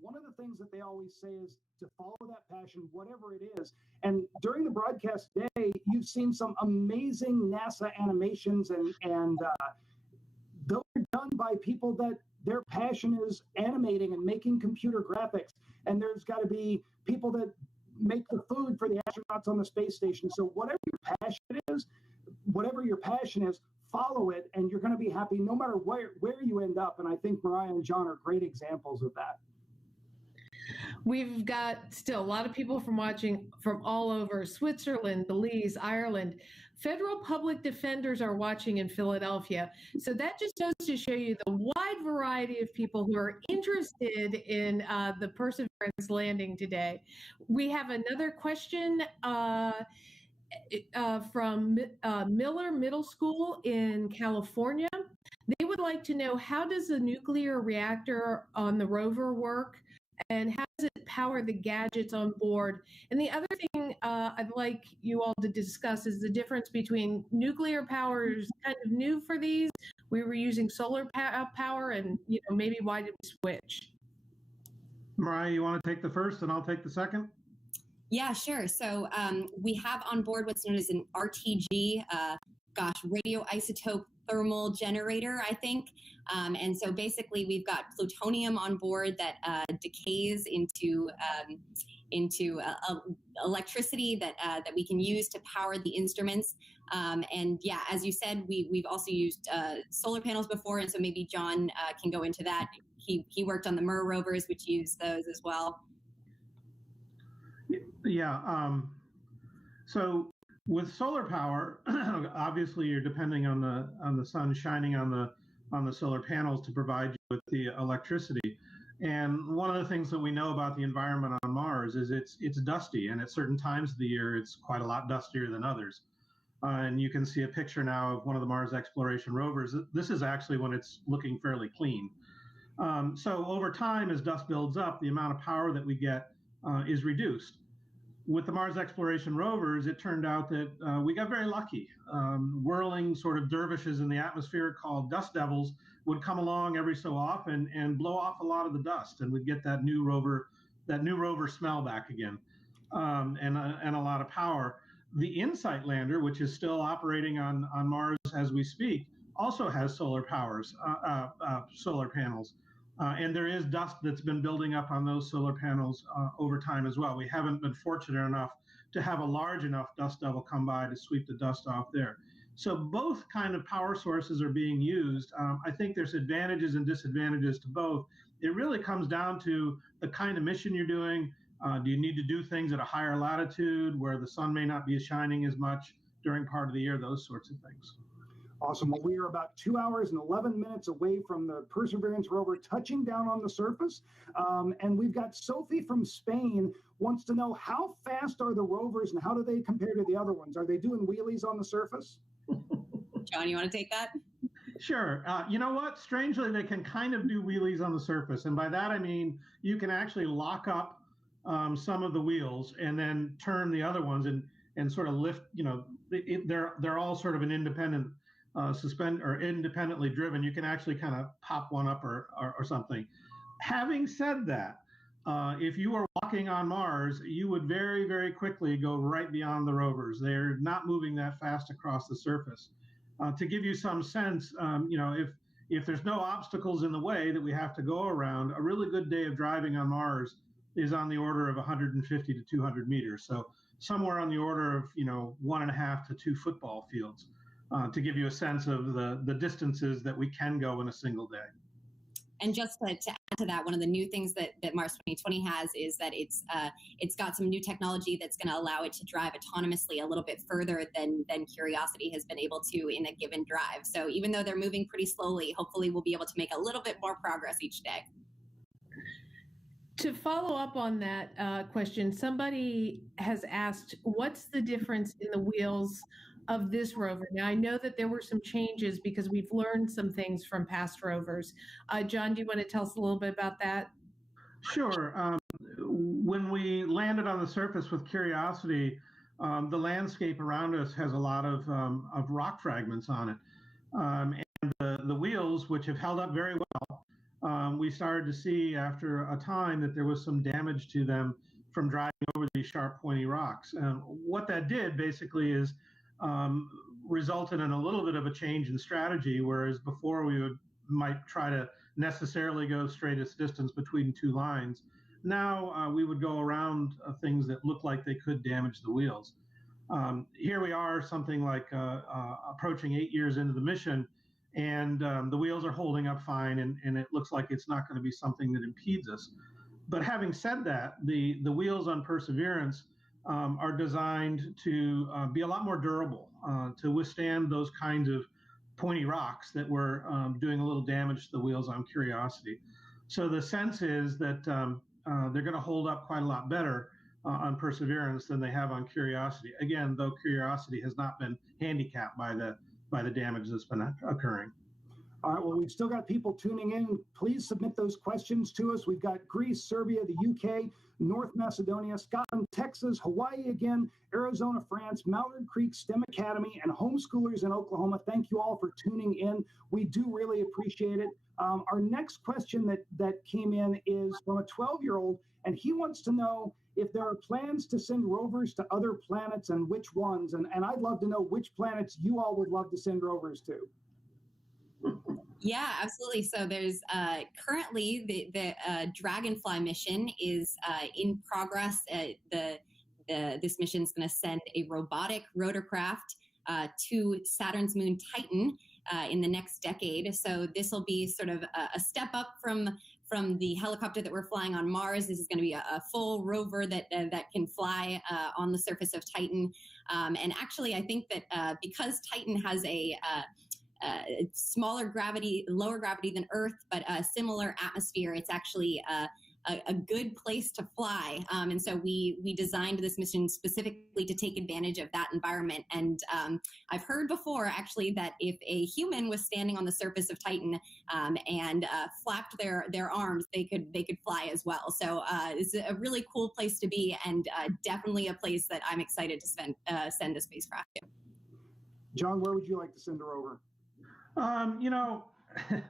one of the things that they always say is to follow that passion, whatever it is. And during the broadcast today, you've seen some amazing NASA animations, and those are done by people that their passion is animating and making computer graphics. And there's got to be people that make the food for the astronauts on the space station. So whatever your passion is, follow it, and you're going to be happy no matter where you end up. And I think Mariah and John are great examples of that. We've got still a lot of people watching from all over Switzerland, Belize, Ireland. Federal public defenders are watching in Philadelphia. So that just goes to show you the wide variety of people who are interested in the Perseverance landing today. We have another question from Miller Middle School in California. They would like to know, how does the nuclear reactor on the rover work? And how does it power the gadgets on board? And the other thing I'd like you all to discuss is the difference between nuclear power is kind of new for these. We were using solar power, and maybe why did we switch? Mariah, you want to take the first, and I'll take the second? Yeah, sure. So we have on board what's known as an RTG, radioisotope thermal generator, I think. And so basically we've got plutonium on board that decays into electricity that we can use to power the instruments. And yeah, as you said, we've also used solar panels before, and so maybe John can go into that. He worked on the MER rovers, which use those as well. Yeah. So with solar power, obviously you're depending on the sun shining on the solar panels to provide you with the electricity. And one of the things that we know about the environment on Mars is it's dusty, and at certain times of the year it's quite a lot dustier than others. And you can see a picture now of one of the Mars exploration rovers. This is actually when it's looking fairly clean. So over time, as dust builds up, the amount of power that we get is reduced. With the Mars exploration rovers, it turned out that we got very lucky. Whirling sort of dervishes in the atmosphere called dust devils would come along every so often and blow off a lot of the dust, and we'd get that new rover smell back again, and a lot of power. The InSight lander, which is still operating on Mars as we speak, also has solar panels. And there is dust that's been building up on those solar panels over time as well. We haven't been fortunate enough to have a large enough dust devil come by to sweep the dust off there. So both kind of power sources are being used. I think there's advantages and disadvantages to both. It really comes down to the kind of mission you're doing. Do you need to do things at a higher latitude where the sun may not be shining as much during part of the year, those sorts of things. Awesome. Well, we are about 2 hours and 11 minutes away from the Perseverance rover touching down on the surface. And we've got Sophie from Spain wants to know, how fast are the rovers and how do they compare to the other ones? Are they doing wheelies on the surface? John, you want to take that? Sure. You know what? Strangely, they can kind of do wheelies on the surface. And by that, I mean, you can actually lock up some of the wheels and then turn the other ones and sort of lift, they're all sort of an independent independently driven. You can actually kind of pop one up or something. Having said that, if you are walking on Mars, you would very, very quickly go right beyond the rovers. They're not moving that fast across the surface. To give you some sense, if there's no obstacles in the way that we have to go around, a really good day of driving on Mars is on the order of 150 to 200 meters. So somewhere on the order of 1.5 to 2 football fields. To give you a sense of the distances that we can go in a single day. And just to add to that, one of the new things that Mars 2020 has is that it's got some new technology that's going to allow it to drive autonomously a little bit further than Curiosity has been able to in a given drive. So even though they're moving pretty slowly, hopefully we'll be able to make a little bit more progress each day. To follow up on that question, somebody has asked, what's the difference in the wheels of this rover? Now, I know that there were some changes because we've learned some things from past rovers. John, do you want to tell us a little bit about that? Sure. When we landed on the surface with Curiosity, the landscape around us has a lot of rock fragments on it. And the wheels, which have held up very well, we started to see after a time that there was some damage to them from driving over these sharp, pointy rocks. And what that did basically is resulted in a little bit of a change in strategy, whereas before might try to necessarily go straightest distance between two lines. Now we would go around things that look like they could damage the wheels. Here we are, something like approaching 8 years into the mission, and the wheels are holding up fine, and it looks like it's not going to be something that impedes us. But having said that, the wheels on Perseverance are designed to be a lot more durable, to withstand those kinds of pointy rocks that were doing a little damage to the wheels on Curiosity. So the sense is that they're going to hold up quite a lot better on Perseverance than they have on Curiosity. Again, though Curiosity has not been handicapped by the damage that's been occurring. All right, well, we've still got people tuning in. Please submit those questions to us. We've got Greece, Serbia, the UK, North Macedonia, Scotland, Texas, Hawaii again, Arizona, France, Mallard Creek STEM Academy, and homeschoolers in Oklahoma. Thank you all for tuning in. We do really appreciate it. Our next question that came in is from a 12-year-old, and he wants to know if there are plans to send rovers to other planets and which ones. And I'd love to know which planets you all would love to send rovers to. Yeah, absolutely. So there's currently the Dragonfly mission is in progress. This mission is going to send a robotic rotorcraft to Saturn's moon Titan in the next decade. So this will be sort of a step up from the helicopter that we're flying on Mars. This is going to be a full rover that can fly on the surface of Titan. And actually, I think that because Titan has a smaller gravity, lower gravity than Earth, but a similar atmosphere, it's actually a good place to fly. And so we designed this mission specifically to take advantage of that environment. And I've heard before, actually, that if a human was standing on the surface of Titan and flapped their arms, they could fly as well. So it's a really cool place to be, and definitely a place that I'm excited to send a spacecraft to. John, where would you like to send a rover?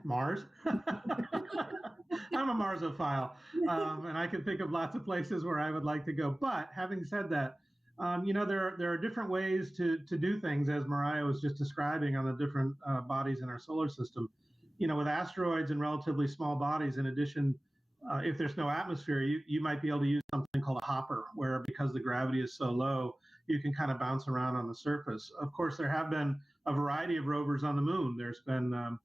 Mars. I'm a Marsophile, and I can think of lots of places where I would like to go. But having said that, there are different ways to do things, as Mariah was just describing, on the different bodies in our solar system. With asteroids and relatively small bodies, in addition, if there's no atmosphere, you might be able to use something called a hopper, where because the gravity is so low, you can kind of bounce around on the surface. Of course, there have been a variety of rovers on the moon. There's been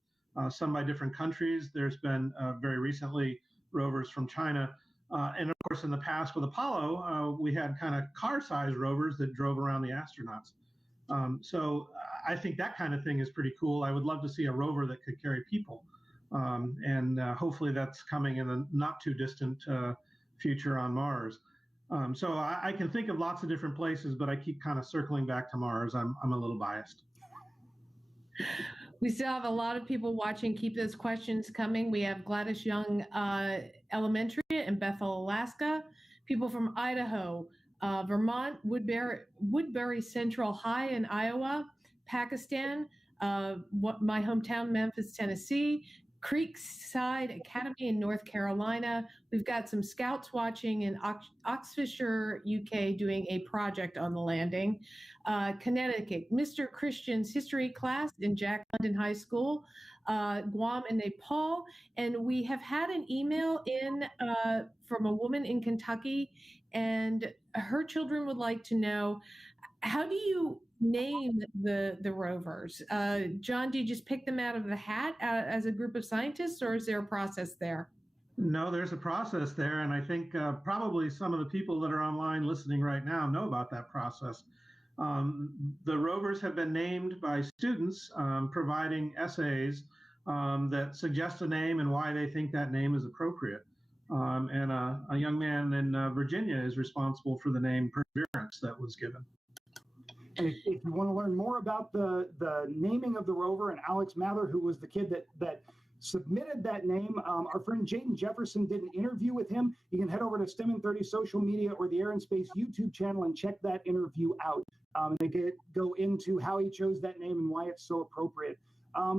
some by different countries. There's been very recently rovers from China. And of course, in the past with Apollo, we had kind of car-sized rovers that drove around the astronauts. So I think that kind of thing is pretty cool. I would love to see a rover that could carry people. And hopefully that's coming in the not too distant future on Mars. So I can think of lots of different places, but I keep kind of circling back to Mars. I'm a little biased. We still have a lot of people watching. Keep those questions coming. We have Gladys Young Elementary in Bethel, Alaska. People from Idaho, Vermont, Woodbury Central High in Iowa, Pakistan, my hometown, Memphis, Tennessee, Creekside Academy in North Carolina. We've got some scouts watching in Oxfordshire, UK, doing a project on the landing. Connecticut, Mr. Christian's history class in Jack London High School, Guam and Nepal. And we have had an email in from a woman in Kentucky, and her children would like to know, how do you name the rovers? John, do you just pick them out of the hat as a group of scientists, or is there a process there? No, there's a process there, and I think probably some of the people that are online listening right now know about that process. The rovers have been named by students providing essays that suggest a name and why they think that name is appropriate. And a young man in Virginia is responsible for the name Perseverance that was given. And if you want to learn more about the naming of the rover and Alex Mather, who was the kid that submitted that name, our friend Jaden Jefferson did an interview with him. You can head over to STEM in 30 social media or the Air and Space YouTube channel and check that interview out. And they go into how he chose that name and why it's so appropriate.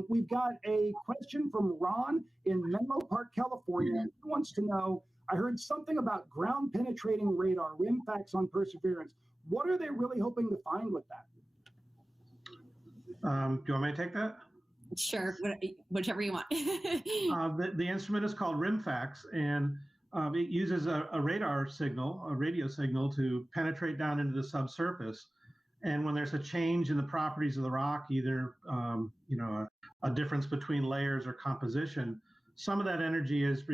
We've got a question from Ron in Menlo Park, California. He wants to know, I heard something about ground penetrating radar, RIMFAX on Perseverance. What are they really hoping to find with that? Do you want me to take that? Sure, whichever you want. The instrument is called RIMFAX, and it uses a radar signal, a radio signal, to penetrate down into the subsurface. And when there's a change in the properties of the rock, either a difference between layers or composition, some of that energy is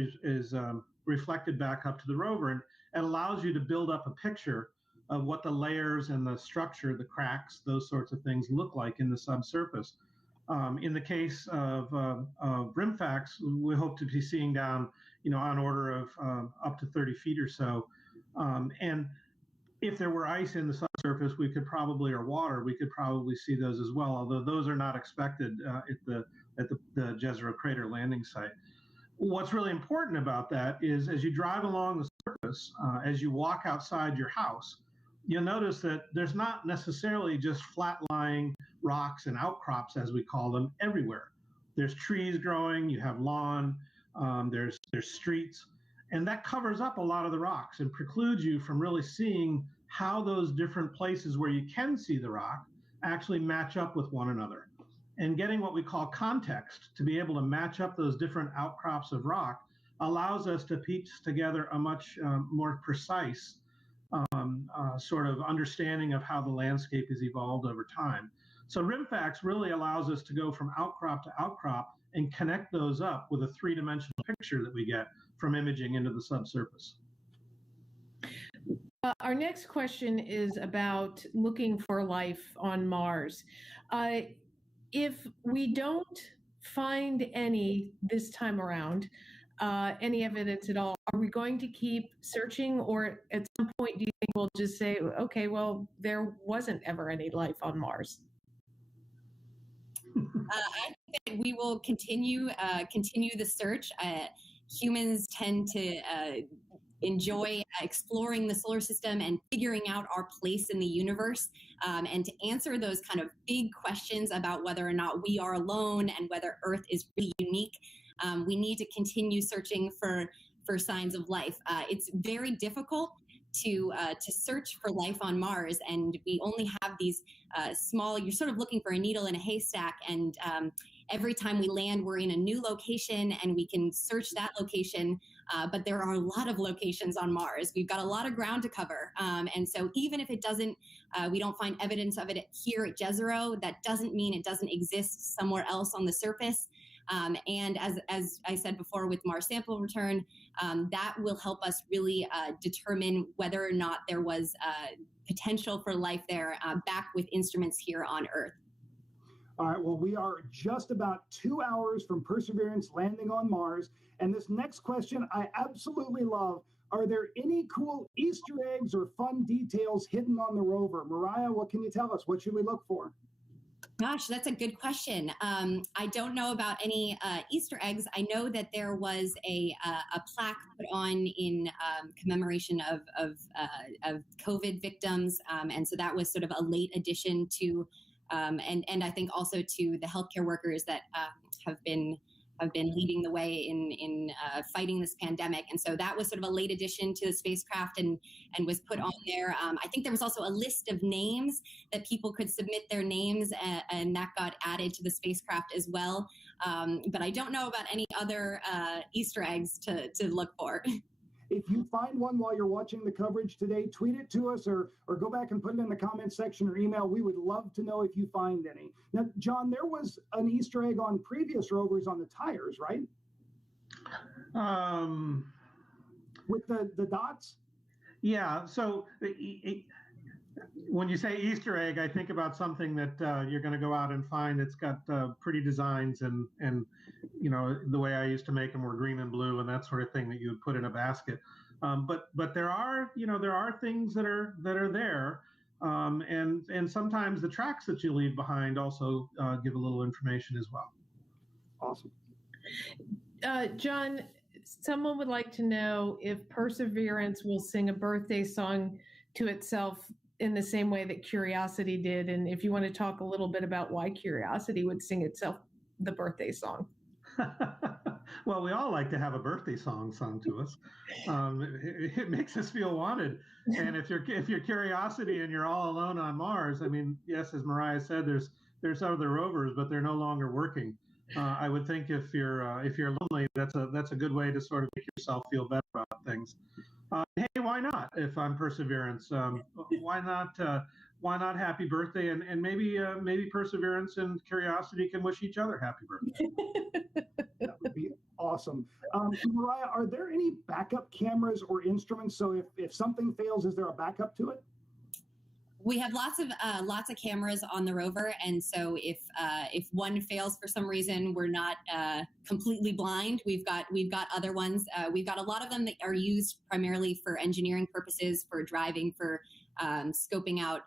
reflected back up to the rover, and it allows you to build up a picture of what the layers and the structure, the cracks, those sorts of things look like in the subsurface. In the case of RIMFAX, we hope to be seeing down, on order of up to 30 feet or so. And if there were ice in the subsurface, or water, we could probably see those as well, although those are not expected at the Jezero crater landing site. What's really important about that is as you drive along the surface, as you walk outside your house, you'll notice that there's not necessarily just flat-lying rocks and outcrops, as we call them, everywhere. There's trees growing, you have lawn, there's streets, and that covers up a lot of the rocks and precludes you from really seeing how those different places where you can see the rock actually match up with one another. And getting what we call context to be able to match up those different outcrops of rock allows us to piece together a much more precise sort of understanding of how the landscape has evolved over time. So RIMFAX really allows us to go from outcrop to outcrop and connect those up with a three-dimensional picture that we get from imaging into the subsurface. Our next question is about looking for life on Mars. If we don't find any this time around, any evidence at all, are we going to keep searching, or at some point do you think we'll just say, okay, well, there wasn't ever any life on Mars? I think we will continue the search. Humans tend to enjoy exploring the solar system and figuring out our place in the universe. And to answer those kind of big questions about whether or not we are alone and whether Earth is really unique, we need to continue searching for signs of life. It's very difficult to search for life on Mars, and we only have these small. You're sort of looking for a needle in a haystack, and every time we land, we're in a new location, and we can search that location. But there are a lot of locations on Mars. We've got a lot of ground to cover, and so even if it doesn't, we don't find evidence of it here at Jezero, that doesn't mean it doesn't exist somewhere else on the surface. And as I said before, with Mars sample return, that will help us really determine whether or not there was potential for life there back with instruments here on Earth. All right, well, we are just about 2 hours from Perseverance landing on Mars. And this next question I absolutely love. Are there any cool Easter eggs or fun details hidden on the rover? Mariah, what can you tell us? What should we look for? Gosh, that's a good question. I don't know about any Easter eggs. I know that there was a plaque put on in commemoration of COVID victims, and so that was sort of a late addition to, and I think also to the healthcare workers that have been leading the way in fighting this pandemic. And so that was sort of a late addition to the spacecraft and was put on there. I think there was also a list of names that people could submit their names, and that got added to the spacecraft as well. But I don't know about any other Easter eggs to look for. If you find one while you're watching the coverage today, tweet it to us or go back and put it in the comments section or email. We would love to know if you find any. Now, John, there was an Easter egg on previous rovers on the tires, right? With the dots? Yeah, so when you say Easter egg, I think about something that you're going to go out and find that's got pretty designs and the way I used to make them were green and blue and that sort of thing that you would put in a basket. But there are things that are there, and sometimes the tracks that you leave behind also give a little information as well. Awesome. John, someone would like to know if Perseverance will sing a birthday song to itself in the same way that Curiosity did, and if you want to talk a little bit about why Curiosity would sing itself the birthday song. Well, we all like to have a birthday song sung to us. It makes us feel wanted. And if you're Curiosity and you're all alone on Mars, I mean, yes, as Mariah said, there's other rovers, but they're no longer working. I would think if you're lonely, that's a good way to sort of make yourself feel better about things. Hey, why not? If I'm Perseverance, why not happy birthday? And maybe Perseverance and Curiosity can wish each other happy birthday. That would be awesome. Mariah, are there any backup cameras or instruments? So if something fails, is there a backup to it? We have lots of cameras on the rover, and so if one fails for some reason, we're not completely blind. We've got other ones. We've got a lot of them that are used primarily for engineering purposes, for driving, for scoping out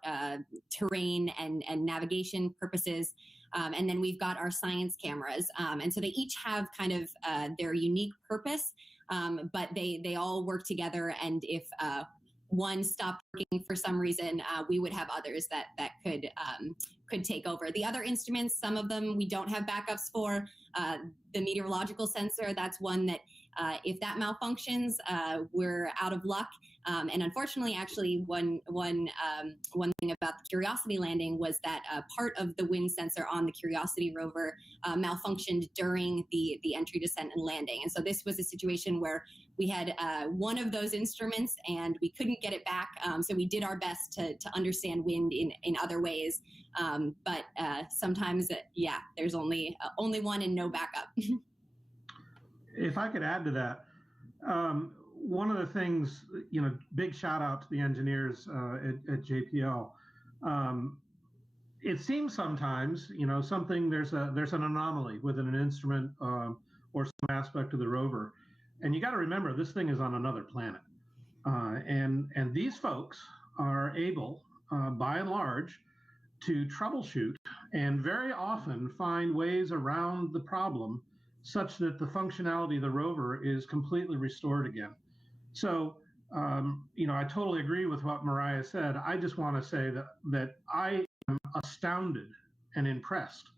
terrain and navigation purposes. And then we've got our science cameras, and so they each have kind of their unique purpose, but they all work together. And if one stopped working for some reason, we would have others that could take over. The other instruments, some of them we don't have backups for. The meteorological sensor, that's one that if that malfunctions, we're out of luck. And unfortunately, actually, one thing about the Curiosity landing was that part of the wind sensor on the Curiosity rover malfunctioned during the entry, descent, and landing. And so this was a situation where we had one of those instruments and we couldn't get it back. So we did our best to understand wind in other ways. But sometimes, there's only one and no backup. If I could add to that, one of the things, big shout out to the engineers at JPL. It seems sometimes, something there's an anomaly within an instrument or some aspect of the rover, and you got to remember this thing is on another planet, and these folks are able, by and large, to troubleshoot and very often find ways around the problem such that the functionality of the rover is completely restored again. So, I totally agree with what Mariah said. I just want to say that I am astounded and impressed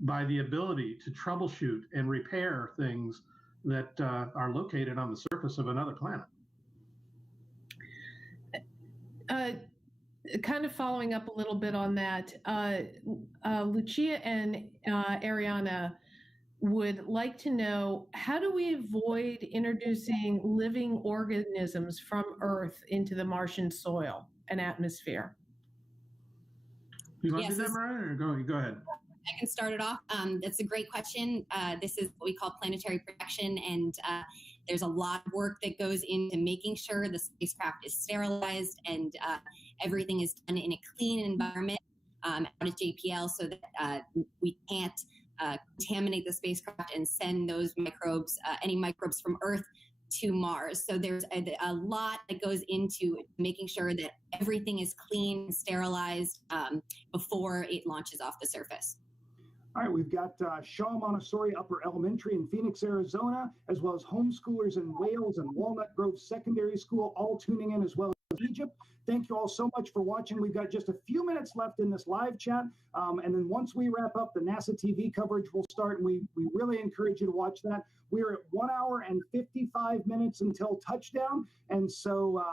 by the ability to troubleshoot and repair things that are located on the surface of another planet. Kind of following up a little bit on that, Lucia and Ariana would like to know, how do we avoid introducing living organisms from Earth into the Martian soil and atmosphere? You want to do that, Mariah, or go ahead? I can start it off. That's a great question. This is what we call planetary protection, and there's a lot of work that goes into making sure the spacecraft is sterilized and everything is done in a clean environment out at JPL so that we can't contaminate the spacecraft and send those microbes, any microbes from Earth, to Mars. So there's a lot that goes into making sure that everything is clean and sterilized before it launches off the surface. All right, we've got Shaw Montessori Upper Elementary in Phoenix, Arizona, as well as homeschoolers in Wales and Walnut Grove Secondary School, all tuning in, as well as Egypt. Thank you all so much for watching. We've got just a few minutes left in this live chat. And then once we wrap up, the NASA TV coverage will start, and we really encourage you to watch that. We're at 1 hour and 55 minutes until touchdown. And so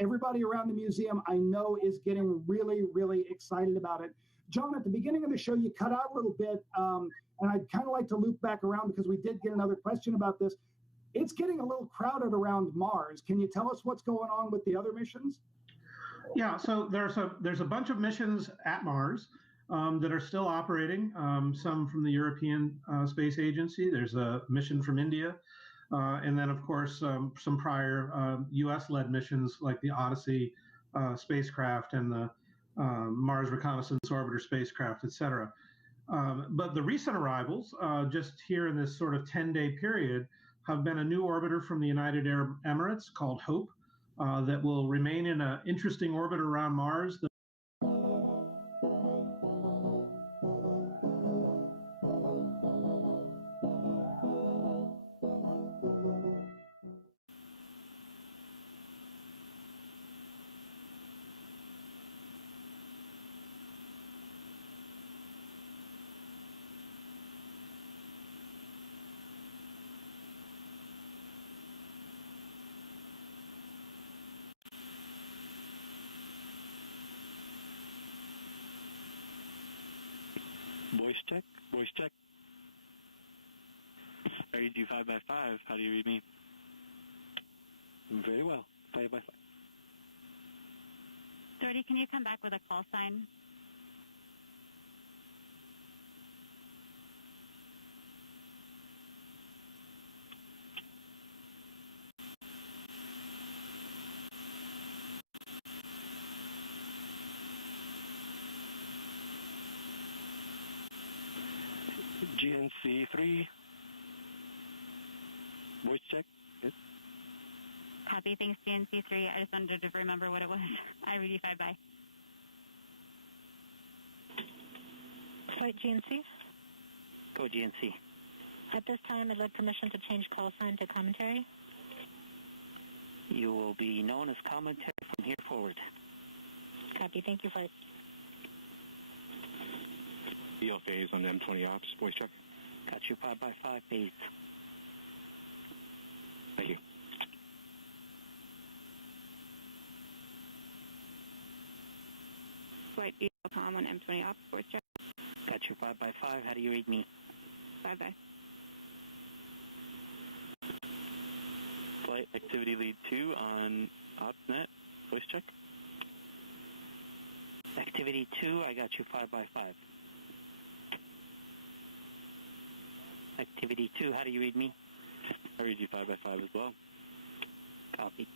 everybody around the museum, I know, is getting really, really excited about it. John, at the beginning of the show, you cut out a little bit, and I'd kind of like to loop back around because we did get another question about this. It's getting a little crowded around Mars. Can you tell us what's going on with the other missions? Yeah, so there's a bunch of missions at Mars that are still operating. Some from the European Space Agency. There's a mission from India, and then of course some prior U.S.-led missions like the Odyssey spacecraft and the Mars Reconnaissance Orbiter spacecraft, et cetera. But the recent arrivals, just here in this sort of 10-day period, have been a new orbiter from the United Arab Emirates called HOPE that will remain in an interesting orbit around Mars. Voice check. Voice check. I read you 5 by 5. How do you read me? Very well. 5 by 5. Doherty, can you come back with a call sign? GNC 3. Voice check. Yes. Copy. Thanks, GNC 3. I just wanted to remember what it was. I read you 5 by. Flight GNC. Go GNC. At this time, I'd like permission to change call sign to commentary. You will be known as commentary from here forward. Copy. Thank you, Flight. EL phase on the M20 ops. Voice check. Got you 5 by 5 phased. Thank you. Flight ELCOM on M20 ops. Voice check. Got you 5 by 5. How do you read me? 5 by. Flight activity lead 2 on OpsNet. Voice check. Activity 2, I got you 5 by 5. Activity 2, how do you read me? I read you 5 by 5 as well. Copy.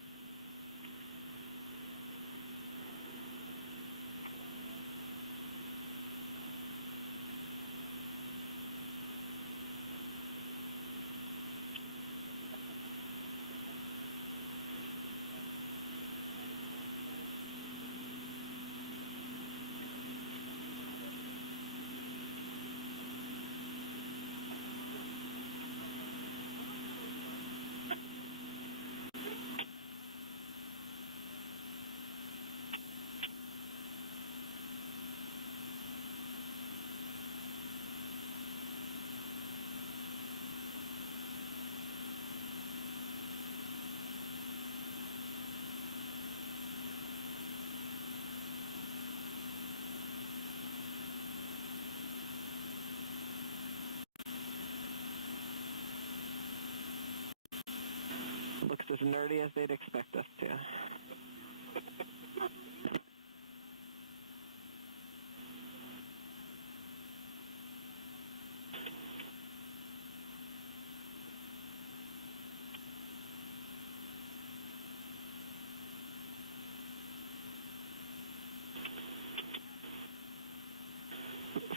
Looks as nerdy as they'd expect us to.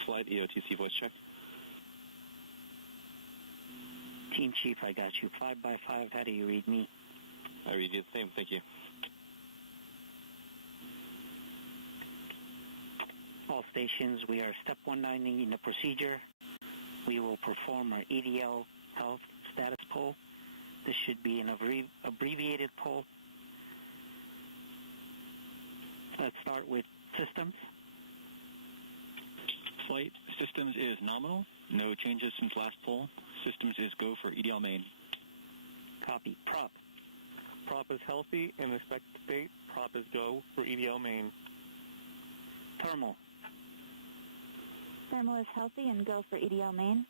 Flight EOTC voice check. Team Chief, I got you 5 by 5. How do you read me? I read you the same. Thank you. All stations, we are step 190 in the procedure. We will perform our EDL health status poll. This should be an abbreviated poll. Let's start with systems. Flight systems is nominal. No changes since last poll. Systems is go for EDL main. Copy. Prop. Prop is healthy in expected state. Prop is go for EDL main. Thermal. Thermal is healthy and go for EDL main.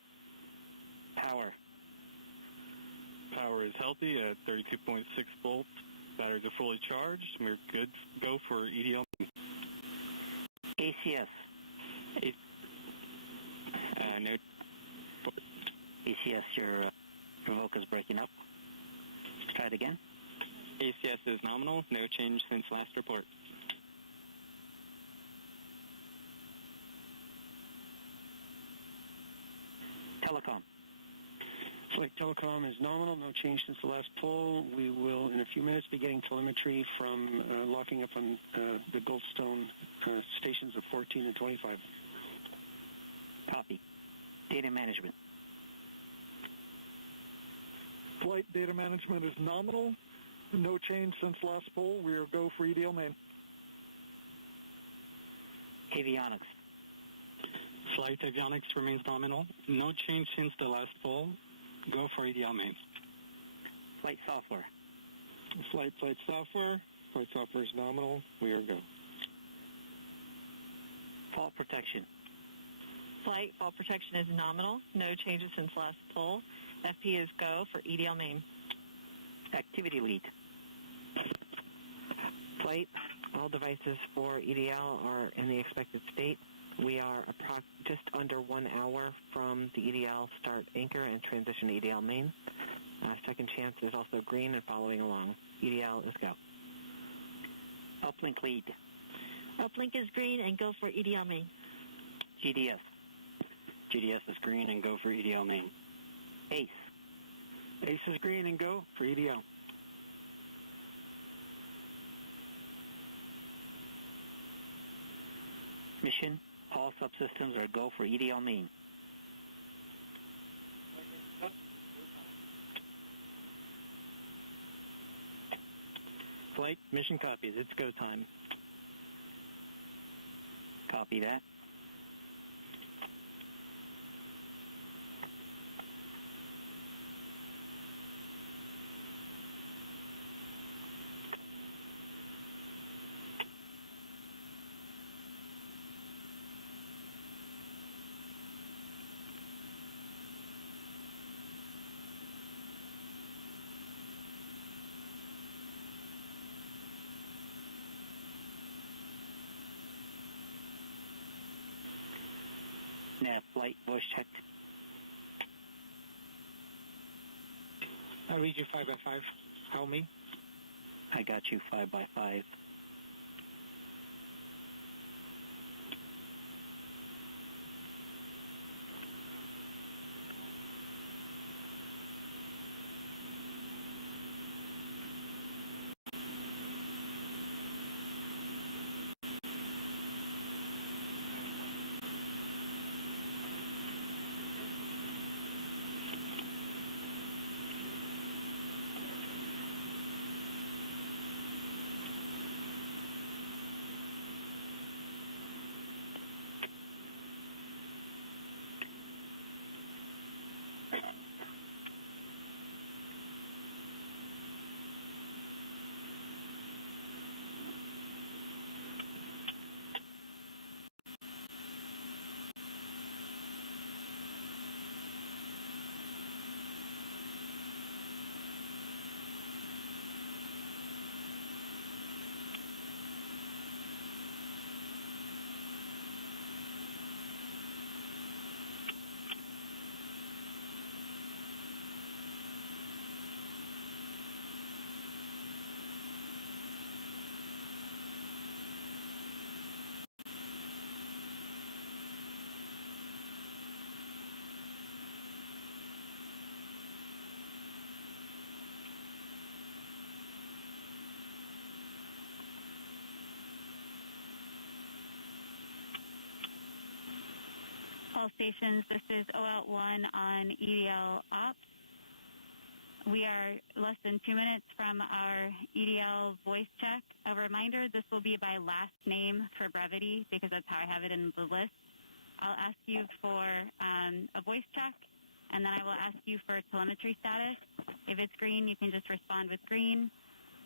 Power. Power is healthy at 32.6 volts. Batteries are fully charged. We're good. Go for EDL main. ACS. No. ACS, your VOC is breaking up. Try it again. ACS is nominal. No change since last report. Telecom. Flight telecom is nominal. No change since the last poll. We will, in a few minutes, be getting telemetry from locking up on the Goldstone stations of 14 and 25. Copy. Data management. Flight data management is nominal. No change since last poll. We are go for EDL main. Avionics. Flight avionics remains nominal. No change since the last poll. Go for EDL main. Flight software. Flight software. Flight software is nominal. We are go. Fault protection. Flight, fall protection is nominal. No changes since last pull. FP is go for EDL main. Activity lead. Flight, all devices for EDL are in the expected state. We are just under 1 hour from the EDL start anchor and transition to EDL main. Second chance is also green and following along. EDL is go. Uplink lead. Uplink is green and go for EDL main. GDS. GDS is green and go for EDL main. ACE. ACE is green and go for EDL. Mission, all subsystems are go for EDL main. Flight, mission copies. It's go time. Copy that. Nav flight voice check. I read you 5 by 5. How me? I got you 5 by 5. All stations, this is OOut1 on EDL Ops. We are less than 2 minutes from our EDL voice check. A reminder, this will be by last name for brevity because that's how I have it in the list. I'll ask you for a voice check, and then I will ask you for telemetry status. If it's green, you can just respond with green.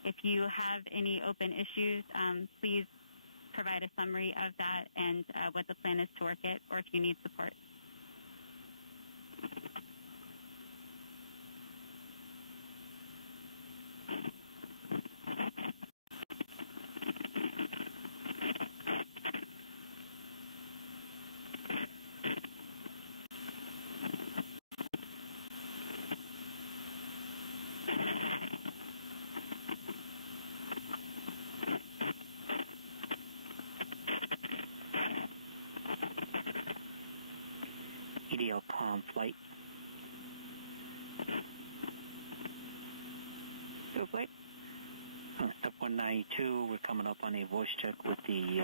If you have any open issues, please provide a summary of that and what the plan is to work it, or if you need support. EDL palm flight. Go flight. On step 192, we're coming up on a voice check with the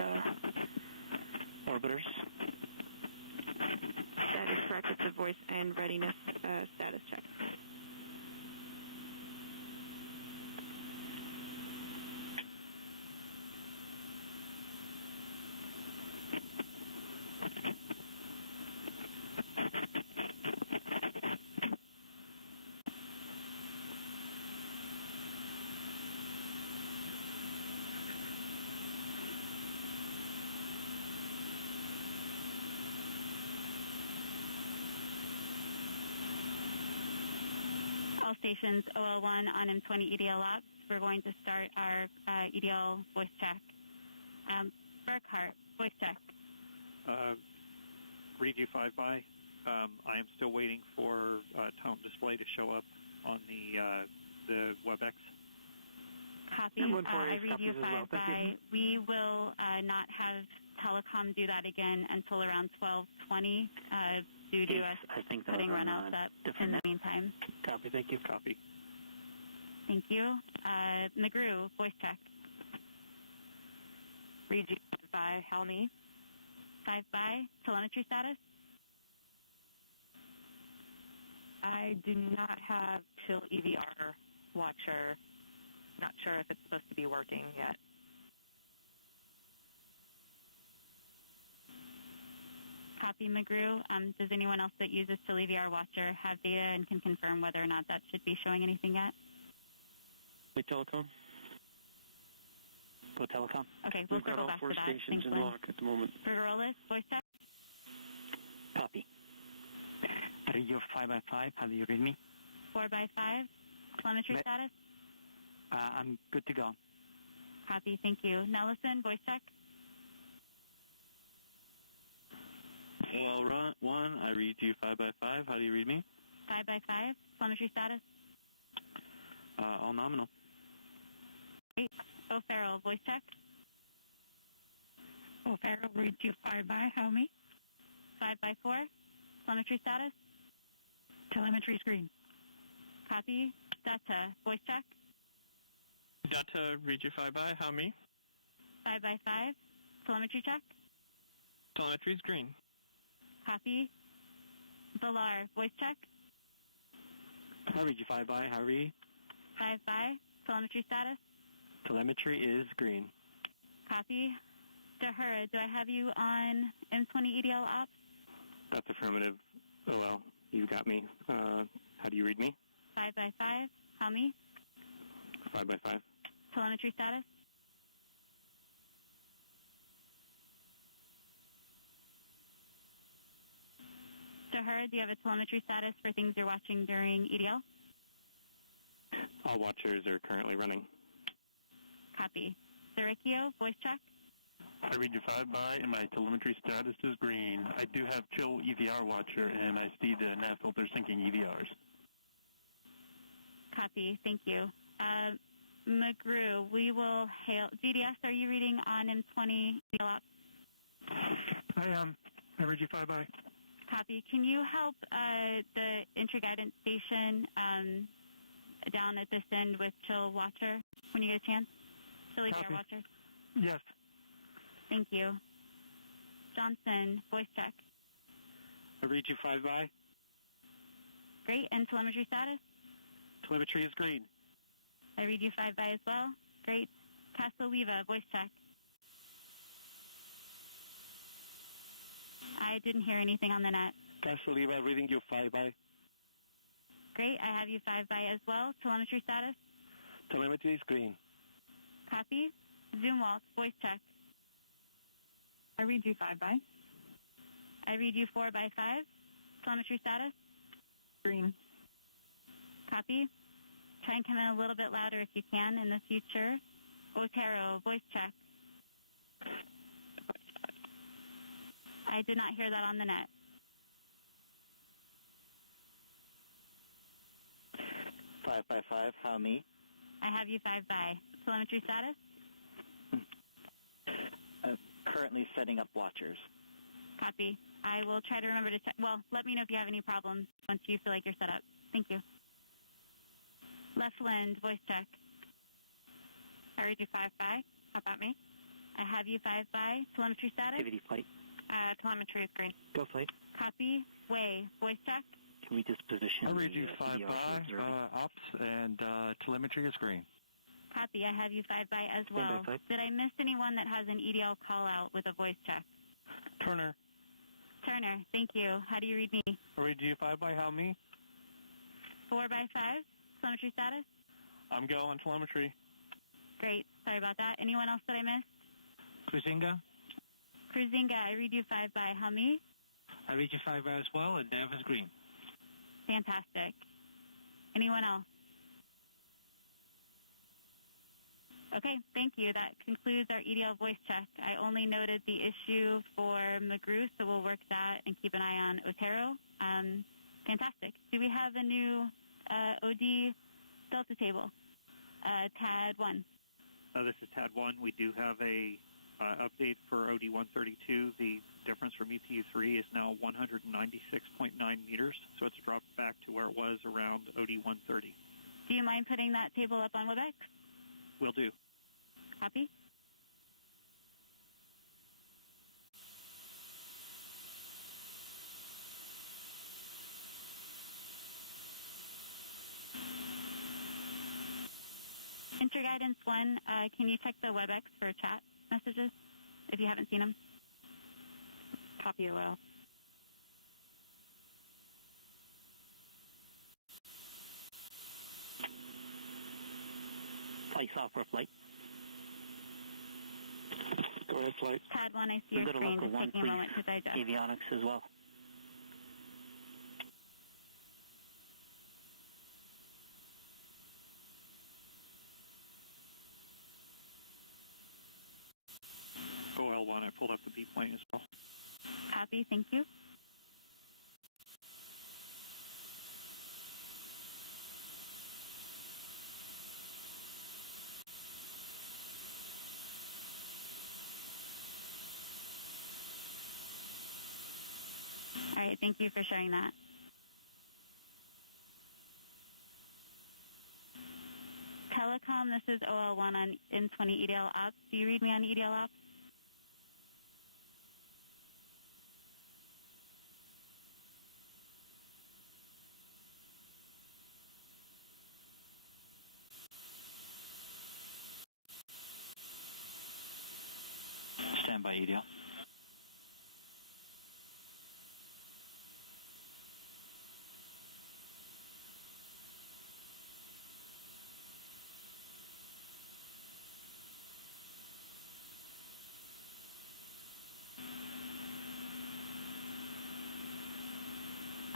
orbiters. That is correct. It's a voice and readiness status check. stations OL1 on M20 EDL ops. We're going to start our EDL voice check. Burkhart, voice check. Read you 5-by. I am still waiting for tone display to show up on the WebEx. Copy. I read you 5-by. We will not have telecom do that again until around 12:20 due to us putting runouts up in the meantime. Copy. Thank you. Copy. Thank you. McGrew, voice check. Read you 5-by. Helmy. 5-by. Telemetry status. I do not have Chill EVR Watcher. Not sure if it's supposed to be working yet. Copy, McGrew. Does anyone else that uses Chill EVR Watcher have data and can confirm whether or not that should be showing anything yet? Hey, Telecom. Go Telecom. Okay, we'll We've got circle all back 4 to that. stations Thanks, in Lynn. lock at the moment. Bergerolis, voice check. Copy. I read you 5-by-5. How do you read me? 4-by-5. Telemetry status. I'm good to go. Copy, thank you. Nelson, voice check. OL1, I read you 5-by-5. How do you read me? 5-by-5. Telemetry status. All nominal. Great. O'Farrell, voice check. O'Farrell, read you 5-by. Helmy. 5-by-4. Telemetry status. Telemetry screen. Copy. Data, voice check. Data, read you 5-by. How me? 5-by-5. Telemetry check. Telemetry screen. Copy. Villar, voice check. I read you 5-by. How read? 5-by. Telemetry status. Telemetry is green. Copy. DeHer, do I have you on M20 EDL ops? That's affirmative. Oh, well, you got me. How do you read me? 5-by-5. How me? 5-by-5. Telemetry status. DeHer, do you have a telemetry status for things you're watching during EDL? All watchers are currently running. Copy. Sericchio, voice check. I read you 5-by, and my telemetry status is green. I do have Chill EVR Watcher, and I see the nav filter syncing EVRs. Copy. Thank you. McGrew, we will hail. GDS, are you reading on M20 EDL ops? I am. I read you 5-by. Copy. Can you help the entry guidance station down at this end with Chill Watcher when you get a chance? Chill EVR Watcher. Yes. Thank you. Johnson, voice check. I read you 5-by. Great. And telemetry status? Telemetry is green. I read you 5-by as well. Great. Casoliva, voice check. I didn't hear anything on the net. Casoliva, reading you 5-by. Great. I have you 5-by as well. Telemetry status? Telemetry is green. Copy. Zoomwalk, voice check. I read you 5-by. I read you 4-by-5. Telemetry status? Green. Copy. Try and come in a little bit louder if you can in the future. Otero, voice check. I did not hear that on the net. 5-by-5. How me? I have you 5-by. Telemetry status? Currently setting up watchers. Copy. I will try to remember to check. Well, let me know if you have any problems once you feel like you're set up. Thank you. Left-Land, voice check. I read you 5-by. How about me? I have you 5-by. Telemetry status? Activity flight. Telemetry is green. Go flight. Copy. Way, voice check. Can we just position? I read you the 5-by. Ops and telemetry is green. Copy. I have you 5-by as well. Did I miss anyone that has an EDL call-out with a voice check? Turner. Turner, thank you. How do you read me? I read you 5-by. How me? 4-by-5. Telemetry status? I'm go on telemetry. Great. Sorry about that. Anyone else that I missed? Cruzinga. Cruzinga, I read you 5-by. How me? I read you 5-by as well, and nav is green. Fantastic. Anyone else? Okay, thank you. That concludes our EDL voice check. I only noted the issue for McGrew, so we'll work that and keep an eye on Otero. Fantastic. Do we have a new OD Delta table? TAD 1. This is TAD 1. We do have a update for OD 132. The difference from ETU 3 is now 196.9 meters, so it's dropped back to where it was around OD 130. Do you mind putting that table up on WebEx? Will do. Copy. Interguidance 1, can you check the WebEx for chat messages if you haven't seen them? Copy OL. Flight software flight. Go ahead, flight. TAD 1, I see your screen. Just taking a moment to digest. Avionics as well. OL1, I pulled up the B plane as well. Copy, thank you. All right, thank you for sharing that. Telecom, this is OL1 on M20 EDL Ops. Do you read me on EDL Ops? Stand by EDL.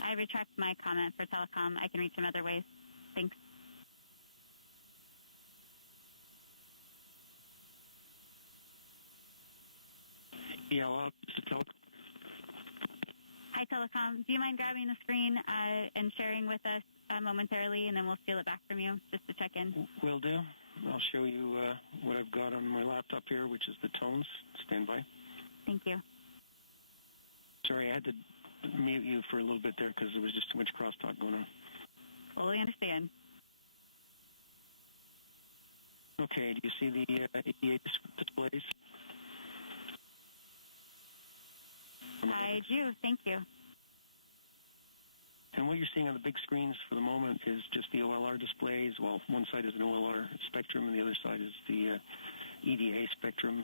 I retract my comment for telecom. I can reach them other ways. Thanks. Yeah, well, Hi, telecom. Do you mind grabbing the screen and sharing with us momentarily, and then we'll steal it back from you just to check in? will do. I'll show you what I've got on my laptop here, which is the tones. Stand by. Thank you. Sorry, I had to mute you for a little bit there because there was just too much crosstalk going on. Fully understand. Okay, do you see the EDA displays? I do. Thank you. And what you're seeing on the big screens for the moment is just the OLR displays. Well, one side is an OLR spectrum, and the other side is the EDA spectrum.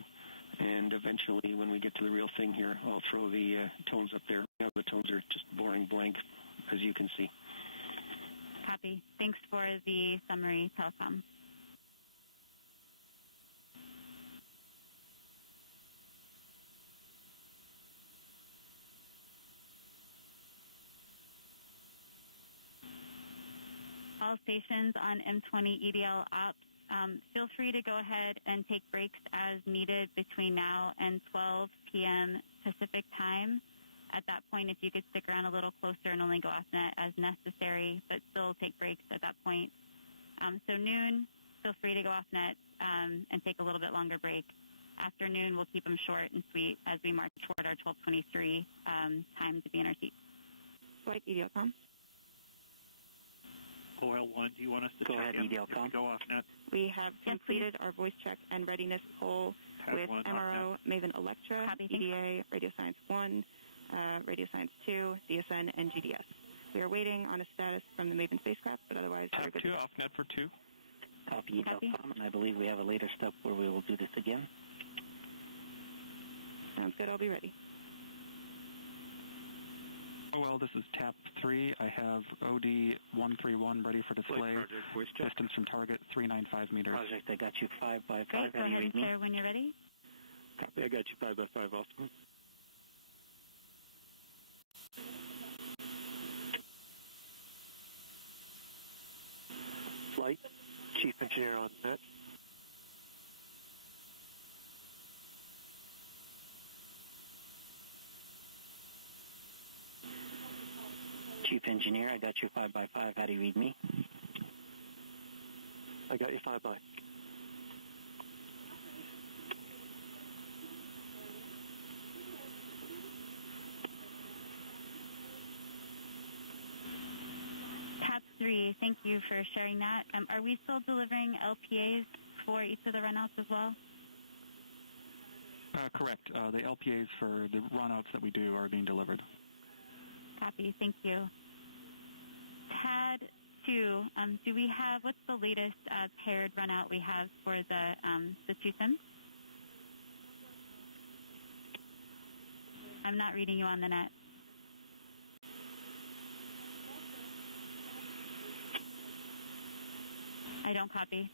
And eventually, when we get to the real thing here, I'll throw the tones up there. Now the tones are just boring blank, as you can see. Copy. Thanks for the summary, telecom. All stations on M20 EDL Ops, feel free to go ahead and take breaks as needed between now and 12 p.m. Pacific time. At that point, if you could stick around a little closer and only go off net as necessary, but still take breaks at that point. So noon, feel free to go off net and take a little bit longer break. Afternoon, we'll keep them short and sweet as we march toward our 12:23 time to be in our seats. Flight EDLCom. OL1, do you want us to Go check ahead, in EDLCom. if we go off net? We have completed our voice check and readiness poll with one, MRO, Maven Electra, Copy. EDA, Radio Science 1, Radio Science 2, DSN, and GDS. We are waiting on a status from the Maven spacecraft, but otherwise we're good. 2 off net for 2. Copy EDLCom, and I believe we have a later step where we will do this again. Sounds good. I'll be ready. Oh, well, this is TAP 3. I have OD 131 ready for display. Distance from target 395 meters. Project, I got you 5 by 5. Great. Go ahead and share when you're ready. Copy, I got you 5 by 5 also. flight. Chief Engineer on set. Chief Engineer, I got you 5x5. How do you read me? I got you 5x. Tap 3, thank you for sharing that. Are we still delivering LPAs for each of the runouts as well? Correct. The LPAs for the runouts that we do are being delivered. Copy, thank you. TAD 2, do we have, what's the latest paired runout we have for the two sims? I'm not reading you on the net. I don't copy.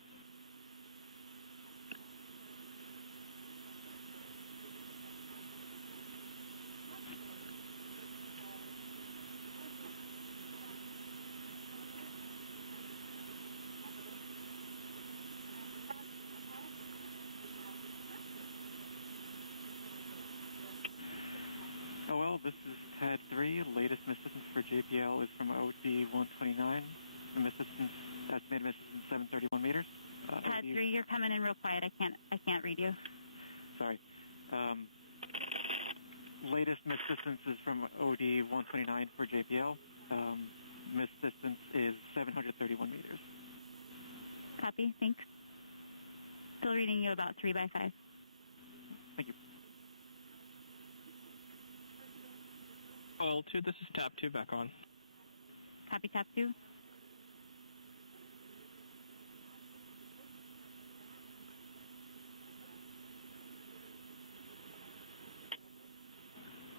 Oh, well, this is TAD 3. Latest assistance for JPL is from OD 129. Estimated assistance 731 meters. TAD 3, you're coming in real quiet. I can't read you. Sorry. Latest missed distance is from OD 129 for JPL. Missed distance is 731 meters. Copy, thanks. Still reading you about 3x5. Thank you. OL2, this is TAP 2 back on. Copy, TAP 2.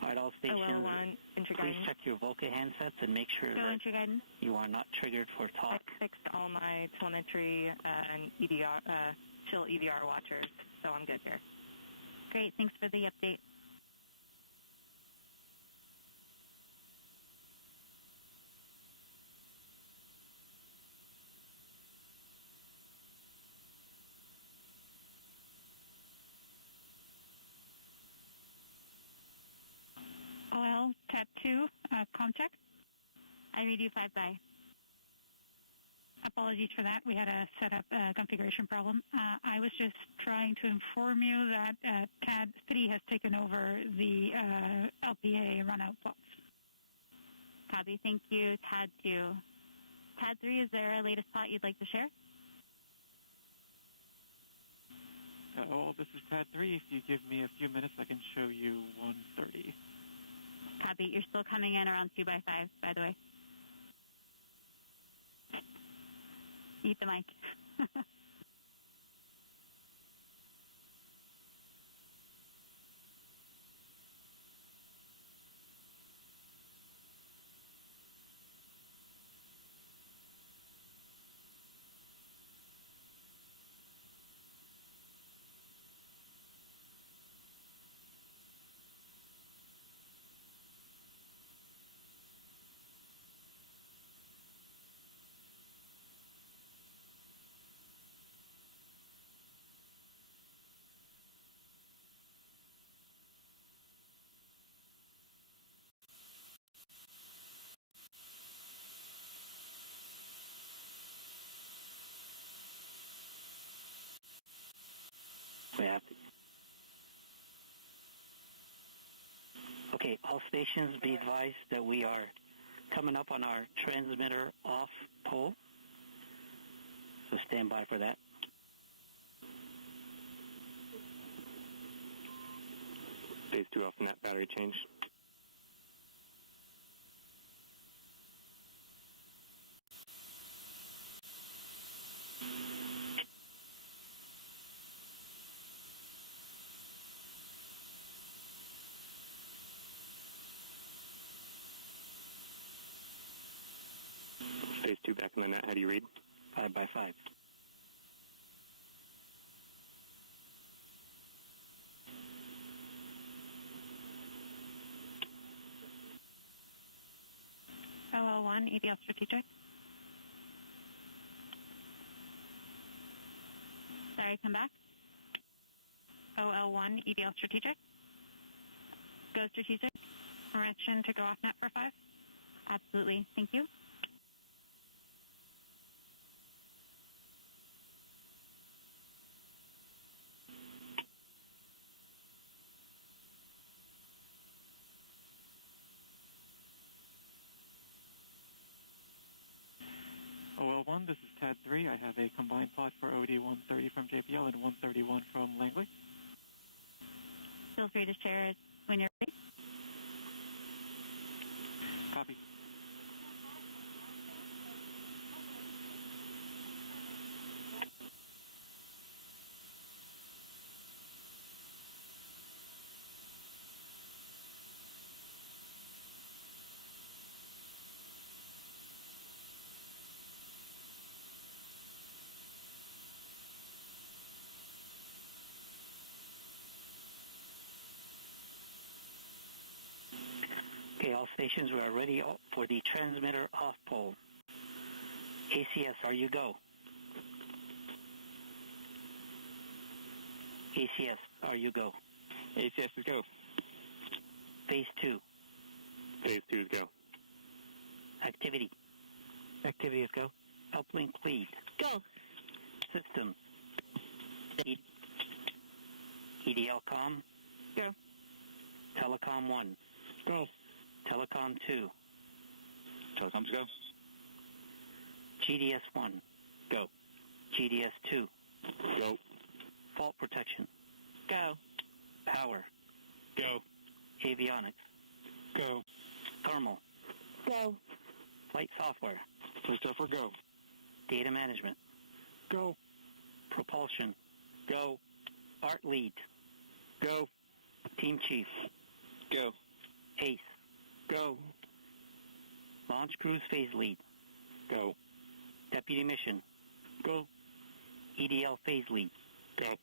All right, all stations, please check your Volca handsets and make sure that you are not triggered for talk. I fixed all my telemetry and EDR, chill EDR watchers, so I'm good here. Great, thanks for the update. OL, tab 2, com check. I read you 5x. Apologies for that. We had a setup configuration problem. I was just trying to inform you that TAD 3 has taken over the LPA runout plots. Copy. Thank you. TAD 2. TAD 3, is there a latest plot you'd like to share? Well, this is TAD 3. If you give me a few minutes, I can show you 130. Copy. You're still coming in around 2x5, by the way. Eat the mic. We have to. Okay, all stations be advised that we are coming up on our transmitter off pole. So stand by for that. Phase 2 off net battery change. Phase 2 back in the net. How do you read? 5x5. OL1, EDL strategic. Sorry, come back. OL1, EDL Strategic. Go Strategic. Permission to go off net for 5? Absolutely. Thank you. OL1, this is TAD 3. I have a combined plot for OD 130 from JPL and 131 from Langley. Feel free to share it when you're ready. Copy. Okay, all stations, we are ready for the transmitter off pole. ACS, are you go? ACS, are you go? ACS is go. Phase 2. Phase 2 is go. Activity. Activity is go. Uplink lead. Go. Systems. EDL com. Go. Telecom 1. Go. Telecom 2. Telecoms go. GDS 1. Go. GDS 2. Go. Fault protection. Go. Power. Go. Avionics. Go. Thermal. Go. Flight software. Flight software go. Data management. Go. Propulsion. Go. Art lead. Go. Team chief. Go. ACE. Go. Launch cruise phase lead. Go. Deputy mission. Go. EDL phase lead. Go.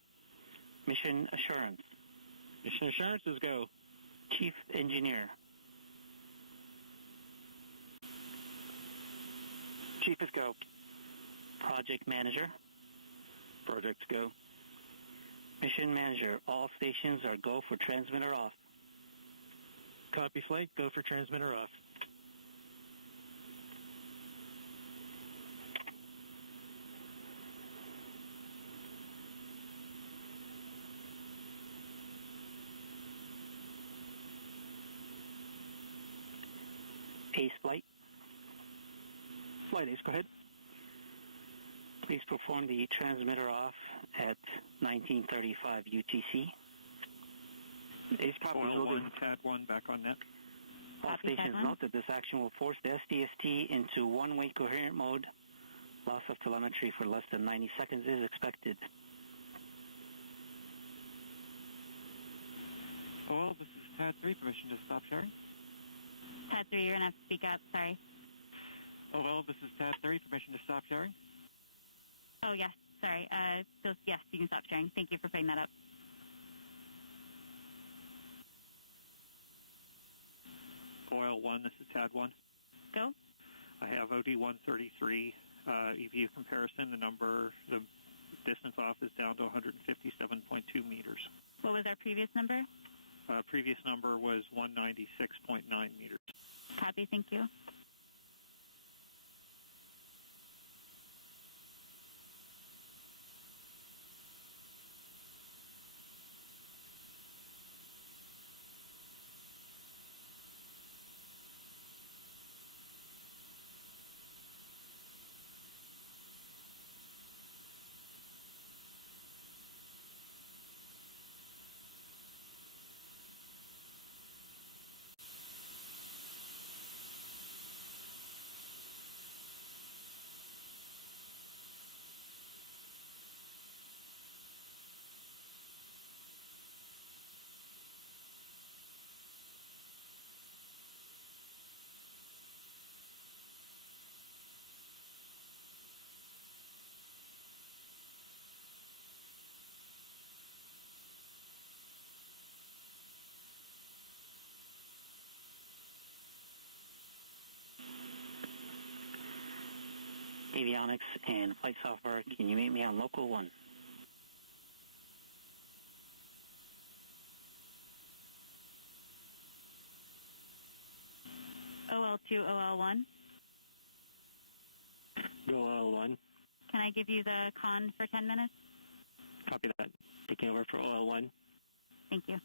Mission assurance. Mission assurances go. Chief engineer. Chief is go. Project manager. Projects go. Mission manager. All stations are go for transmitter off. Copy flight, go for transmitter off. ACE flight. Flight Ace, go ahead. Please perform the transmitter off at 1935 UTC. Ace properly OL1, TAD 1 back on net. All stations note that this action will force the SDST into one-way coherent mode. Loss of telemetry for less than 90 seconds is expected. OL, this is TAD 3. Permission to stop sharing. TAD 3, you're going to have to speak up. Sorry. OL, this is TAD 3. Permission to stop sharing. Oh, yes. Sorry. So, yes, you can stop sharing. Thank you for putting that up. OL1, this is TAD 1. Go. I have OD 133 EVU comparison. The distance off is down to 157.2 meters. What was our previous number? Previous number was 196.9 meters. Copy. Thank you. Avionics and flight software, can you meet me on local 1? OL2, OL1. Go OL1. Can I give you the con for 10 minutes? Copy that. Taking over for OL1. Thank you.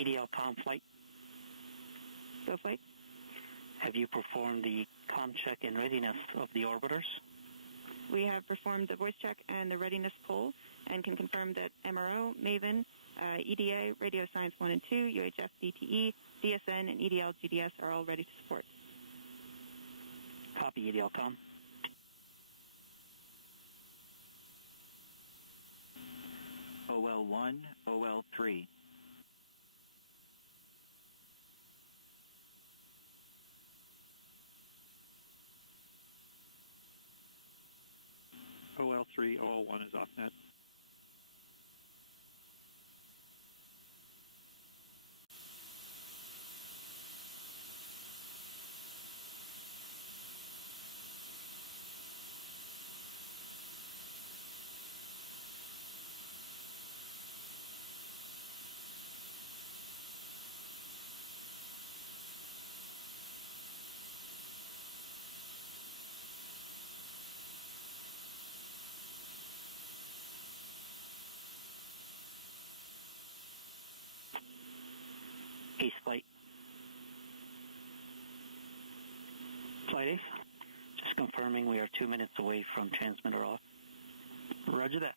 EDL comm flight. Go flight. Have you performed the comm check and readiness of the orbiters? We have performed the voice check and the readiness poll and can confirm that MRO, MAVEN, EDA, Radio Science 1 and 2, UHF, DTE, DSN, and EDL GDS are all ready to support. Copy EDL comm. OL1, OL3. OL3, OL1 is off net. Ace flight. Flight Ace. Just confirming we are 2 minutes away from transmitter off. Roger that.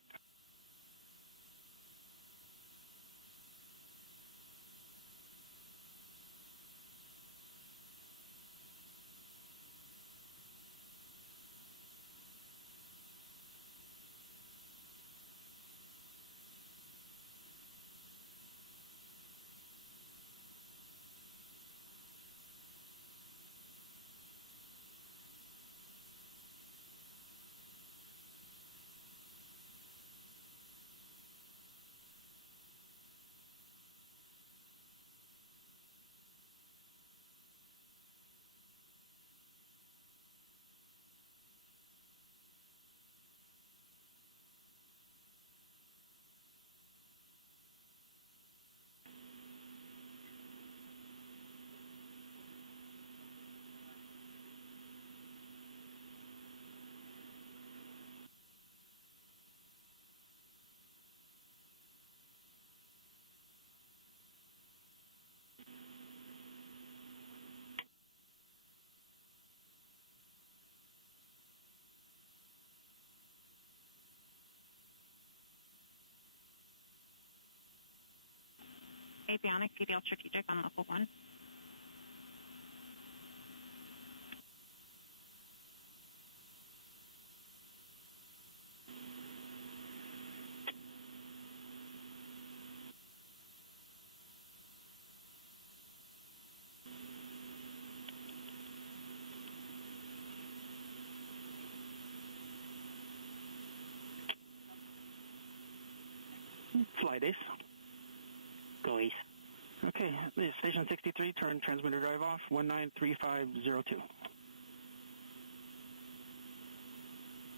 Avionics, EDL Strategic on level 1. Flight Ace. Go Ace. Okay, Station 63, turn transmitter drive off, 193502.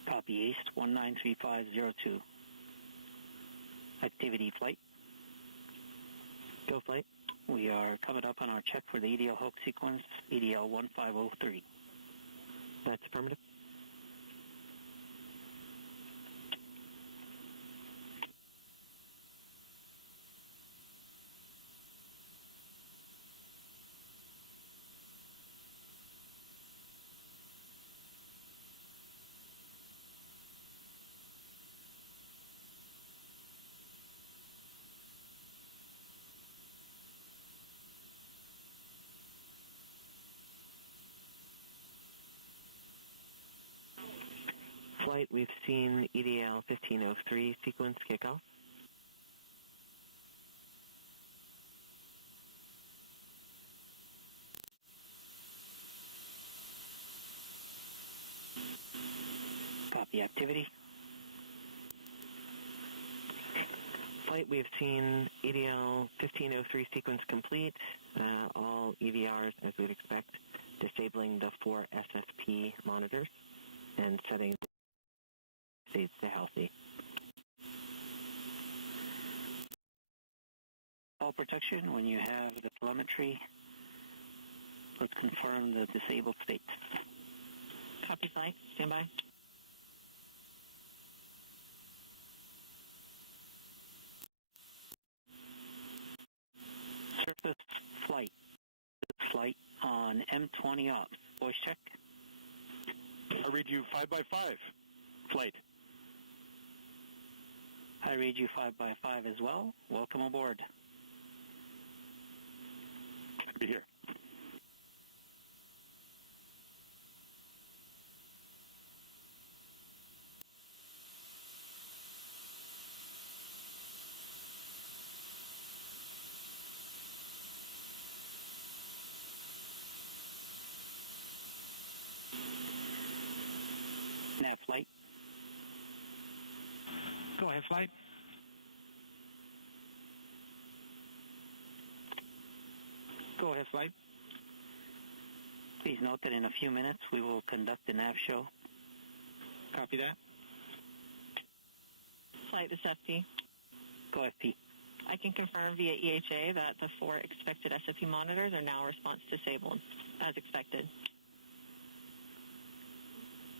Copy East 193502. Activity flight. Go flight. We are coming up on our check for the EDL hook sequence, EDL 1503. That's affirmative. Flight, we've seen EDL 1503 sequence kickoff. Copy activity. Flight, we've seen EDL 1503 sequence complete. All EVRs, as we'd expect, disabling the 4 SFP monitors and setting states to healthy. All protection, when you have the telemetry, let's confirm the disabled state. Copy flight. Stand by. Surface flight. Flight on M20 ops. Voice check. I read you 5x5. Flight. I read you 5x5 as well. Welcome aboard. Be here. Nav flight. Go ahead, flight. Go ahead, flight. Please note that in a few minutes we will conduct the nav show. Copy that. Flight, this is FP. Go FP. I can confirm via EHA that the 4 expected SFP monitors are now response disabled, as expected.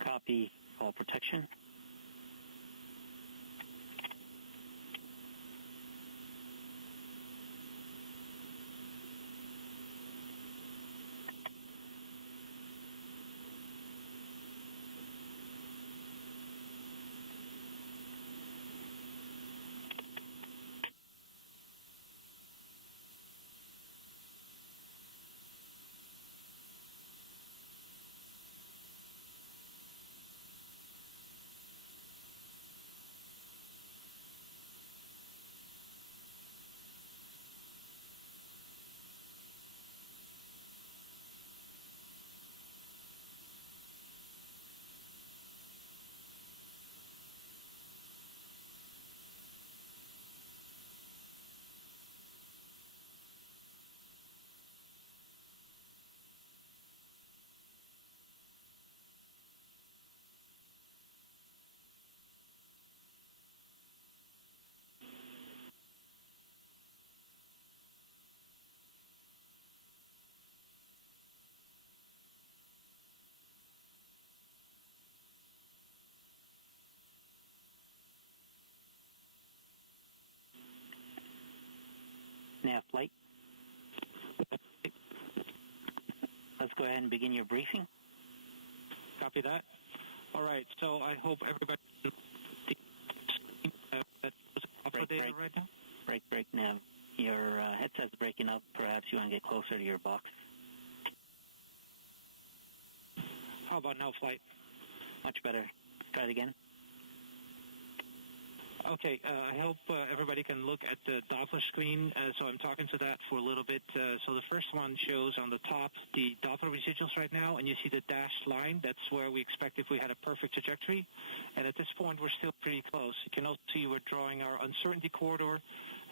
Copy all protection. Nav flight. Let's go ahead and begin your briefing. Copy that. All right, so I hope everybody that's updated right now. Break, Nav. Your headset's breaking up. Perhaps you want to get closer to your box. How about now, flight? Much better. Try it again. Okay, I hope everybody can look at the Doppler screen. So I'm talking to that for a little bit. So the first one shows on the top the Doppler residuals right now, and you see the dashed line. That's where we expect if we had a perfect trajectory. And at this point, we're still pretty close. You can also see we're drawing our uncertainty corridor.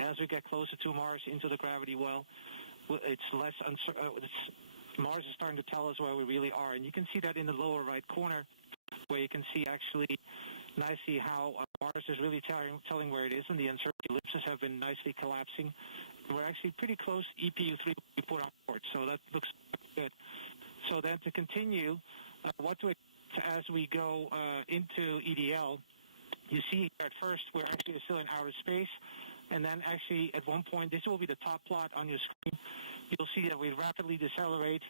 As we get closer to Mars into the gravity well, it's less Mars is starting to tell us where we really are. And you can see that in the lower right corner. where you can see actually nicely how Mars is really telling where it is, and the uncertainty ellipses have been nicely collapsing. We're actually pretty close to EPU3 we put on board, so that looks good. So then to continue, what to expect as we go into EDL, you see at first we're actually still in outer space, and then actually at one point, this will be the top plot on your screen, you'll see that we rapidly decelerate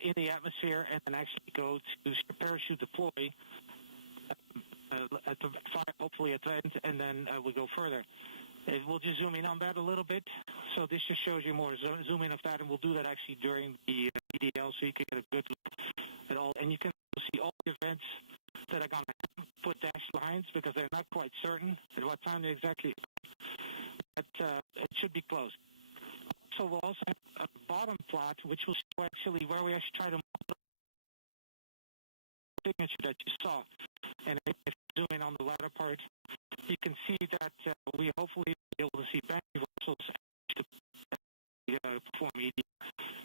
in the atmosphere and then actually go to parachute deploy at the hopefully at the end, and then we go further. We'll just zoom in on that a little bit. So this just shows you more zoom in of that, and we'll do that actually during the EDL, so you can get a good look at all. And you can see all the events that are going to put dashed lines because they're not quite certain at what time they exactly. But it should be close. So we'll also have a bottom plot, which will show actually where we actually try to signature that you saw. And if you zoom in on the latter part, you can see that we hopefully be able to see bank reversals to perform EDL.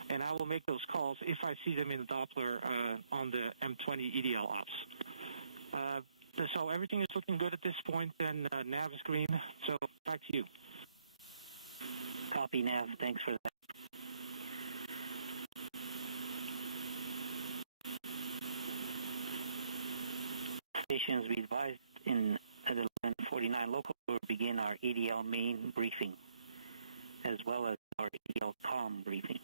And I will make those calls if I see them in the Doppler on the M20 EDL ops. So everything is looking good at this point, and nav is green. So back to you. Copy, Nav. Thanks for that. Stations, be advised at 11:49 local, we'll begin our EDL main briefing, as well as our EDL COM briefing.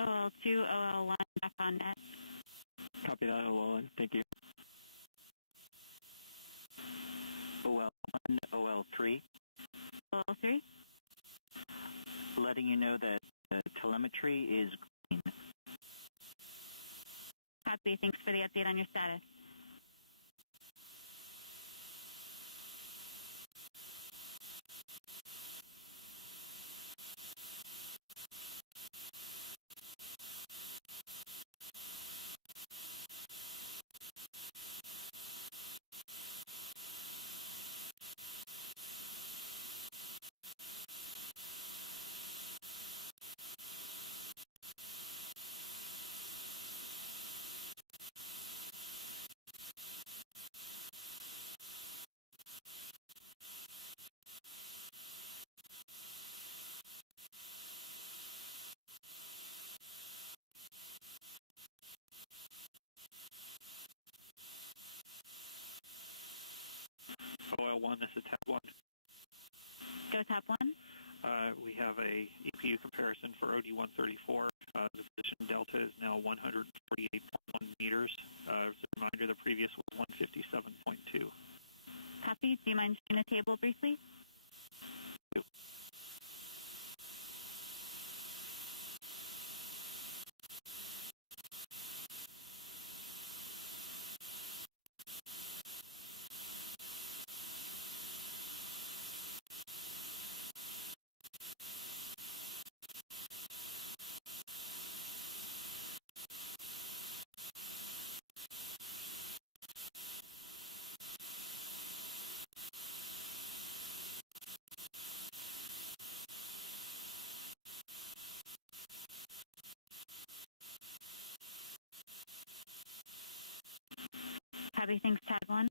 OL2, OL1, back on net. Copy that, OL1. Thank you. OL1, OL3. OL3. Letting you know that the telemetry is green. Copy. Thanks for the update on your status. OL1, this is Tab 1. Go Tab 1. We have a EPU comparison for OD134. The position delta is now 148.1 meters. As a reminder, the previous was 157.2. Copy. Do you mind sharing the table briefly? Copy. Thanks, Tab 1.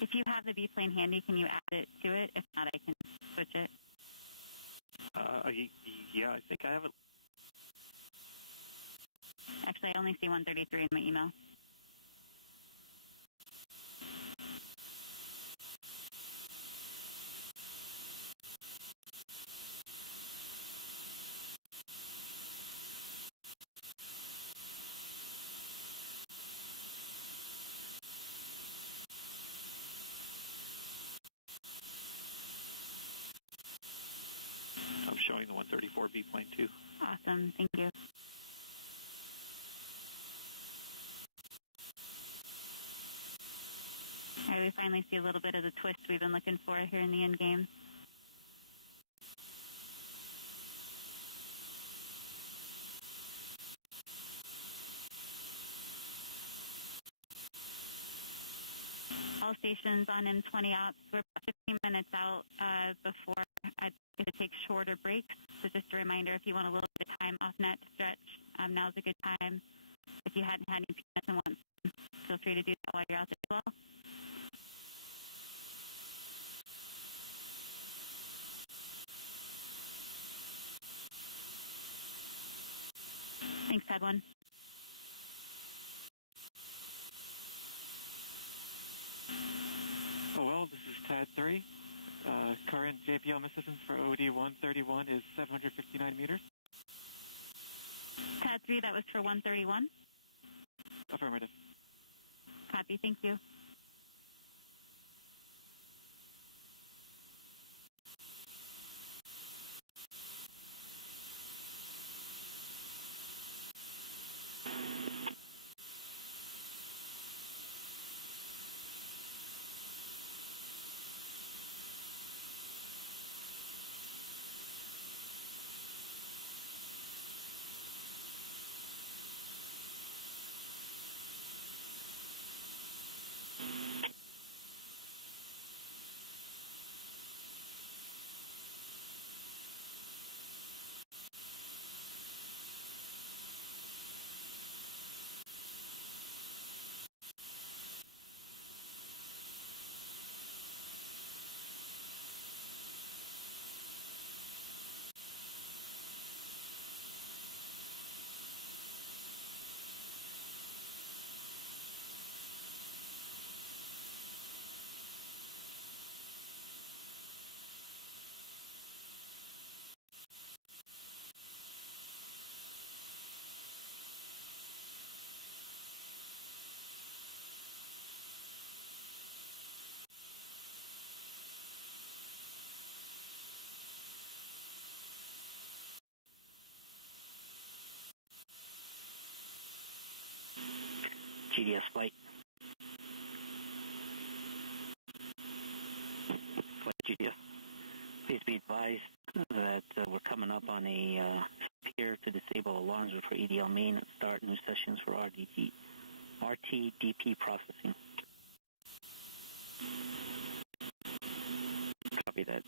If you have the B-plane handy, can you add it to it? If not, I can switch it. Yeah, I think I have it. Actually, I only see 133 in my email. I'm showing the 134 B-plane too. Awesome. Thank you. All right, we finally see a little bit of the twist we've been looking for here in the end game. all stations on M20 ops. We're about 15 minutes out before I think it takes shorter breaks. So just a reminder, if you want a little bit of time off net to stretch, now's a good time. If you hadn't had any peanuts and want some, feel free to do that while you're out there as well. Thanks, Tad 1. Oh, well, this is Tad 3. Current JPL assistance for OD 131 is 759 meters. Tad 3, that was for 131? Affirmative. Copy, thank you. GDS flight. Flight GDS. Please be advised that we're coming up on a pier to disable alarms for EDL main and start new sessions for RTDP processing. Copy that.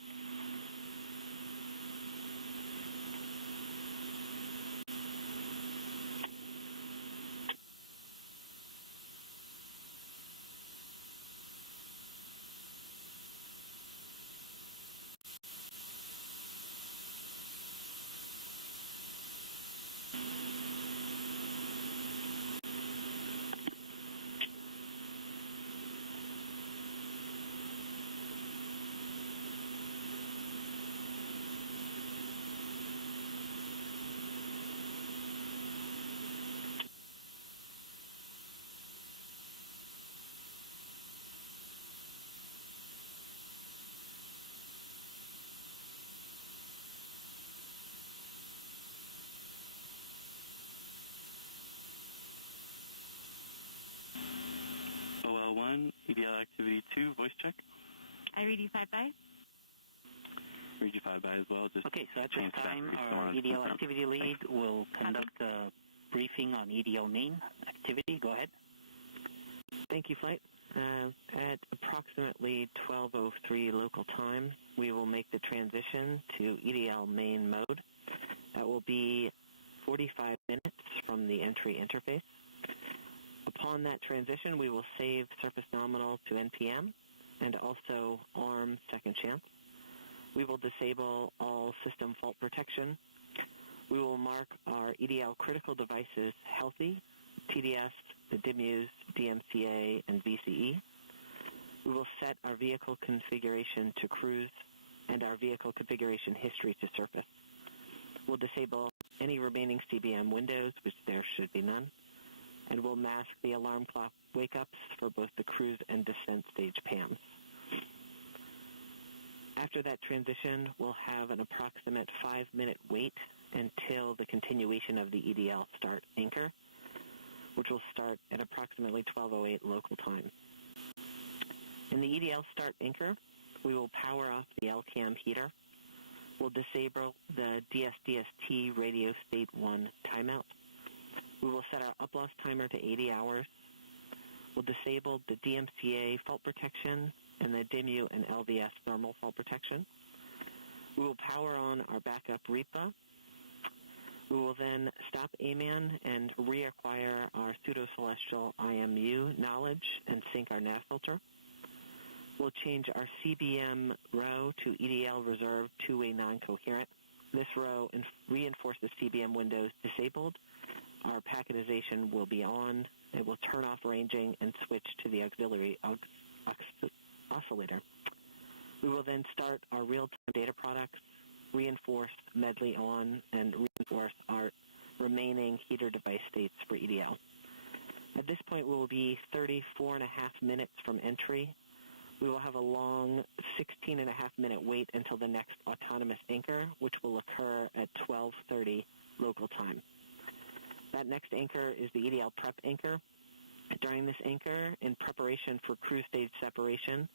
OL1, EDL activity 2, voice check. I read you 5-by. Read you 5-by as well. Just okay, so at this time, our EDL activity lead will conduct a briefing on EDL main activity. Go ahead. Thank you, Flight. At approximately 12:03 local time, we will make the transition to EDL main mode. That will be 45 minutes from the entry interface. Upon that transition, we will save surface nominal to NPM and also ARM second chance. We will disable all system fault protection. We will mark our EDL critical devices healthy, TDS, the DIMUs, DMCA, and VCE. We will set our vehicle configuration to cruise and our vehicle configuration history to surface. We'll disable any remaining CBM windows, which there should be none, and we'll mask the alarm clock wake-ups for both the cruise and descent stage PAMs. After that transition, we'll have an approximate 5-minute wait until the continuation of the EDL start anchor, which will start at approximately 12:08 local time. In the EDL start anchor, we will power off the LCAM heater. We'll disable the DSDST radio state 1 timeout. We will set our up-loss timer to 80 hours. We'll disable the DMCA fault protection and the DIMU and LVS thermal fault protection. We will power on our backup REPA. We will then stop AMAN and reacquire our pseudo-celestial IMU knowledge and sync our NAV filter. We'll change our CBM row to EDL reserved two-way non-coherent. This row reinforces CBM windows disabled. Our packetization will be on. It will turn off ranging and switch to the auxiliary oscillator. We will then start our real-time data products, reinforce medley on, and reinforce our remaining heater device states for EDL. At this point, we will be 34.5 minutes from entry. We will have a long 16.5-minute wait until the next autonomous anchor, which will occur at 12:30 local time. That next anchor is the EDL prep anchor. During this anchor, in preparation for cruise stage separation,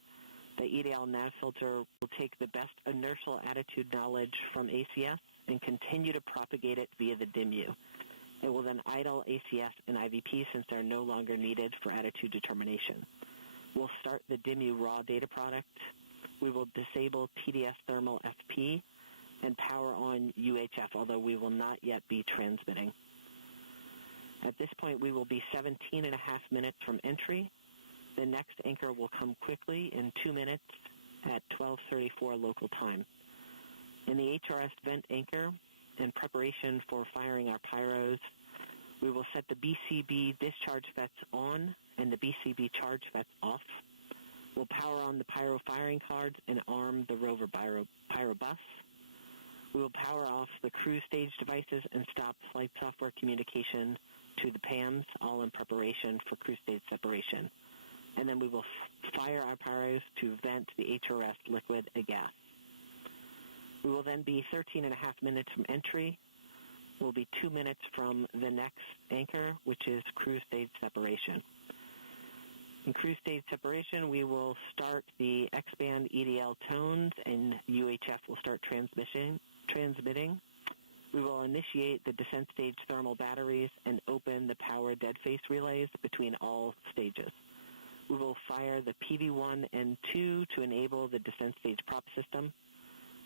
the EDL nav filter will take the best inertial attitude knowledge from ACS and continue to propagate it via the DIMU. It will then idle ACS and IVP since they're no longer needed for attitude determination. We'll start the DIMU raw data product. We will disable TDS thermal FP and power on UHF, although we will not yet be transmitting. At this point, we will be 17.5 minutes from entry. The next anchor will come quickly in 2 minutes at 12:34 local time. In the HRS vent anchor, in preparation for firing our pyros, we will set the BCB discharge FETs on and the BCB charge FETs off. We'll power on the pyro firing cards and arm the Rover pyro bus. We will power off the cruise stage devices and stop flight software communication to the PAMs, all in preparation for cruise stage separation. And then we will fire our pyros to vent the HRS liquid and gas. We will then be 13.5 minutes from entry. We'll be 2 minutes from the next anchor, which is cruise stage separation. In cruise stage separation, we will start the X-band EDL tones, and UHF will start transmitting. We will initiate the descent stage thermal batteries and open the power dead face relays between all stages. We will fire the PV1 and 2 to enable the descent stage prop system.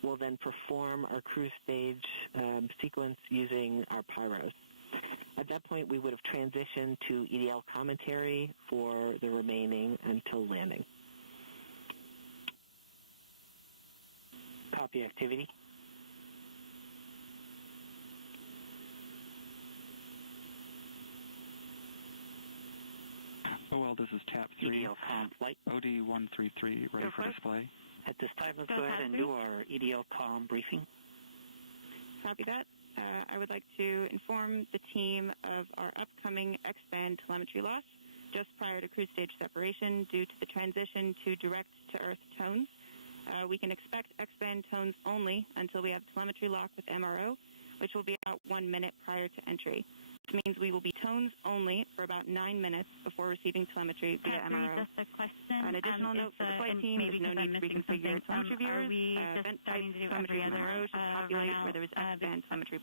We'll then perform our cruise stage sequence using our pyros. At that point, we would have transitioned to EDL commentary for the remaining until landing. Copy activity. Oh, well, this is TAP 3. EDL comm flight. OD133, ready for display. At this time, let's go ahead and do our EDL comm briefing. Copy that. I would like to inform the team of our upcoming X-band telemetry loss just prior to cruise stage separation due to the transition to direct-to-earth tones. We can expect X-band tones only until we have telemetry lock with MRO, which will be about 1 minute prior to entry. This means we will be tones only for about 9 minutes before receiving telemetry via MRO. Just a question. An additional note for the flight team, there's no need to reconfigure telemetry viewers. Vent type telemetry and MRO should populate where there is X-band telemetry.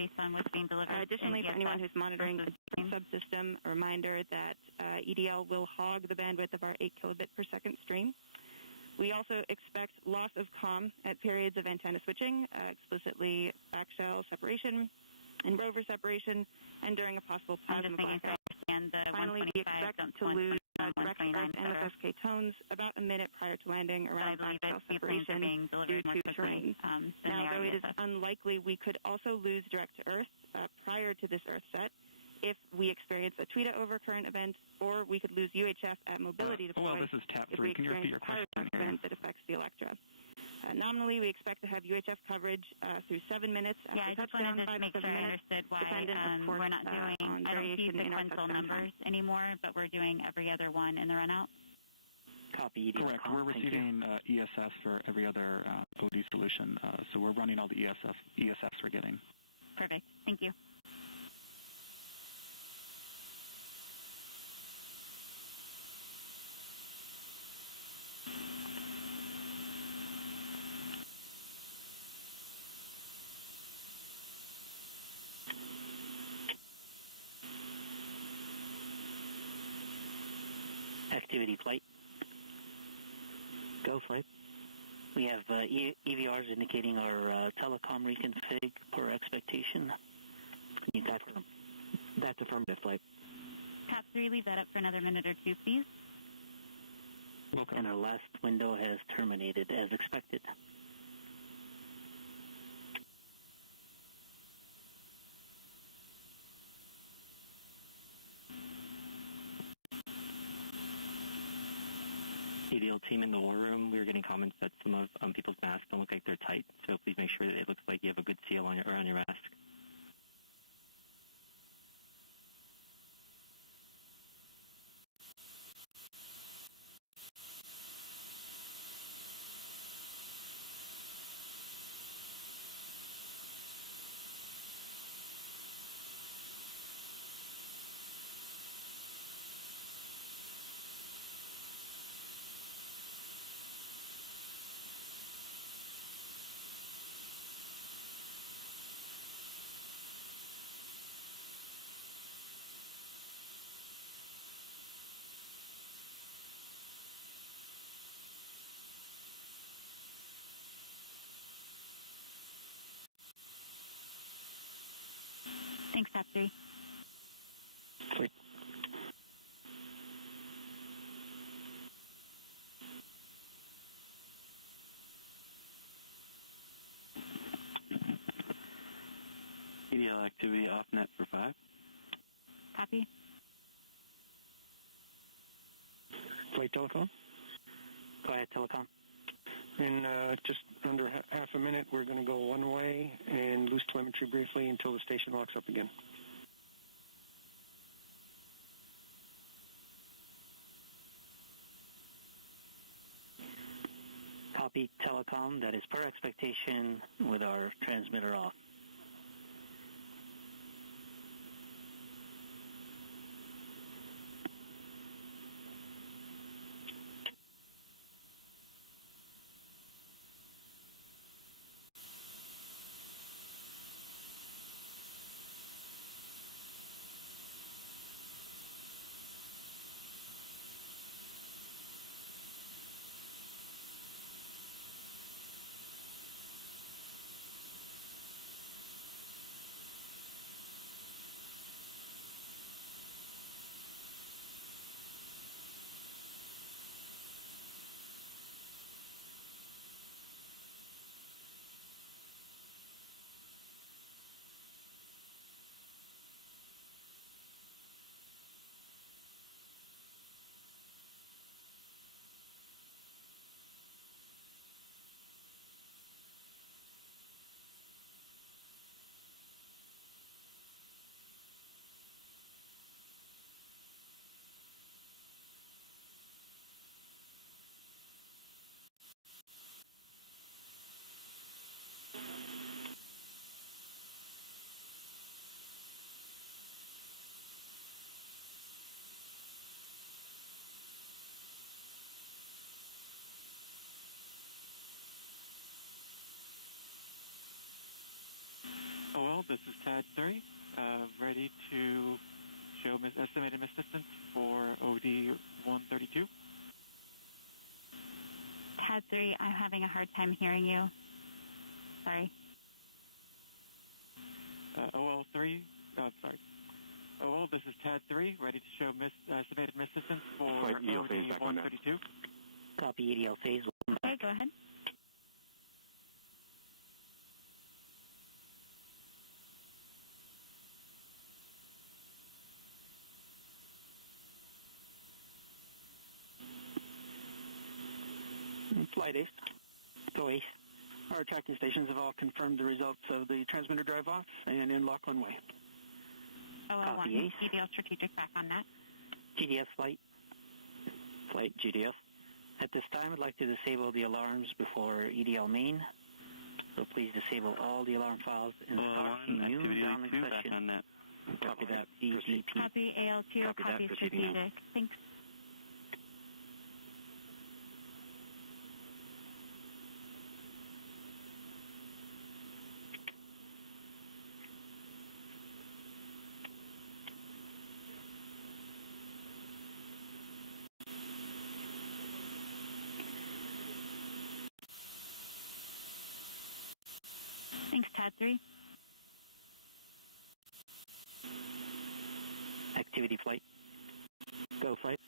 Based on what's being delivered. Additionally, for anyone who's monitoring a different subsystem, a reminder that EDL will hog the bandwidth of our 8 kilobit per second stream. We also expect loss of comm at periods of antenna switching, explicitly backshell separation and rover separation, and during a possible plasma blackout. Finally, we expect to lose direct Earth NFSK tones about a minute prior to landing around backshell separation due to terrain. Now, though it is unlikely we could also lose direct to Earth prior to this Earth set, if we experience a tweeter overcurrent event, or we could lose UHF at mobility deploy this is TAP 3. if we Can you repeat your experience a question? pyro event that affects the Electra. Nominally, we expect to have UHF coverage through 7 minutes after I just touchdown, wanted to 5 make to 7 sure I minutes, understood why dependent, of course, we're not doing, on I don't see variation in our sequential touchdown numbers time. anymore, but we're doing every other one in the runout. Copy EDL Correct. comm. We're receiving ESF for every other OD solution, so we're running all the ESFs we're getting. Perfect. Thank you. activity flight. Go flight. We have EVRs indicating our telecom reconfig per expectation. You got them. That's affirmative flight. Cap 3, leave that up for another minute or two, please. Okay. And our last window has terminated as expected. EDL team in the war room, we were getting comments that some of people's masks don't look like they're tight, so please make sure that it looks like you have a good seal on around your mask. Thanks, Cap 3. Flight. EDL activity off net for 5. Copy. Flight telecom. Go ahead, telecom. In just under half a minute, we're going to go one way and lose telemetry briefly until the station locks up again. Copy, telecom. That is per expectation with our transmitter off. Oh, well, this is TAD 3, ready to show estimated missed distance for OD 132. TAD 3, I'm having a hard time hearing you. Sorry. OL3, sorry. OL, this is TAD 3, ready to show estimated missed distance for OD 132. Copy, EDL phase. Okay, go ahead. Flight Ace. Go Ace. Our tracking stations have all confirmed the results of the transmitter drive off and in lock one way. Copy Ace. EDL strategic back on that. GDS flight. Flight GDS. At this time, I'd like to disable the alarms before EDL main. So please disable all the alarm files and start new downlink session. Copy that. EGP. Copy AL2. Copy strategic. Thanks. Thanks, TAD 3. Activity flight. Go flight.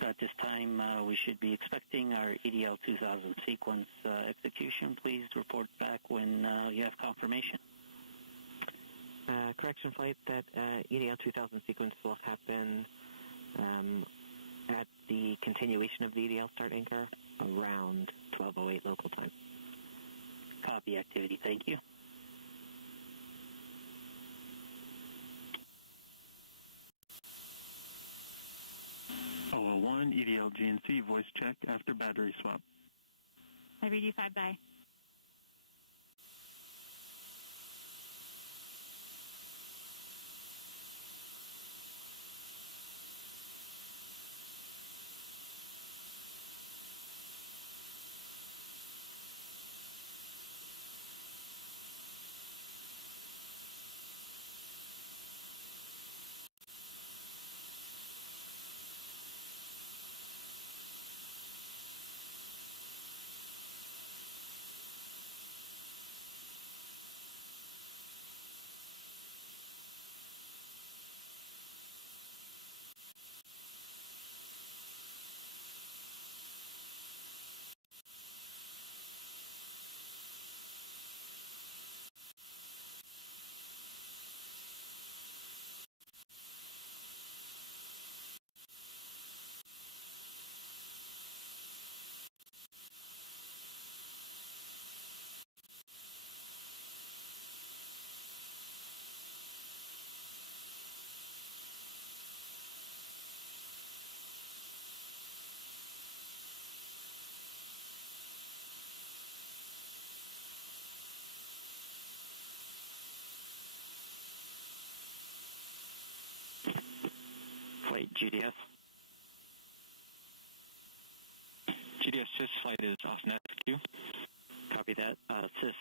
So at this time, we should be expecting our EDL 2000 sequence execution. Please report back when you have confirmation. Correction flight, that EDL 2000 sequence will happen at the continuation of the EDL start anchor around 12:08 local time. Copy activity. Thank you. OL1, EDL GNC, voice check after battery swap. I read you 5 by. Flight GDS. GDS SIS flight is off net queue. Copy that. SIS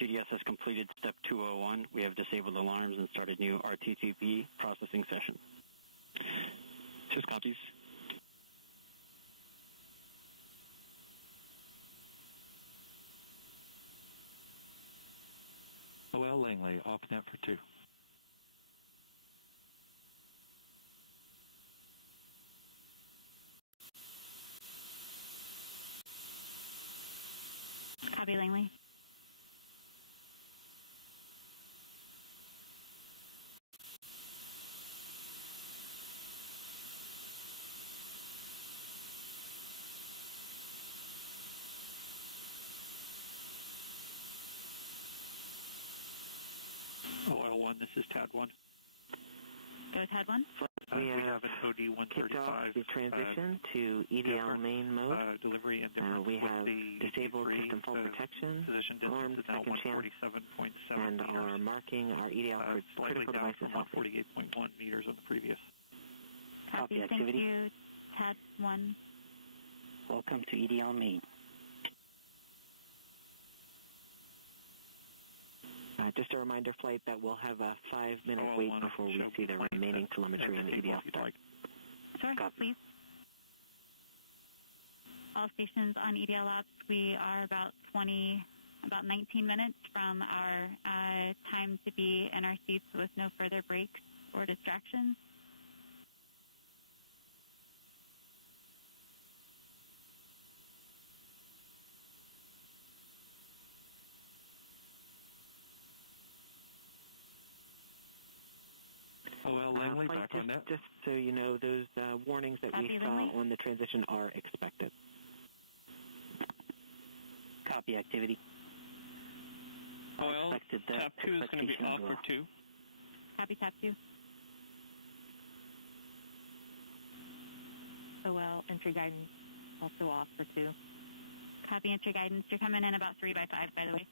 GDS has completed step 201. We have disabled alarms and started new RTTP processing session. SIS copies. OL Langley, off net for 2. Copy, Langley. OL1, this is TAD 1. Go with TAD 1. We have an OD 135. Kicked off the transition to EDL main mode. Delivery and difference We with have the disabled D3, system fault protection, position armed distance is now second chance, 147.7 and meters. are marking our EDL for Slightly critical down devices from healthy. 148.1 meters on the previous. Copy, thank you. TAD 1. Welcome to EDL main. Just a reminder, flight, that we'll have a 5-minute wait before we see the remaining telemetry on the EDL start. Sorry, please. All stations on EDL ops, we are about 19 minutes from our time to be in our seats with no further breaks or distractions. OL Langley, Flight, back on net. just so you know, those warnings that we saw on the transition are expected. Copy activity. OL, TAP 2 is going to be off for 2. Copy, TAP 2. OL, entry guidance also off for 2. Copy, entry guidance. You're coming in about 3 by 5, by the way.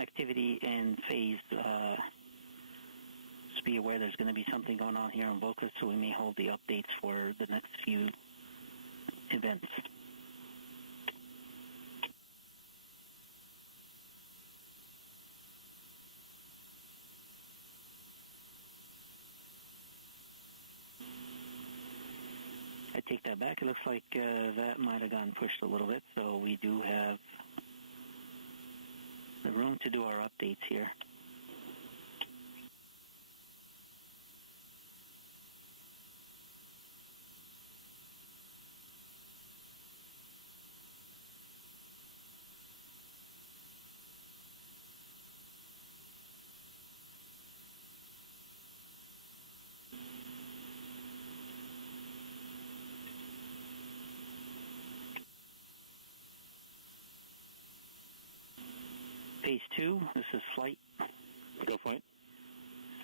Activity and phase. Just be aware there's going to be something going on here on Vocus, so we may hold the updates for the next few events. At take that back. It looks like that might have gotten pushed a little bit, so we do have the room to do our updates here. Phase 2, this is flight. Go flight.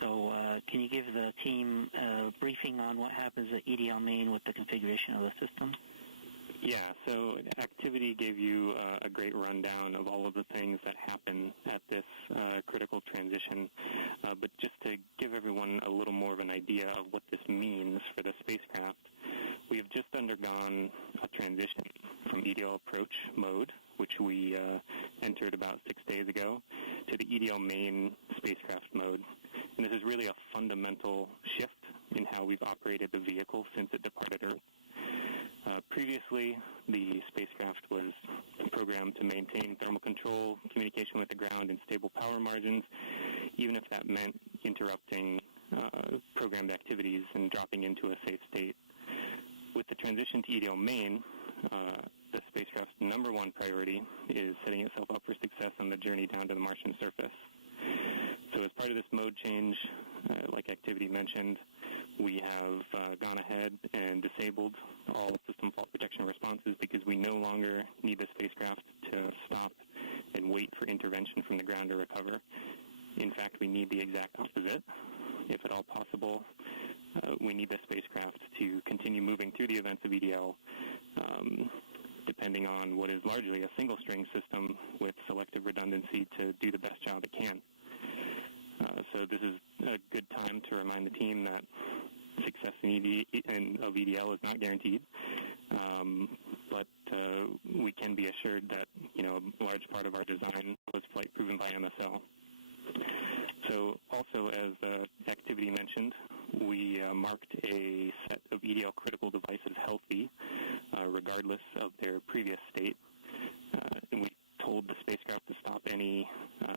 So can you give the team a briefing on what happens at EDL main with the configuration of the system? Yeah, so activity gave you a great rundown of all of the things that happen at this critical transition. But just to give everyone a little more of an idea of what this means for the spacecraft, we have just undergone a transition from EDL approach mode, which we entered about 6 days ago, to the EDL main spacecraft mode. And this is really a fundamental shift in how we've operated the vehicle since it departed Earth. Previously, the spacecraft was programmed to maintain thermal control, communication with the ground, and stable power margins, even if that meant interrupting programmed activities and dropping into a safe state. With the transition to EDL main, the spacecraft's number one priority is setting itself up for success on the journey down to the Martian surface. So as part of this mode change, like activity mentioned, we have gone ahead and disabled all system fault protection responses because we no longer need the spacecraft to stop and wait for intervention from the ground to recover. In fact, we need the exact opposite. If at all possible, we need the spacecraft to continue moving through the events of EDL, depending on what is largely a single-string system with selective redundancy to do the best job it can. So this is a good time to remind the team that success of EDL is not guaranteed, but we can be assured that a large part of our design was flight proven by MSL. So also, as activity mentioned, we marked a set of EDL critical devices healthy, regardless of their previous state, and we told the spacecraft to stop any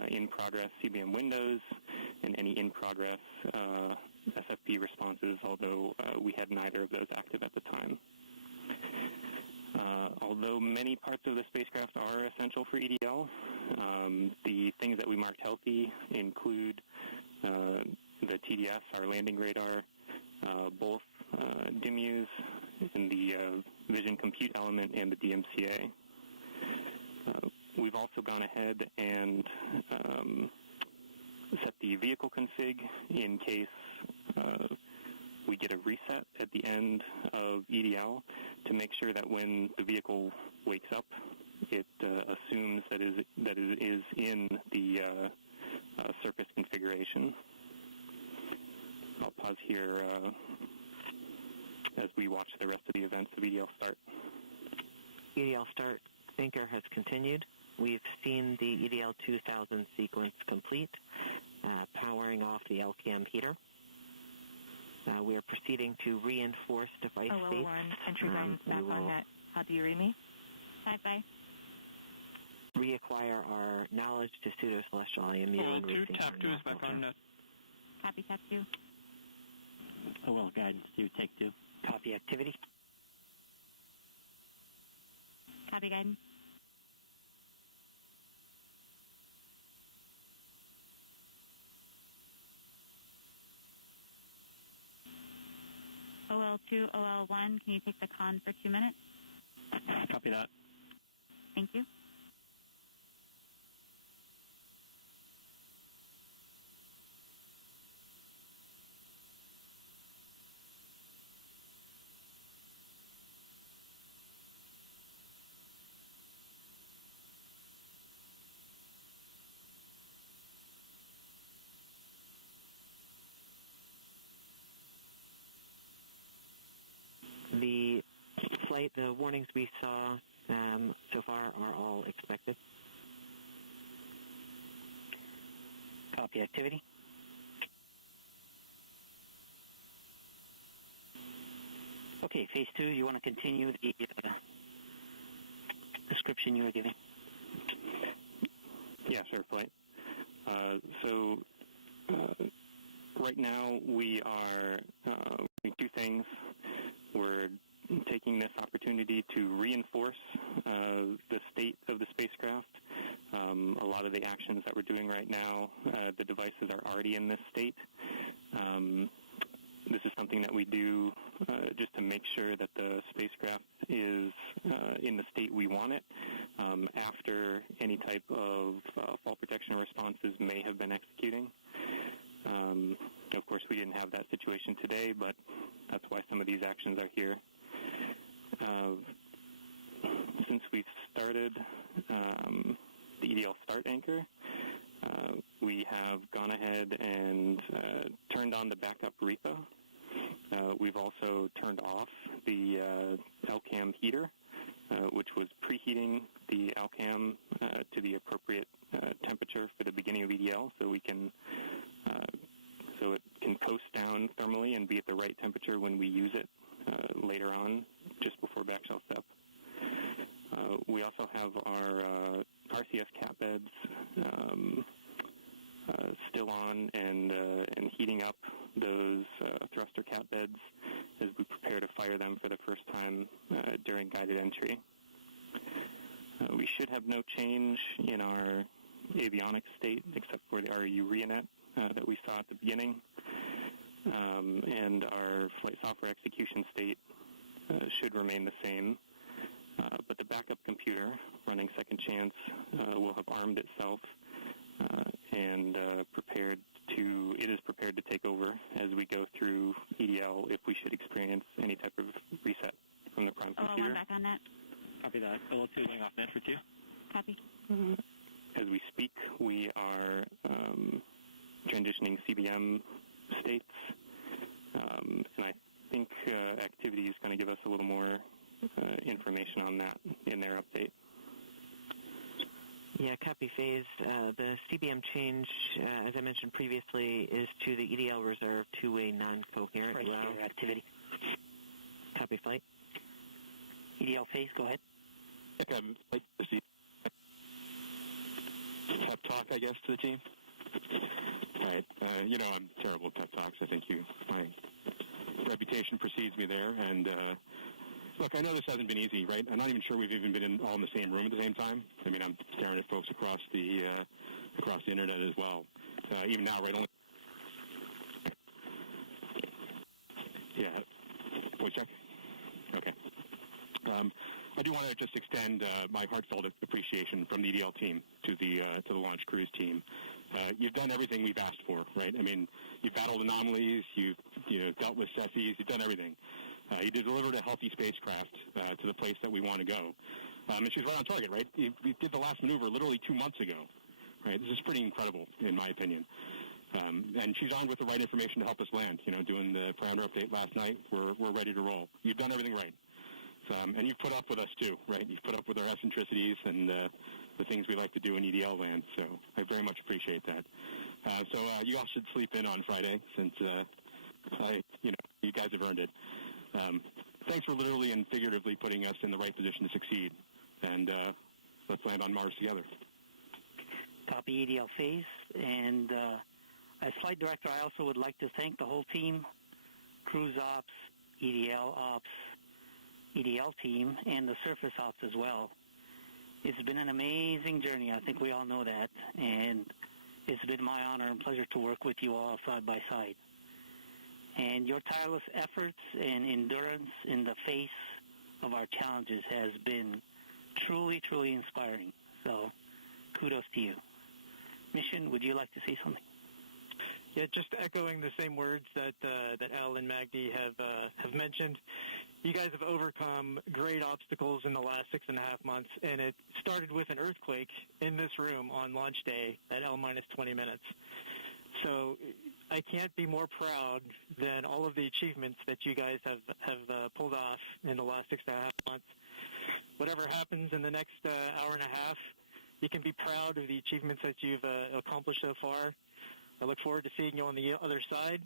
in-progress CBM windows and any in-progress SFP responses, although we had neither of those active at the time. Although many parts of the spacecraft are essential for EDL, the things that we marked healthy include the TDS, our landing radar, both DIMUs, and the vision compute element, and the DMCA. We've also gone ahead and set the vehicle config in case we get a reset at the end of EDL to make sure that when the vehicle wakes up, it assumes that it is in the surface configuration. I'll pause here as we watch the rest of the events of EDL start. EDL start anchor has continued. We've seen the EDL 2000 sequence complete, powering off the LCM heater. We are proceeding to reinforce device states. entry guidance back on net. How do you read me? Bye-bye. Reacquire our knowledge to pseudo-celestial IMU. 2, tap 2 is back on net. Copy, tap 2. OL guidance to take 2. Copy activity. Copy guidance. OL2, OL1, can you take the con for 2 minutes? Copy that. Thank you. The warnings we saw so far are all expected. Copy activity. Okay, phase 2, you want to continue the description you were giving? Yeah, sure, Flight. Right now we are doing two things. We're taking this opportunity to reinforce the state of the spacecraft. A lot of the actions that we're doing right now, the devices are already in this state. This is something that we do just to make sure that the spacecraft is in the state we want it after any type of fall protection responses may have been executing. Of course, we didn't have that situation today, but that's why some of these actions are here. Since we've started the EDL start anchor, we have gone ahead and turned on the backup repo. We've also turned off the LCAM heater, which was preheating the LCAM to the appropriate temperature for the beginning of EDL, so we can so it can coast down thermally and be at the right temperature when we use it later on, just before back shell step. We also have our RCS cat beds still on and heating up those thruster cat beds as we prepare to fire them for the first time during guided entry. We should have no change in our avionics state except for our UREANet that we saw at the beginning, and our flight software execution state should remain the same. But the backup computer running Second Chance will have armed itself and it is prepared to take over as we go through EDL if we should experience any type of reset from the prime computer. Back on net. Copy that. OL2 going off net for 2. Copy. As we speak, we are transitioning CBM states, and I think activity is going to give us a little more information on that in their update. Yeah, copy phase. The CBM change, as I mentioned previously, is to the EDL reserve two-way non-coherent route. Activity. Copy flight. EDL phase, go ahead. Pep talk, I guess, to the team. All right. I'm terrible at pep talks. I think my reputation precedes me there. And look, I know this hasn't been easy, right? I'm not even sure we've even been all in the same room at the same time. I mean, I'm staring at folks across the internet as well. Even now, right? Yeah. Voice check. Okay. I do want to just extend my heartfelt appreciation from the EDL team to the launch crews team. You've done everything we've asked for, right? I mean, you've battled anomalies, you've dealt with CEFIs, you've done everything. You delivered a healthy spacecraft to the place that we want to go. And she's right on target, right? We did the last maneuver literally 2 months ago, right? This is pretty incredible, in my opinion. And she's armed with the right information to help us land. Doing the parameter update last night, we're ready to roll. You've done everything right. And you've put up with us, too, right? You've put up with our eccentricities and the things we like to do in EDL land, so I very much appreciate that. So you all should sleep in on Friday, since you guys have earned it. Thanks for literally and figuratively putting us in the right position to succeed, and let's land on Mars together. Copy EDL phase, and as flight director, I also would like to thank the whole team, cruise ops, EDL ops, EDL team, and the surface ops as well. It's been an amazing journey. I think we all know that, and it's been my honor and pleasure to work with you all side by side. And your tireless efforts and endurance in the face of our challenges has been truly, truly inspiring. So kudos to you. Mission, would you like to say something? Yeah, just echoing the same words that Al and Magdi have mentioned. You guys have overcome great obstacles in the last 6.5 months, and it started with an earthquake in this room on launch day at L-20 minutes. So I can't be more proud than all of the achievements that you guys have pulled off in the last 6.5 months. Whatever happens in the next hour and a half, you can be proud of the achievements that you've accomplished so far. I look forward to seeing you on the other side.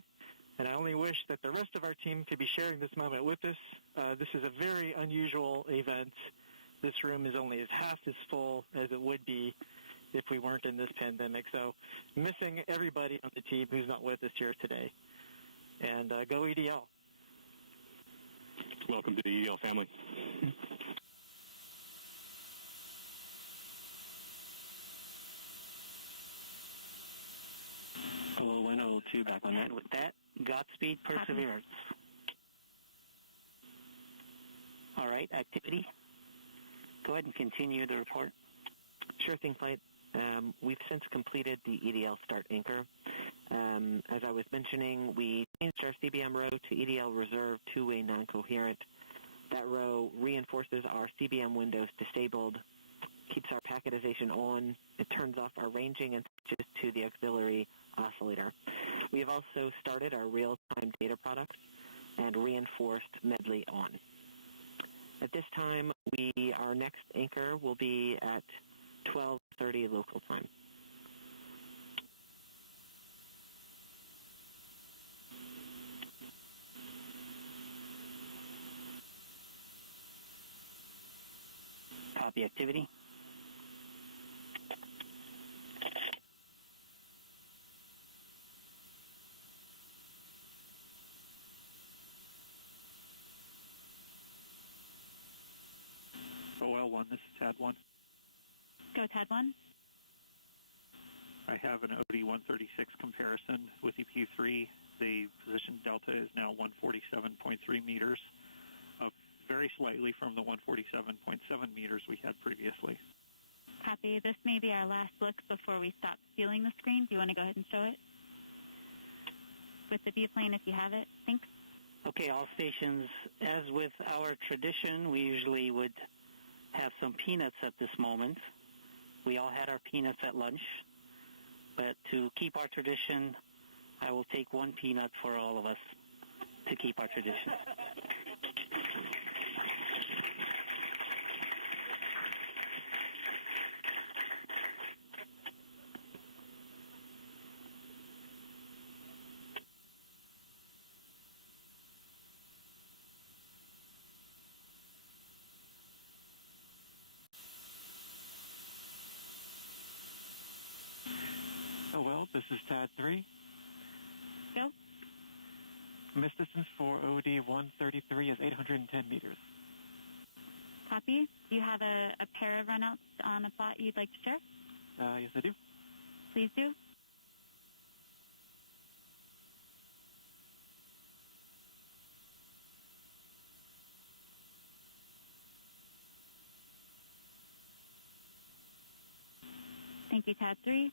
And I only wish that the rest of our team could be sharing this moment with us. This is a very unusual event. This room is only half as full as it would be if we weren't in this pandemic. So missing everybody on the team who's not with us here today. And go EDL. Welcome to the EDL family. Hello, 102 back on that. With that, Godspeed, Perseverance. All right, activity. Go ahead and continue the report. Sure thing, Flight. We've since completed the EDL Start Anchor. As I was mentioning, we changed our CBM row to EDL Reserve two-way non-coherent. That row reinforces our CBM windows disabled, keeps our packetization on, it turns off our ranging and switches to the auxiliary oscillator. We have also started our real-time data product and reinforced Medley on. At this time, our next anchor will be at 12:30 local time. Copy activity. OL1, this is TAD1. Go TAD1. I have an OD136 comparison with EPU3. The position delta is now 147.3 meters, up very slightly from the 147.7 meters we had previously. Copy. This may be our last look before we stop stealing the screen. Do you want to go ahead and show it? With the biplane, if you have it. Thanks. Okay, all stations, as with our tradition, we usually would have some peanuts at this moment. We all had our peanuts at lunch, but to keep our tradition, I will take one peanut for all of us to keep our tradition. Oh, well, this is TAD3. Go. Mist distance for OD133 is 810 meters. Copy. Do you have a pair of runouts on a plot you'd like to share? Yes, I do. Please do. Thank you, TAD3.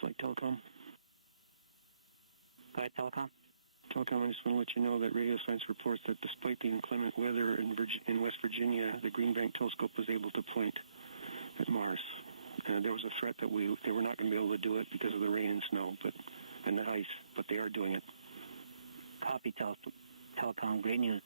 Flight Telecom. Go ahead, Telecom. Telecom, I just want to let you know that radio science reports that despite the inclement weather in West Virginia, the Green Bank telescope was able to point at Mars. There was a threat that they were not going to be able to do it because of the rain and snow and the ice, but they are doing it. Copy, Telecom. Great news.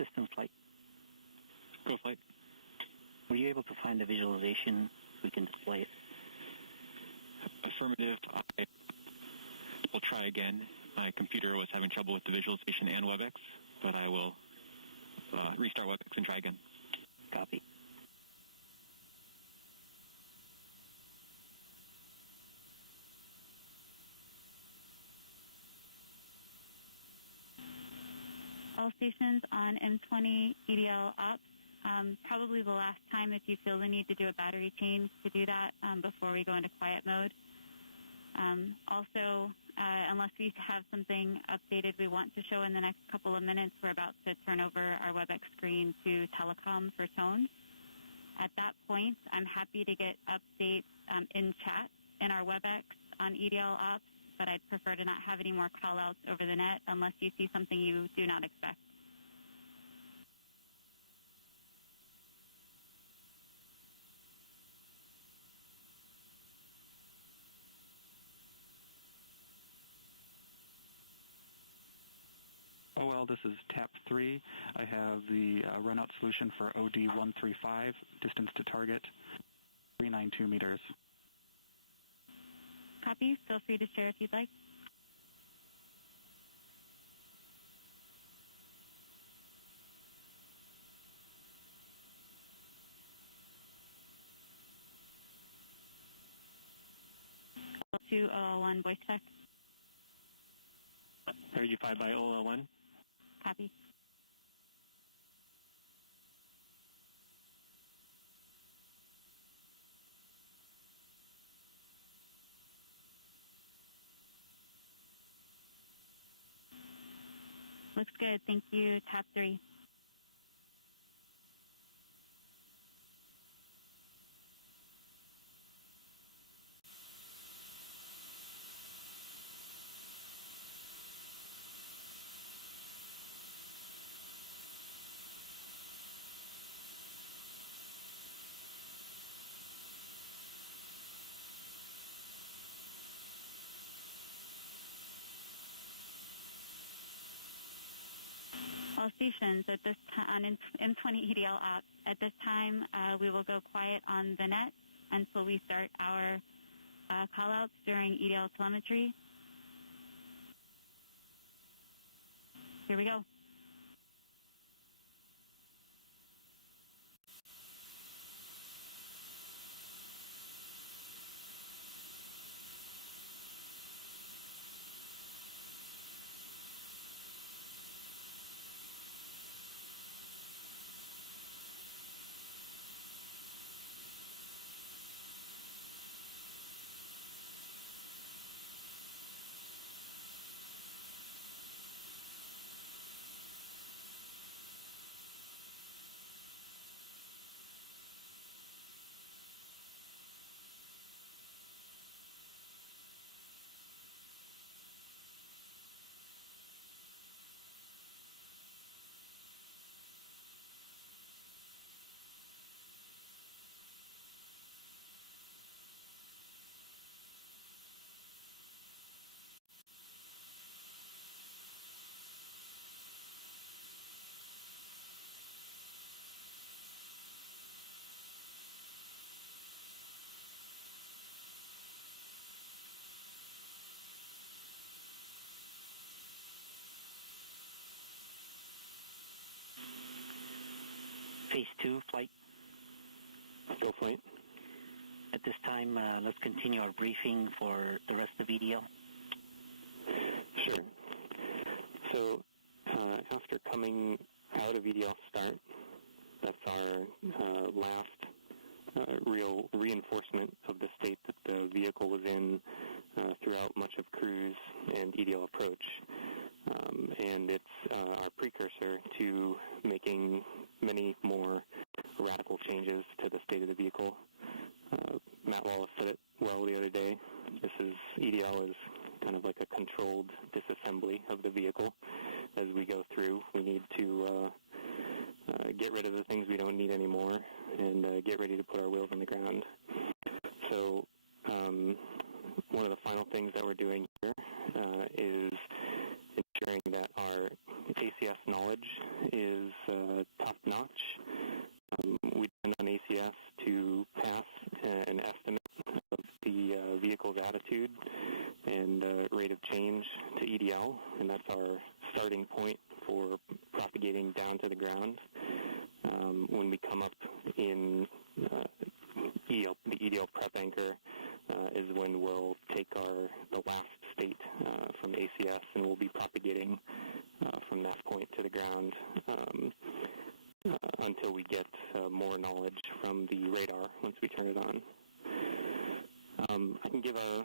System flight. Go flight. Were you able to find the visualization so we can display it? Affirmative. I will try again. My computer was having trouble with the visualization and WebEx, but I will restart WebEx and try again. Copy. All stations on M20 EDL ops. Probably the last time if you feel the need to do a battery change to do that before we go into quiet mode. Also, unless we have something updated we want to show in the next couple of minutes, we're about to turn over our WebEx screen to Telecom for tones. At that point, I'm happy to get updates in chat in our WebEx on EDL ops, but I'd prefer to not have any more call-outs over the net unless you see something you do not expect. OL, this is TAP 3. I have the runout solution for OD135, distance to target, 392 meters. Copy. Feel free to share if you'd like. To OL1 voice check. 35 by OL1. Copy. Looks good. Thank you. TAP 3. All stations at this on M20 EDL ops. At this time, we will go quiet on the net until we start our callouts during EDL telemetry. Here we go. Phase 2 flight. Go flight. At this time, let's continue our briefing for the rest of EDL. Sure. So after coming out of EDL start, that's our last real reinforcement of the state that the vehicle was in throughout much of cruise and EDL approach. And it's our precursor to making many more radical changes to the state of the vehicle. Matt Wallace said it well the other day. EDL is kind of like a controlled disassembly of the vehicle. As we go through, we need to get rid of the things we don't need anymore and get ready to put our wheels on the ground. So one of the final things that we're doing here is ensuring that our ACS knowledge is propagating down to the ground. When we come up in the EDL prep anchor is when we'll take the last state from ACS, and we'll be propagating from that point to the ground until we get more knowledge from the radar once we turn it on. I can give a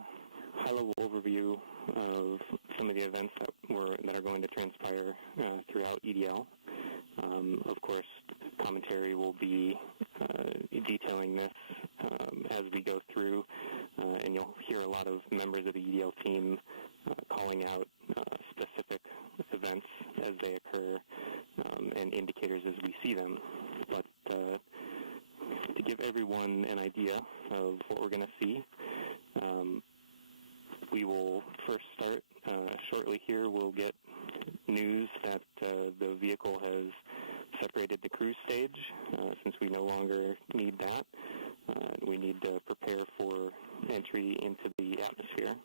high-level overview of some of the events that are going to transpire throughout EDL. Of course, commentary will be detailing this as we go through, and you'll hear a lot of members of the EDL team calling out specific events as they occur and indicators as we see them. But to give everyone an idea of what we're going to see, we will first start shortly here. We'll get news that the vehicle has separated the cruise stage since we no longer need that. We need to prepare for entry into the atmosphere.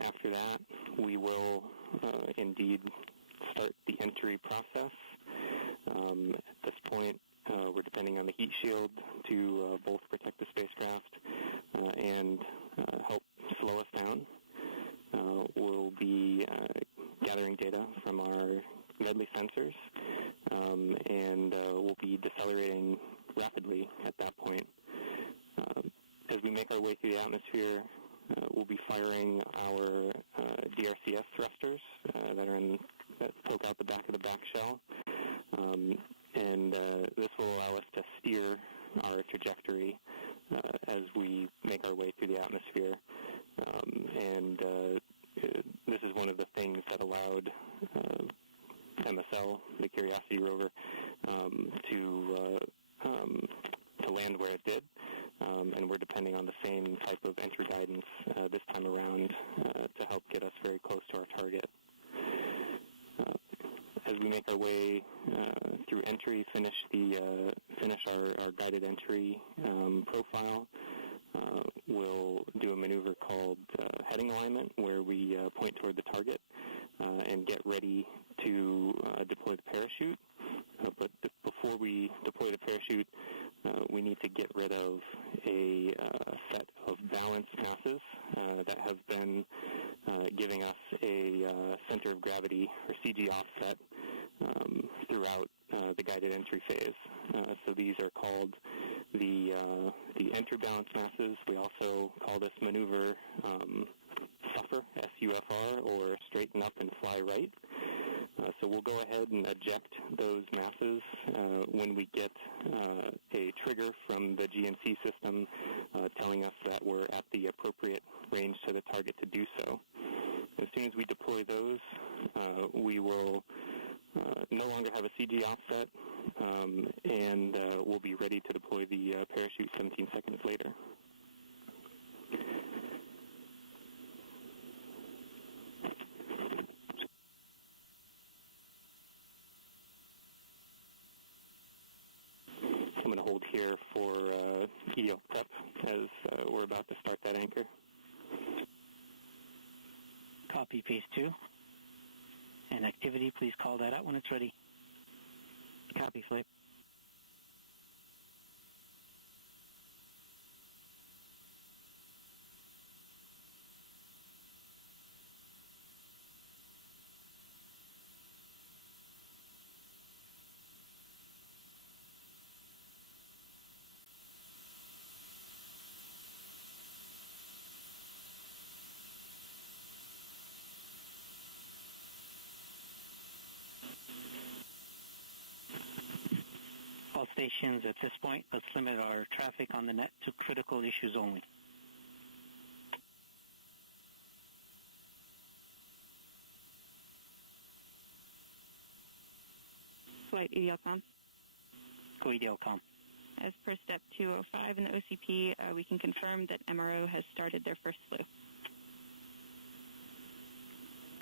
After that, we will indeed start the entry process. At this point, we're depending on the heat shield to both protect the spacecraft and help slow us down. We'll be gathering data from our Medley sensors, and we'll be decelerating rapidly at that point. As we make our way through the atmosphere, we'll be firing our DRCS thrusters that poke out the back of the back shell, and this will allow us to steer our trajectory as we make our way through the atmosphere. And this is one of the things that allowed MSL, the Curiosity rover, to land where it did. And we're depending on the same type of entry guidance this time around to help get us very close to our target. As we make our way through entry, finish our guided entry profile, we'll do a maneuver called heading alignment, where we point toward the target and get ready to deploy the parachute. But before we deploy the parachute, we need to get rid of a set of balance masses that have been giving us a center of gravity, or CG offset, throughout the guided entry phase. So these are called the entry balance masses. We also call this maneuver SUFR, S-U-F-R, or straighten up and fly right. So we'll go ahead and eject those masses when we get a trigger from the GNC system telling us that we're at the appropriate range to the target to do so. As soon as we deploy those, we will no longer have a CG offset, and we'll be ready to deploy the parachute 17 seconds later. I'm going to hold here for EDL prep as we're about to start that anchor. Copy, phase 2. And activity, please call that out when it's ready. Copy, Flip. All stations at this point, let's limit our traffic on the net to critical issues only. Flight EDLCOM. Go EDLCOM. As per step 205 in the OCP, we can confirm that MRO has started their first flu.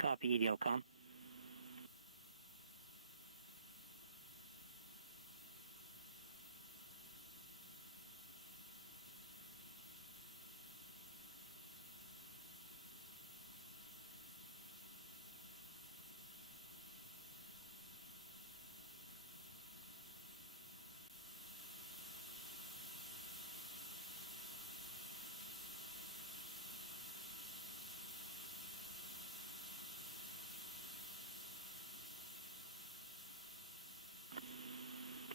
Copy, EDLCOM.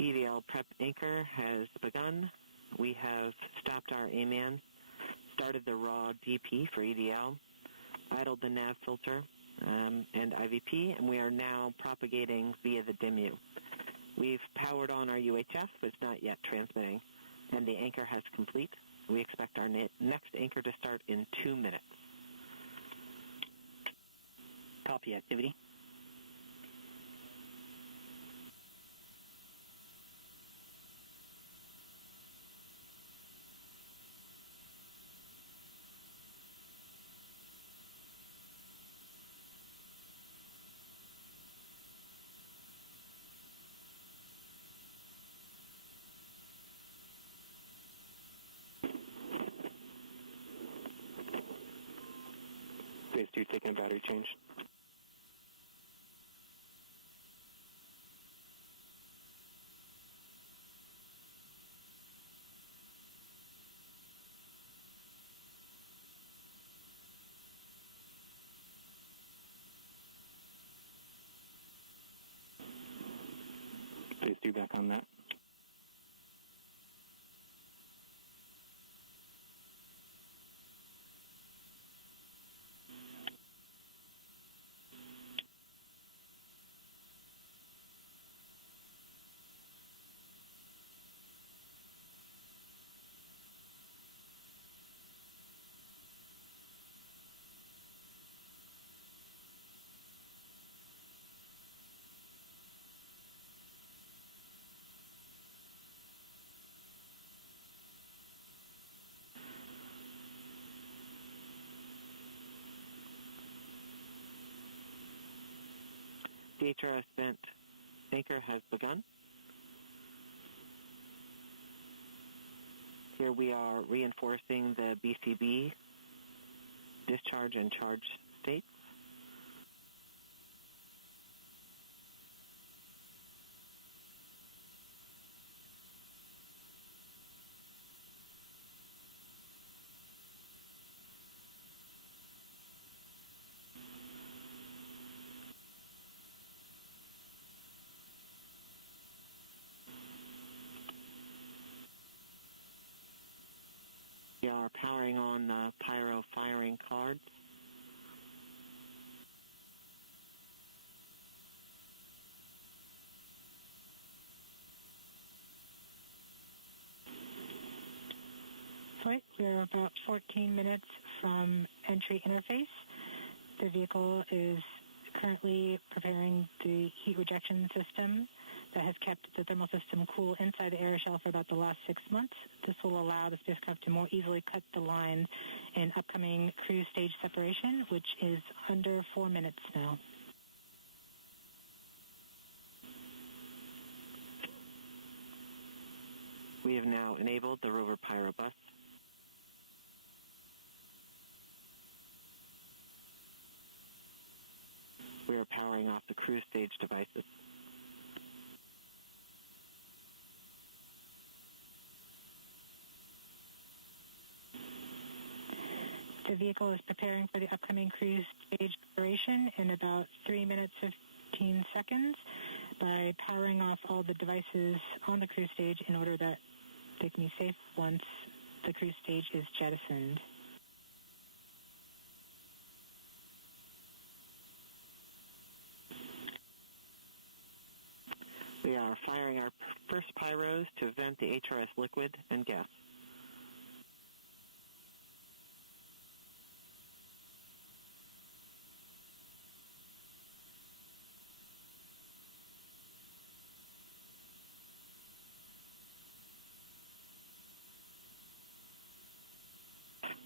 EDL prep anchor has begun. We have stopped our AMAN, started the raw DP for EDL, idled the nav filter and IVP, and we are now propagating via the DIMU. We've powered on our UHF, but it's not yet transmitting, and the anchor has complete. We expect our next anchor to start in 2 minutes. Copy activity. Phase 2 taking a battery change. Phase 2 back on that. The HRS vent anchor has begun. Here we are reinforcing the BCB discharge and charge states. We are powering on the pyro firing cards. Right, we're about 14 minutes from entry interface. The vehicle is currently preparing the heat rejection system that has kept the thermal system cool inside the air shell for about the last 6 months. This will allow the spacecraft to more easily cut the line in upcoming cruise stage separation, which is under 4 minutes now. We have now enabled the Rover Pyro bus. We are powering off the cruise stage devices. The vehicle is preparing for the upcoming cruise stage operation in about 3 minutes 15 seconds by powering off all the devices on the cruise stage in order that they can be safe once the cruise stage is jettisoned. We are firing our first pyros to vent the HRS liquid and gas.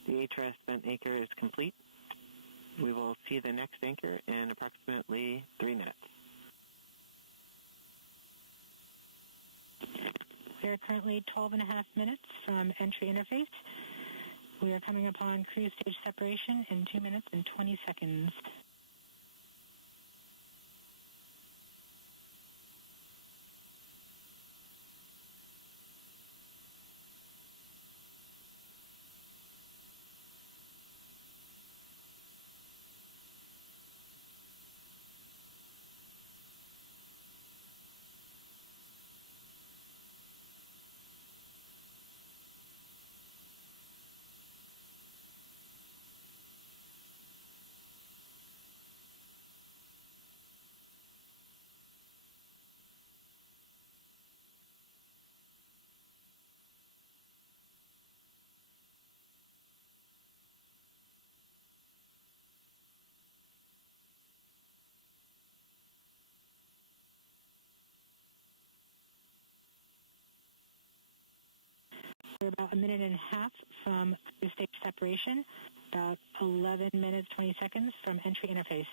The HRS vent anchor is complete. We will see the next anchor in approximately 3 minutes. We are currently 12 and a half minutes from entry interface. We are coming upon cruise stage separation in 2 minutes and 20 seconds. a minute and a half from cruise stage separation, about 11 minutes, 20 seconds from entry interface.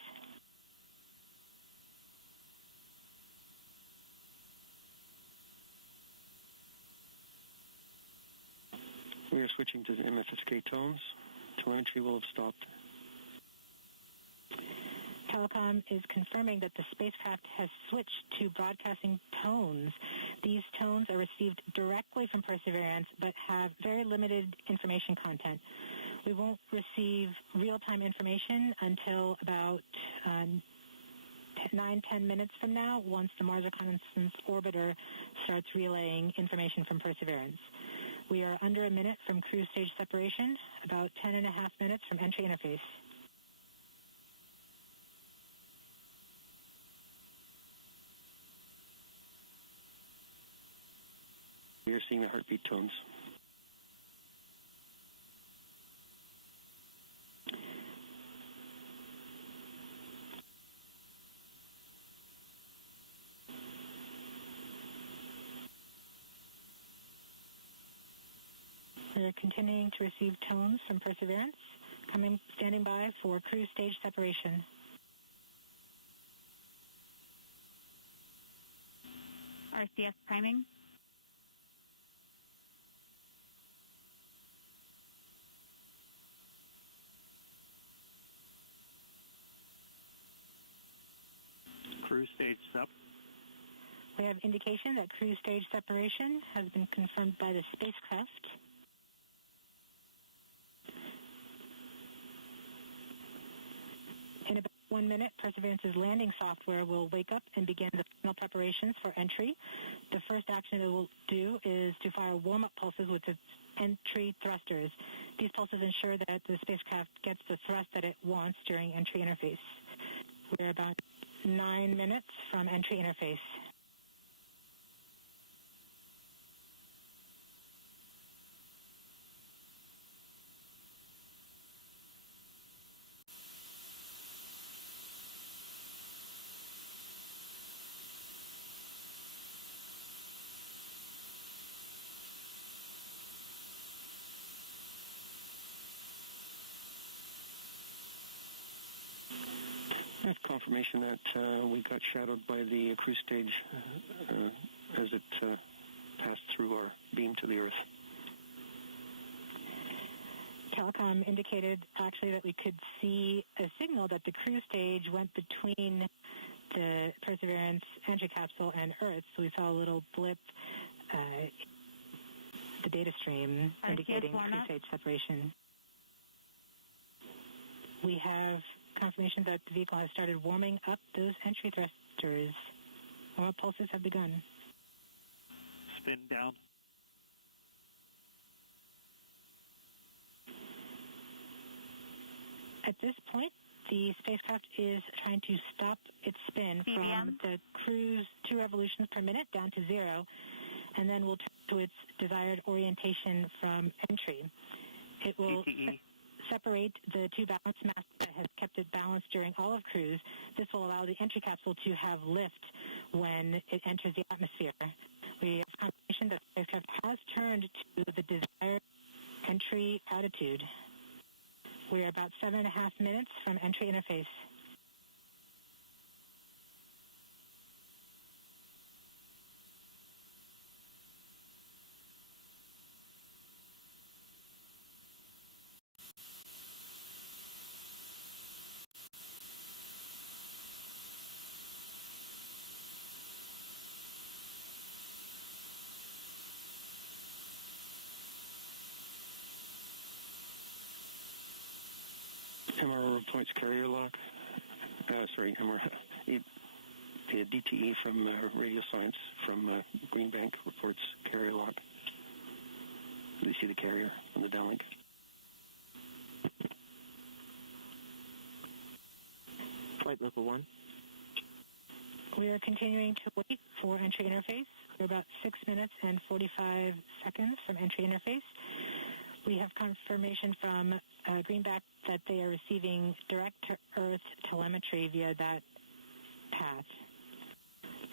We are switching to the MFSK tones. Telemetry will have stopped. Telecom is confirming that the spacecraft has switched to broadcasting tones. These tones are received directly from Perseverance, but have very limited information content. We won't receive real-time information until about 9-10 minutes from now, once the Mars Reconnaissance Orbiter starts relaying information from Perseverance. We are under a minute from cruise stage separation, about 10.5 minutes from entry interface. We are seeing the heartbeat tones. We are continuing to receive tones from Perseverance, standing by for cruise stage separation. RCS priming. Cruise stage sep. We have indication that cruise stage separation has been confirmed by the spacecraft. In about 1 minute, Perseverance's landing software will wake up and begin the final preparations for entry. The first action it will do is to fire warm-up pulses with its entry thrusters. These pulses ensure that the spacecraft gets the thrust that it wants during entry interface. We're about 9 minutes from entry interface. I have confirmation that we got shadowed by the cruise stage as it passed through our beam to the Earth. Telecom indicated actually that we could see a signal that the cruise stage went between the Perseverance entry capsule and Earth. So we saw a little blip, the data stream indicating cruise stage separation. We have confirmation that the vehicle has started warming up those entry thrusters. Warm-up pulses have begun. Spin down. At this point, the spacecraft is trying to stop its spin from the cruise 2 revolutions per minute down to 0, and then will turn to its desired orientation from entry. It will separate the 2 balance masses that has kept it balanced during all of cruise. This will allow the entry capsule to have lift when it enters the atmosphere. We have confirmation that the spacecraft has turned to the desired entry attitude. We are about 7.5 minutes from entry interface. MR reports carrier lock. The DTE from Radio Science from Greenbank reports carrier lock. Do you see the carrier on the downlink? Flight level 1. We are continuing to wait for entry interface. We're about 6 minutes and 45 seconds from entry interface. We have confirmation from Greenback that they are receiving direct-to-Earth telemetry via that path.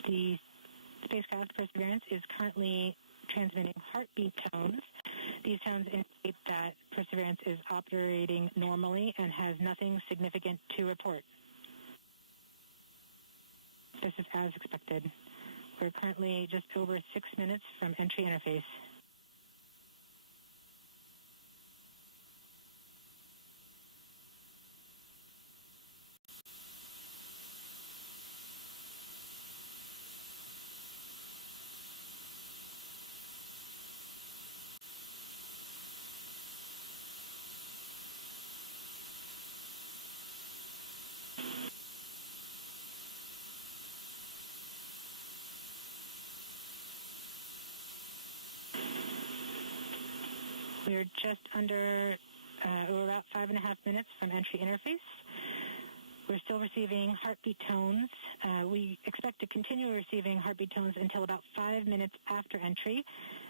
The spacecraft Perseverance is currently transmitting heartbeat tones These tones indicate that Perseverance is operating normally and has nothing significant to report. This is as expected. We're currently just over 6 minutes from entry interface. We're just under, we're about 5.5 minutes from entry interface. We're still receiving heartbeat tones. We expect to continue receiving heartbeat tones until about 5 minutes after entry.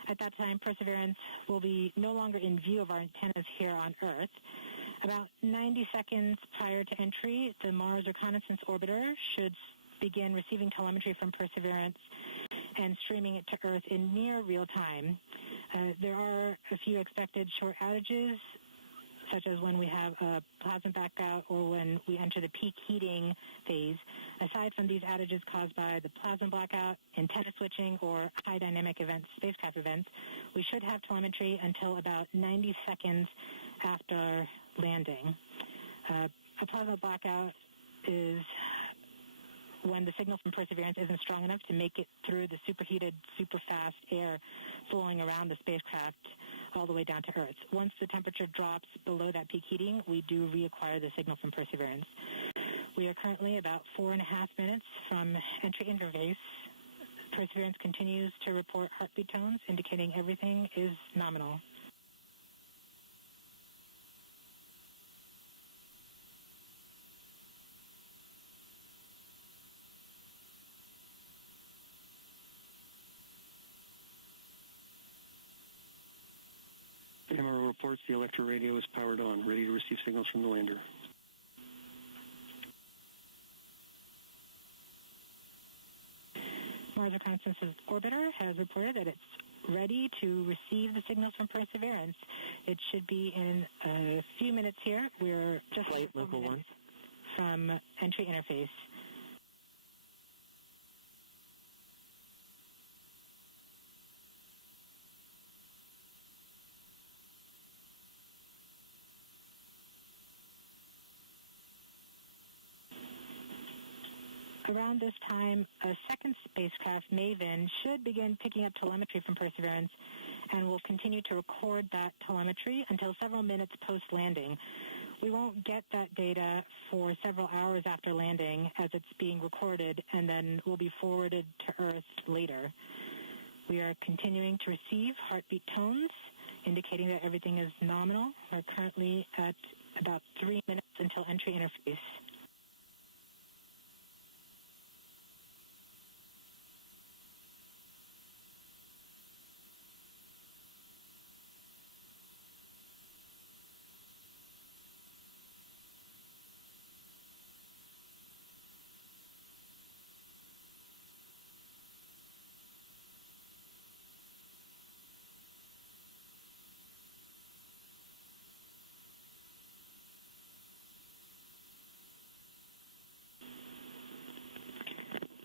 At that time, Perseverance will be no longer in view of our antennas here on Earth. About 90 seconds prior to entry, the Mars Reconnaissance Orbiter should begin receiving telemetry from Perseverance and streaming it to Earth in near real time. There are a few expected short outages, such as when we have a plasma blackout or when we enter the peak heating phase. Aside from these outages caused by the plasma blackout, antenna switching, or high dynamic events, spacecraft events, we should have telemetry until about 90 seconds after landing. A plasma blackout is when the signal from Perseverance isn't strong enough to make it through the superheated, super fast air flowing around the spacecraft all the way down to Earth. Once the temperature drops below that peak heating, we do reacquire the signal from Perseverance. We are currently about 4.5 minutes from entry interface. Perseverance continues to report heartbeat tones, indicating everything is nominal. MRO reports the electro-radio is powered on, ready to receive signals from the lander. Mars Reconnaissance Orbiter has reported that it's ready to receive the signals from Perseverance. It should be in a few minutes here. We're just Flight Local 1 from entry interface. Around this time, a second spacecraft, Maven, should begin picking up telemetry from Perseverance and will continue to record that telemetry until several minutes post-landing. We won't get that data for several hours after landing as it's being recorded and then will be forwarded to Earth later. We are continuing to receive heartbeat tones, indicating that everything is nominal. We're currently at about 3 minutes until entry interface.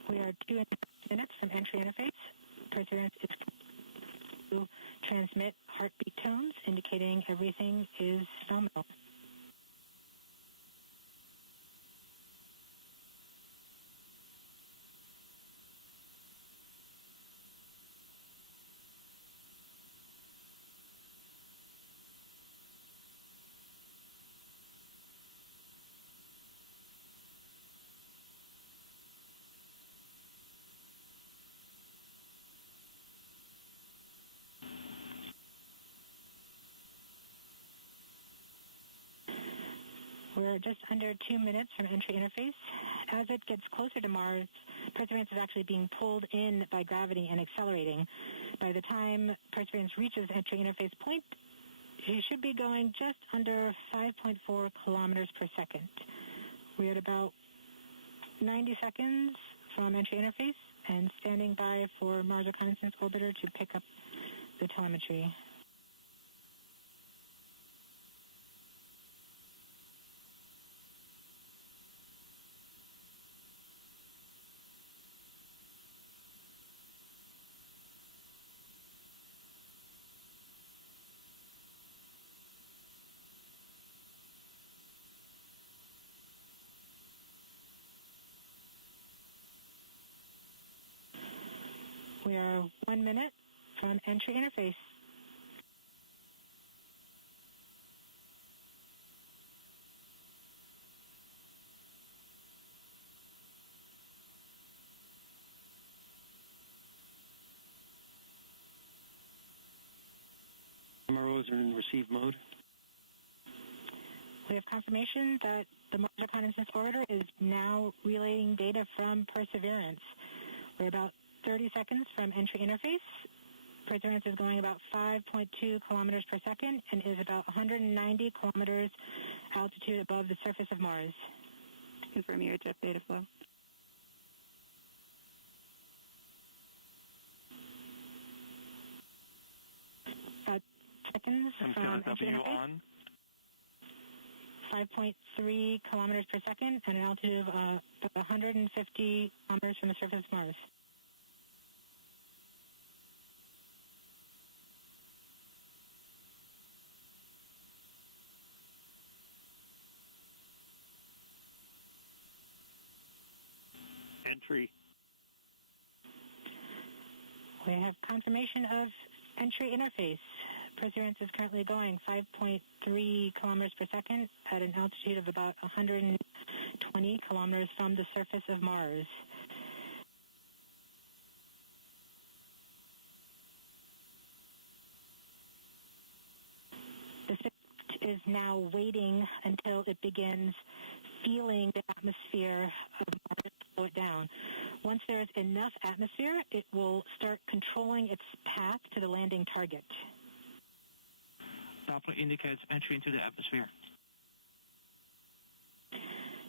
We are 2 minutes from entry interface. Perseverance is to transmit heartbeat tones, indicating everything is nominal. We're just under 2 minutes from entry interface. As it gets closer to Mars, Perseverance is actually being pulled in by gravity and accelerating. By the time Perseverance reaches entry interface point, she should be going just under 5.4 kilometers per second. We're at about 90 seconds from entry interface and standing by for Mars Reconnaissance Orbiter to pick up the telemetry. We are 1 minute from entry interface. MRO is in receive mode. We have confirmation that the Mars Reconnaissance Orbiter is now relaying data from Perseverance. We're about 30 seconds from entry interface. Perseverance is going about 5.2 kilometers per second and is about 190 kilometers altitude above the surface of Mars. Confirm your jet data flow. Seconds from entry interface. 5.3 kilometers per second and an altitude of about 150 kilometers from the surface of Mars. Entry. We have confirmation of entry interface. Perseverance is currently going 5.3 kilometers per second at an altitude of about 120 kilometers from the surface of Mars. The spacecraft is now waiting until it begins feeling the atmosphere of Mars slow it down. Once there is enough atmosphere, it will start controlling its path to the landing target. Doppler indicates entry into the atmosphere.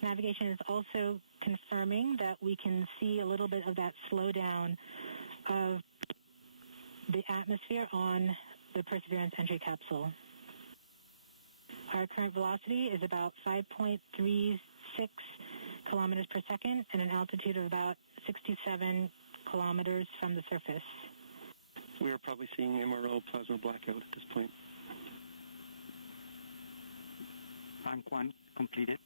Navigation is also confirming that we can see a little bit of that slowdown of the atmosphere on the Perseverance entry capsule. Our current velocity is about 5.36 kilometers per second and an altitude of about 67 kilometers from the surface. We are probably seeing MRO plasma blackout at this point. Time one completed.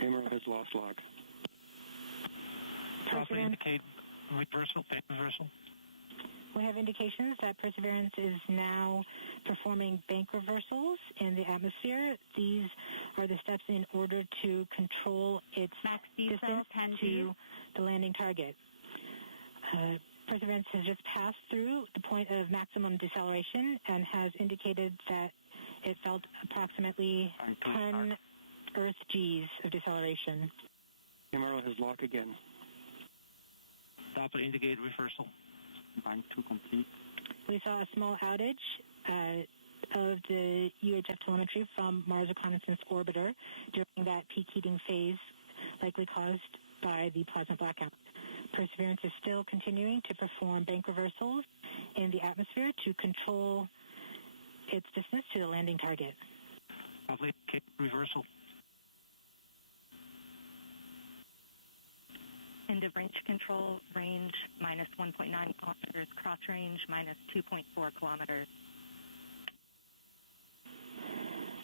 MRO has lost log. Doppler indicate reversal, bank reversal. We have indications that Perseverance is now performing bank reversals in the atmosphere. These are the steps in order to control its distance to the landing target. Perseverance has just passed through the point of maximum deceleration and has indicated that it felt approximately 10 Earth Gs of deceleration. MRO has lock again. Doppler indicate reversal. Bank 2 complete. We saw a small outage of the UHF telemetry from Mars Reconnaissance Orbiter during that peak heating phase, likely caused by the plasma blackout. Perseverance is still continuing to perform bank reversals in the atmosphere to control its distance to the landing target. Doppler indicate reversal. End of range control, range minus 1.9 kilometers, cross range minus 2.4 kilometers.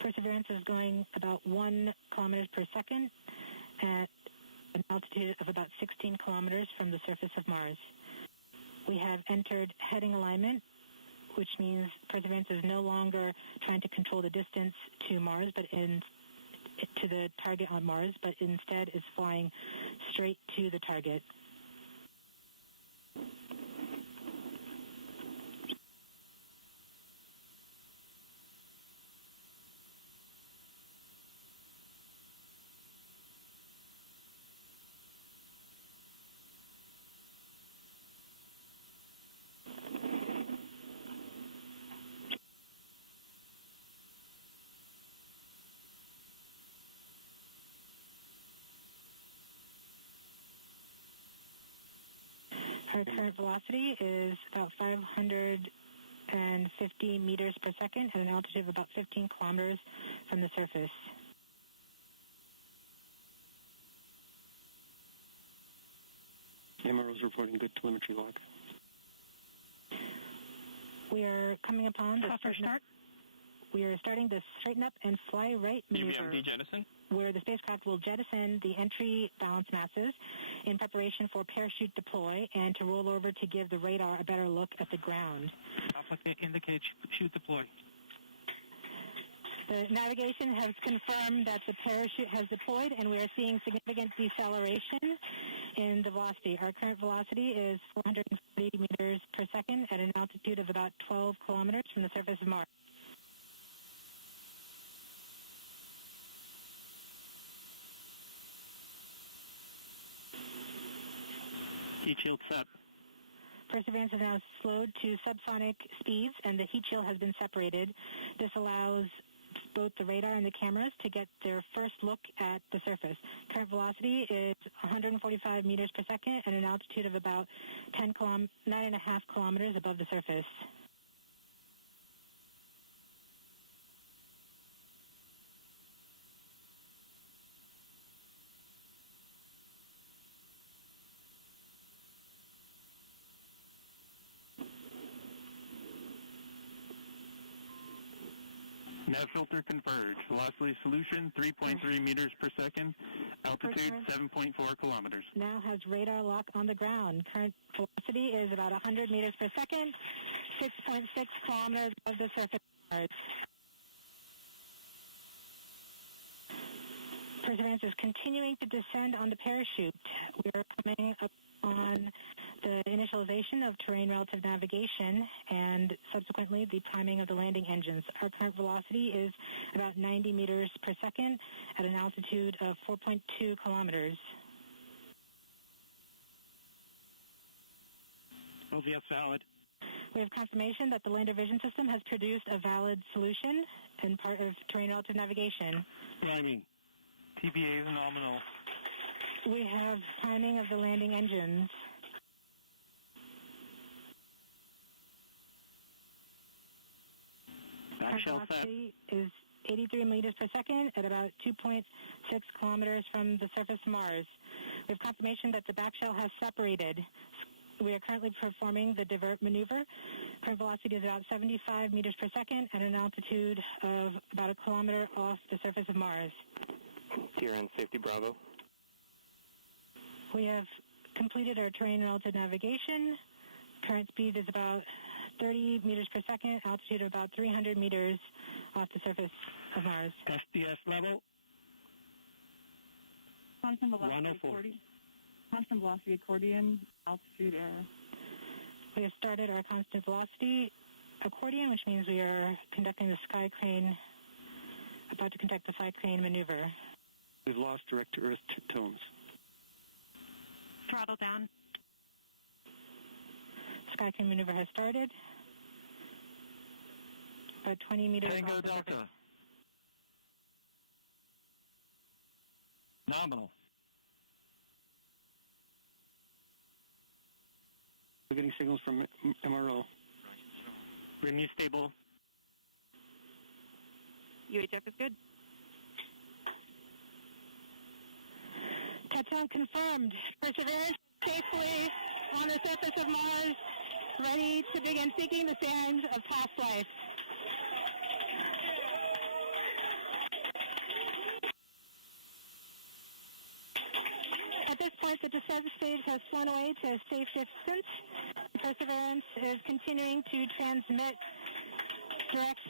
Perseverance is going about 1 kilometers per second at an altitude of about 16 kilometers from the surface of Mars. We have entered heading alignment, which means Perseverance is no longer trying to control the distance to Mars, but to the target on Mars, but instead is flying straight to the target. Our current velocity is about 550 meters per second at an altitude of about 15 kilometers from the surface. MRO is reporting good telemetry log. We are coming upon the software start. We are starting the straighten up and fly right maneuver, jettison, where the spacecraft will jettison the entry balance masses in preparation for parachute deploy and to roll over to give the radar a better look at the ground. Indicate chute deploy. The navigation has confirmed that the parachute has deployed, and we are seeing significant deceleration in the velocity. Our current velocity is 440 meters per second at an altitude of about 12 kilometers from the surface of Mars. Heat shield set. Perseverance is now slowed to subsonic speeds, and the heat shield has been separated. This allows both the radar and the cameras to get their first look at the surface. Current velocity is 145 meters per second at an altitude of about 9.5 kilometers above the surface. Nav filter converged. Velocity solution 3.3 meters per second. Altitude 7.4 kilometers. Now has radar lock on the ground. Current velocity is about 100 meters per second, 6.6 kilometers above the surface of Mars. Perseverance is continuing to descend on the parachute. We are coming up on the initialization of terrain relative navigation and subsequently the priming of the landing engines. Our current velocity is about 90 meters per second at an altitude of 4.2 kilometers. LVS valid. We have confirmation that the lander vision system has produced a valid solution and part of terrain relative navigation. Timing. TBA is nominal. We have timing of the landing engines. Current velocity is 83 meters per second at about 2.6 kilometers from the surface of Mars. We have confirmation that the back shell has separated. We are currently performing the divert maneuver. Current velocity is about 75 meters per second at an altitude of about a kilometer off the surface of Mars. TRN Safety Bravo. We have completed our terrain relative navigation. Current speed is about 30 meters per second, altitude of about 300 meters off the surface of Mars. SDS level. Constant velocity accordion. Constant velocity accordion, altitude error. We have started our constant velocity accordion, which means we are conducting the sky crane, about to conduct the sky crane maneuver. We've lost direct to Earth tones. Throttle down. Sky crane maneuver has started. About 20 meters Tango off the Delta. surface. Nominal. We're getting signals from MRO. Rim stable. UHF is good. Touchdown confirmed. Perseverance safely on the surface of Mars, ready to begin seeking the signs of past life. At this point, the descent stage has flown away to a safe distance. Perseverance is continuing to transmit direct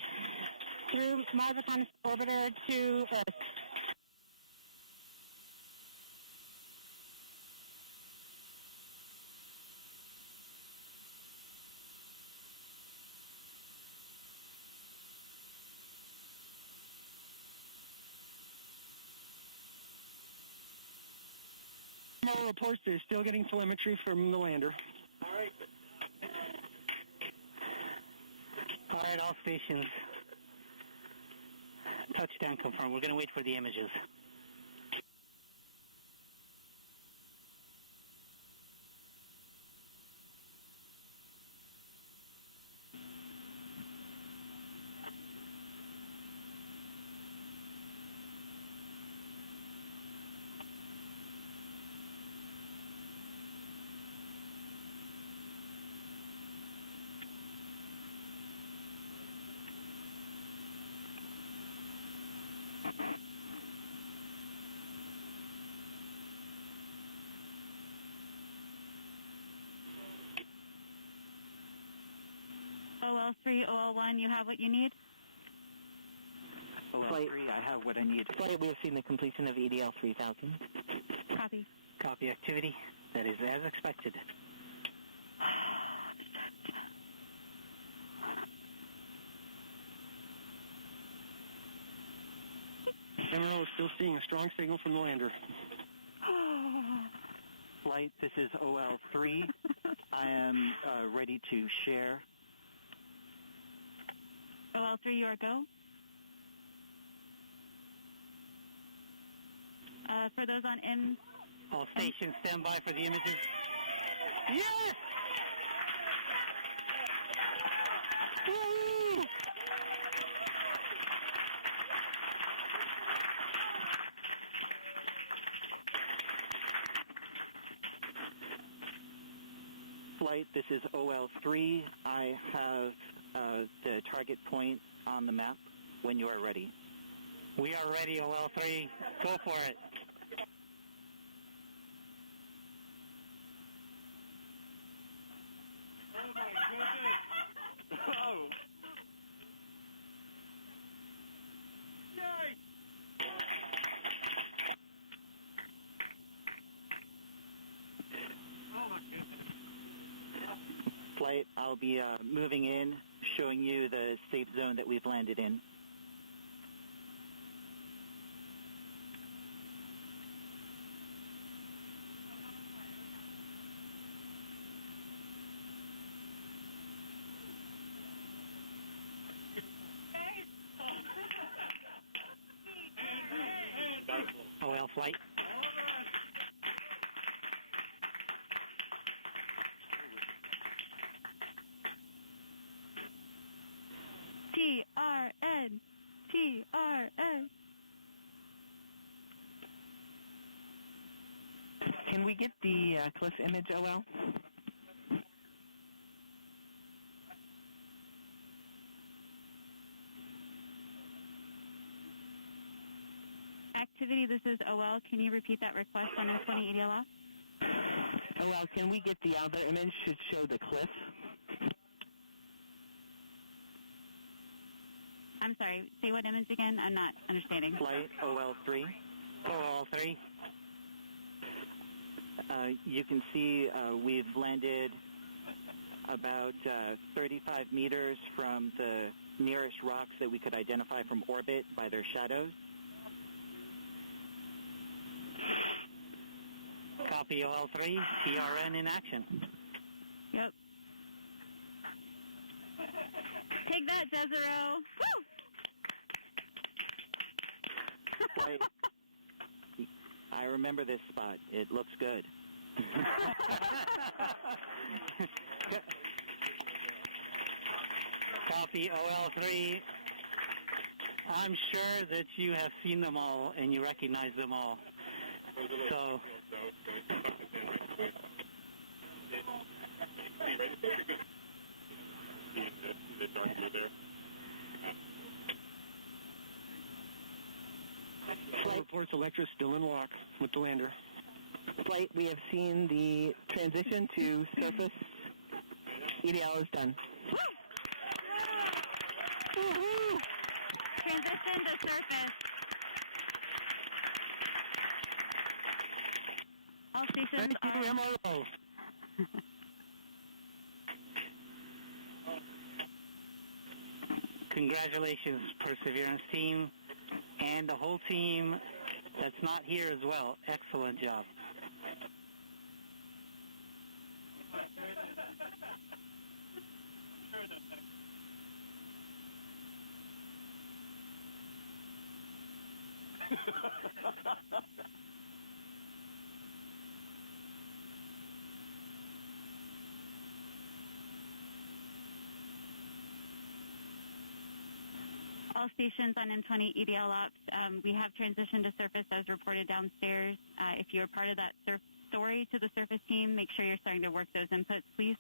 through Mars orbiter to Earth. MRO reports they're still getting telemetry from the lander. All right, all stations. Touchdown confirmed. We're going to wait for the images. OL3, OL1, you have what you need? OL3, I have what I need. Flight, we have seen the completion of EDL 3000. Copy. Copy activity. That is as expected. Emerald is still seeing a strong signal from the lander. Flight, this is OL3. I am ready to share. OL3, you are go. For those on M... All stations stand by for the images. Yes! Woo! Flight, this is OL3. I have the target point on the map when you are ready. We are ready, OL3. Go for it. Flight, I'll be moving in, showing you the safe zone that we've landed in. OL flight. TRN. TRN. Can we get the cliff image, OL? Activity, this is OL. Can you repeat that request on M20 EDLF? OL, can we get the other image? Should show the cliff. I'm sorry, say what image again? I'm not understanding. Flight OL3. OL3. You can see we've landed about 35 meters from the nearest rocks that we could identify from orbit by their shadows. Copy OL3, TRN in action. Yep. Take that, Jezero. Woo! Flight. I remember this spot. It looks good. Copy OL3. I'm sure that you have seen them all and you recognize them all. So... Reports Electra still in lock with the lander. Flight, we have seen the transition to surface. EDL is done. Transition to surface. All stations are... Congratulations, Perseverance team, and the whole team that's not here as well. Excellent job. All stations on M20 EDL ops, we have transitioned to surface as reported downstairs. If you're part of that story to the surface team, make sure you're starting to work those inputs, please.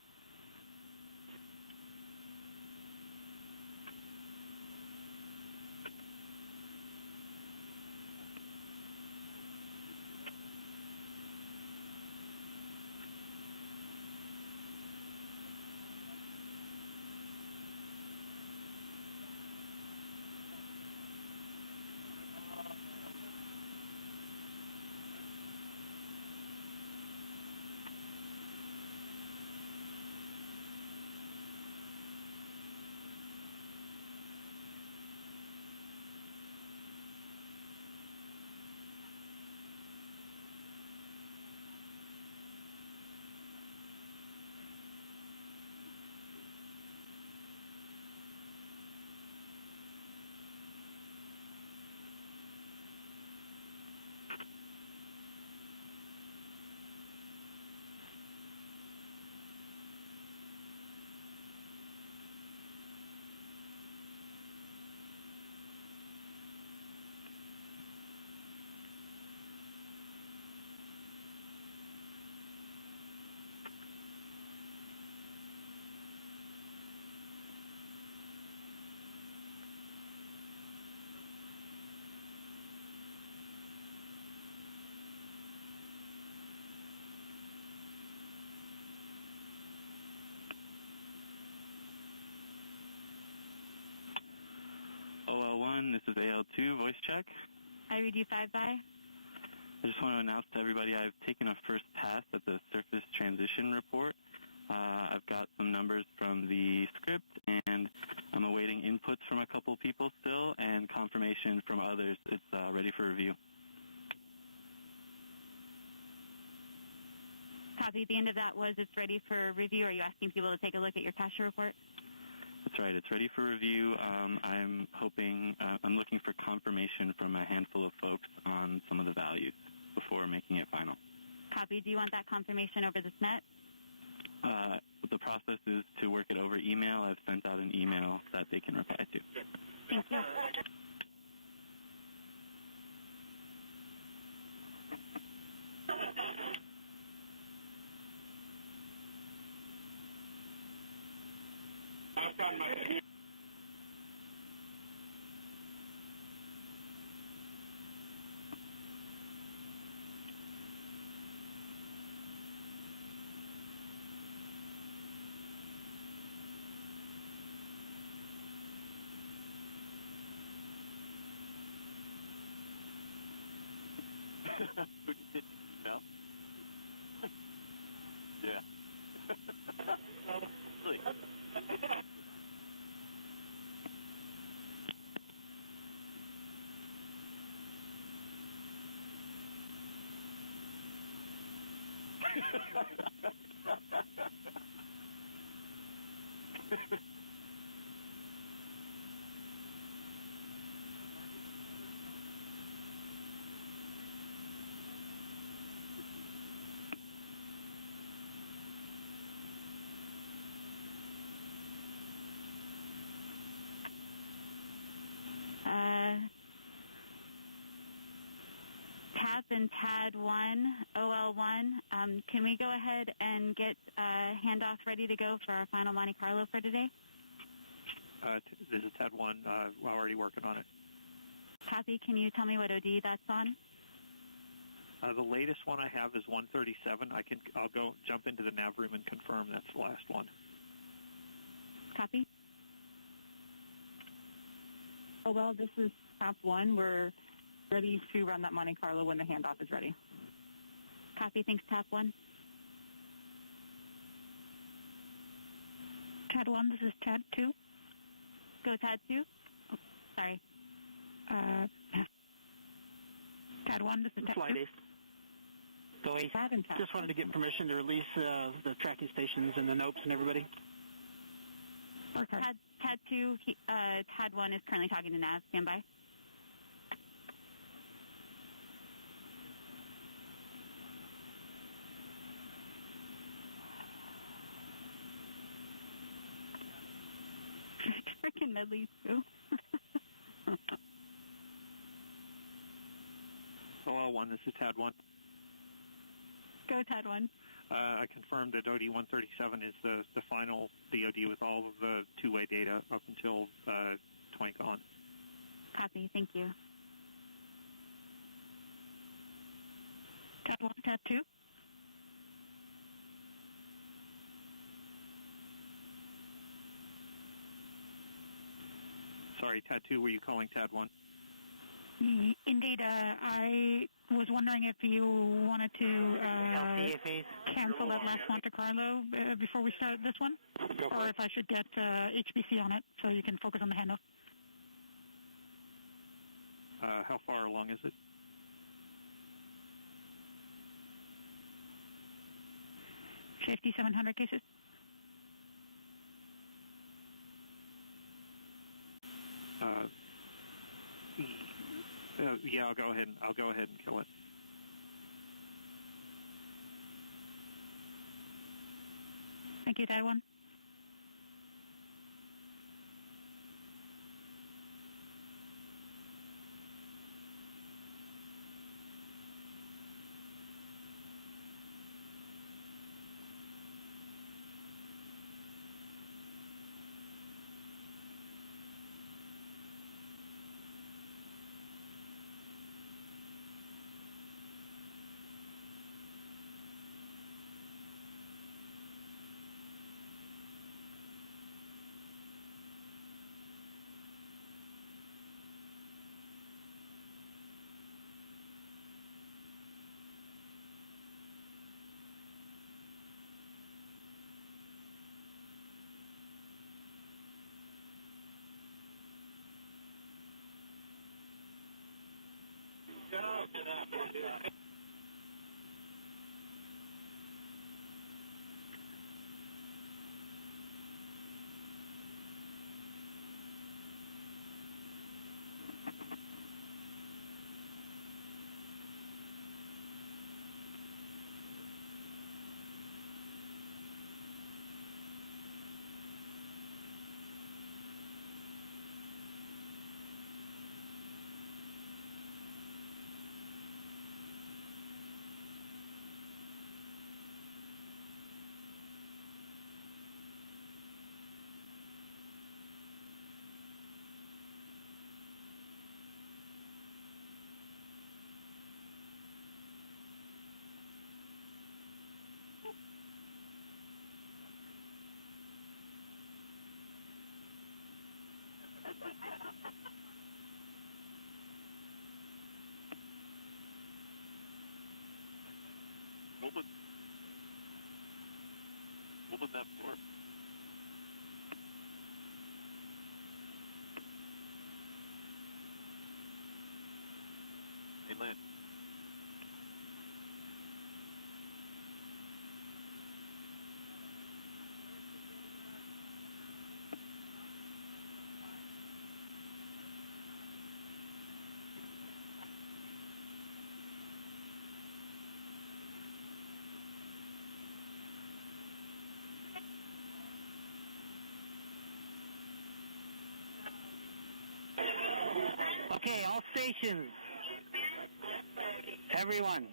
check. I read you 5 by. I just want to announce to everybody I've taken a first pass at the surface transition report. I've got some numbers from the script, and I'm awaiting inputs from a couple people still, and confirmation from others. It's ready for review. Copy. The end of that was it's ready for review. Are you asking people to take a look at your cache report? That's right. It's ready for review. I'm looking for confirmation from a handful of folks on some of the values before making it final. Copy. Do you want that confirmation over this net? The process is to work it over email. I've sent out an email that they can reply to. Thank you. Yeah. TAP and TAD1, OL1, can we go ahead and get handoff ready to go for our final Monte Carlo for today? This is TAD1. We're already working on it. Copy. Can you tell me what OD that's on? The latest one I have is 137. I'll go jump into the nav room and confirm that's the last one. Copy. Oh, well, this is TAP1. We're ready to run that Monte Carlo when the handoff is ready. Copy. Thanks, TAP1. TAD1, this is TAD2. Go TAD2. Oh, sorry. TAD1, this is TAD2. So I just wanted to get permission to release the tracking stations and the NOPEs and everybody. TAD2, TAD1 is currently talking to nav. Stand by. Freaking Medley too. OL1, this is TAD1. Go TAD1. I confirmed that OD137 is the final DOD with all of the two-way data up until 20 on. Copy. Thank you. TAD1, TAD2. Sorry, TAD2, were you calling TAD1? Indeed. I was wondering if you wanted to cancel that last Monte Carlo before we start this one, or if I should get HBC on it so you can focus on the handoff. How far along is it? $5,700 cases. Yeah, I'll go ahead and kill it. Thank you, TAD1. What was that for? Hey, Lynn. Okay, all stations. Everyone.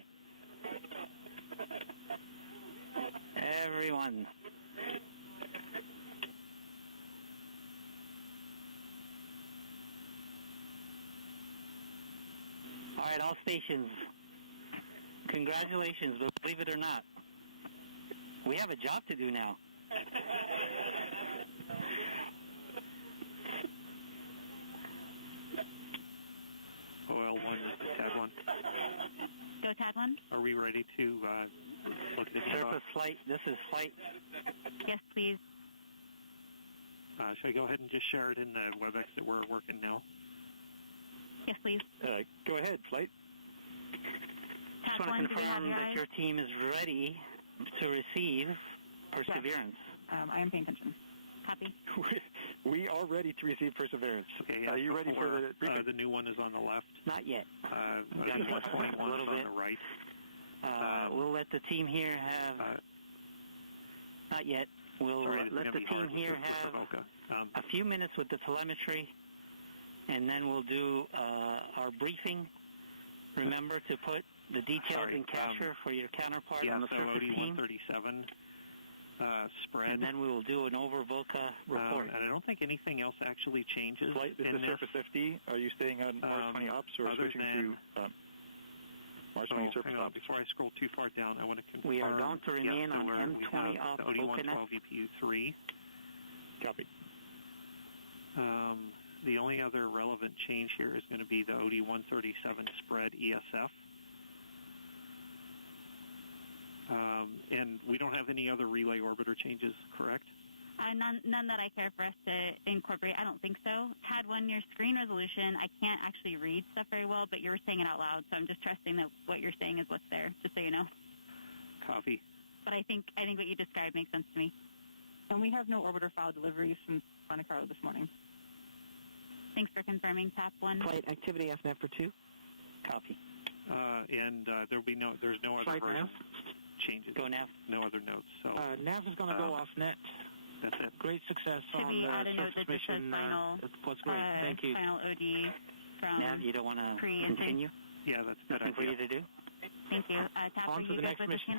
Everyone. All right, all stations. Congratulations, but believe it or not, we have a job to do now. OL1, this is Tad 1. Go Tad 1. Are we ready to look at the Surface flight, this is flight. Yes, please. Should I go ahead and just share it in the WebEx that we're working now? Yes, please. Go ahead, flight. Just want to confirm that your team is ready to receive Perseverance. I am paying attention. Copy. We are ready to receive Perseverance. Okay, Are you ready for the briefing? The new one is on the left. Not yet. The 21 is on the right. We'll let the team here have... not yet. We'll let the team here have a few minutes with the telemetry, and then we'll do our briefing. Remember to put the details in capture for your counterpart on the surface team. 137 spread. And then we will do an over-VOCA report. And I don't think anything else actually changes. Flight, this is Surface 50. Are you staying on Mars 20 ops or switching to Mars 20 surface ops? Before I scroll too far down, I want to confirm. We are going to remain on M20 off OD112 EPU 3. Copy. The only other relevant change here is going to be the OD137 spread ESF. And we don't have any other relay orbiter changes, correct? None that I care for us to incorporate. I don't think so. Tad 1, your screen resolution, I can't actually read stuff very well, but you're saying it out loud, so I'm just trusting that what you're saying is what's there, just so you know. Copy. But I think what you described makes sense to me. And we have no orbiter file deliveries from Monte Carlo this morning. Thanks for confirming, Top 1. Flight activity FNAV for 2. Copy. And there's no other changes. Go nav. No other notes. So nav is going to go off net. That's it. Great success Should on we the add a note surface that just says mission. final, That's great. Thank you. Final OD from Nav, you don't want to continue? Yeah, that's nothing for you to do. Thank you. Top, on to the next mission.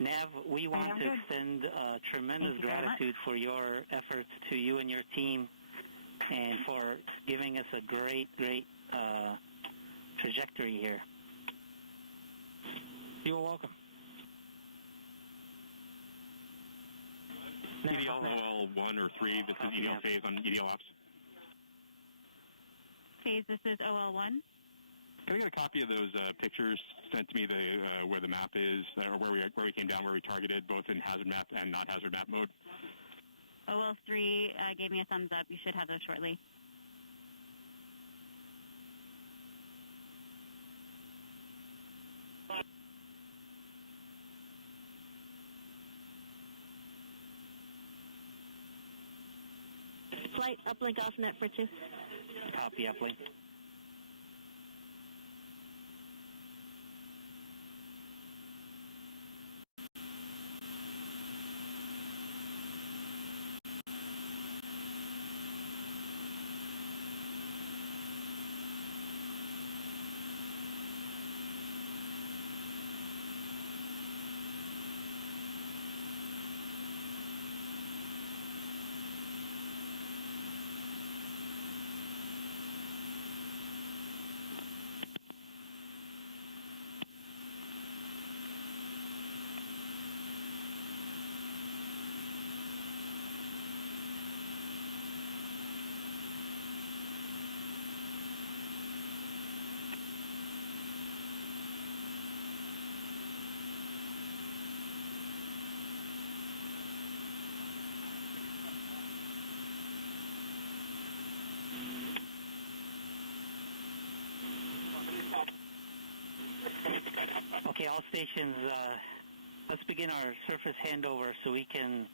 Nav, we want to extend tremendous gratitude for your efforts to you and your team, and for giving us a great trajectory here. You're welcome. EDL OL 1 or 3, this is EDL phase on EDL ops. Phase, this is OL 1. Can I get a copy of those pictures sent to me, where the map is, or where we came down, where we targeted, both in hazard map and not hazard map mode? OL 3 gave me a thumbs up. You should have those shortly. Flight uplink off net for 2. Copy, uplink. Okay, all stations, let's begin our surface handover so we can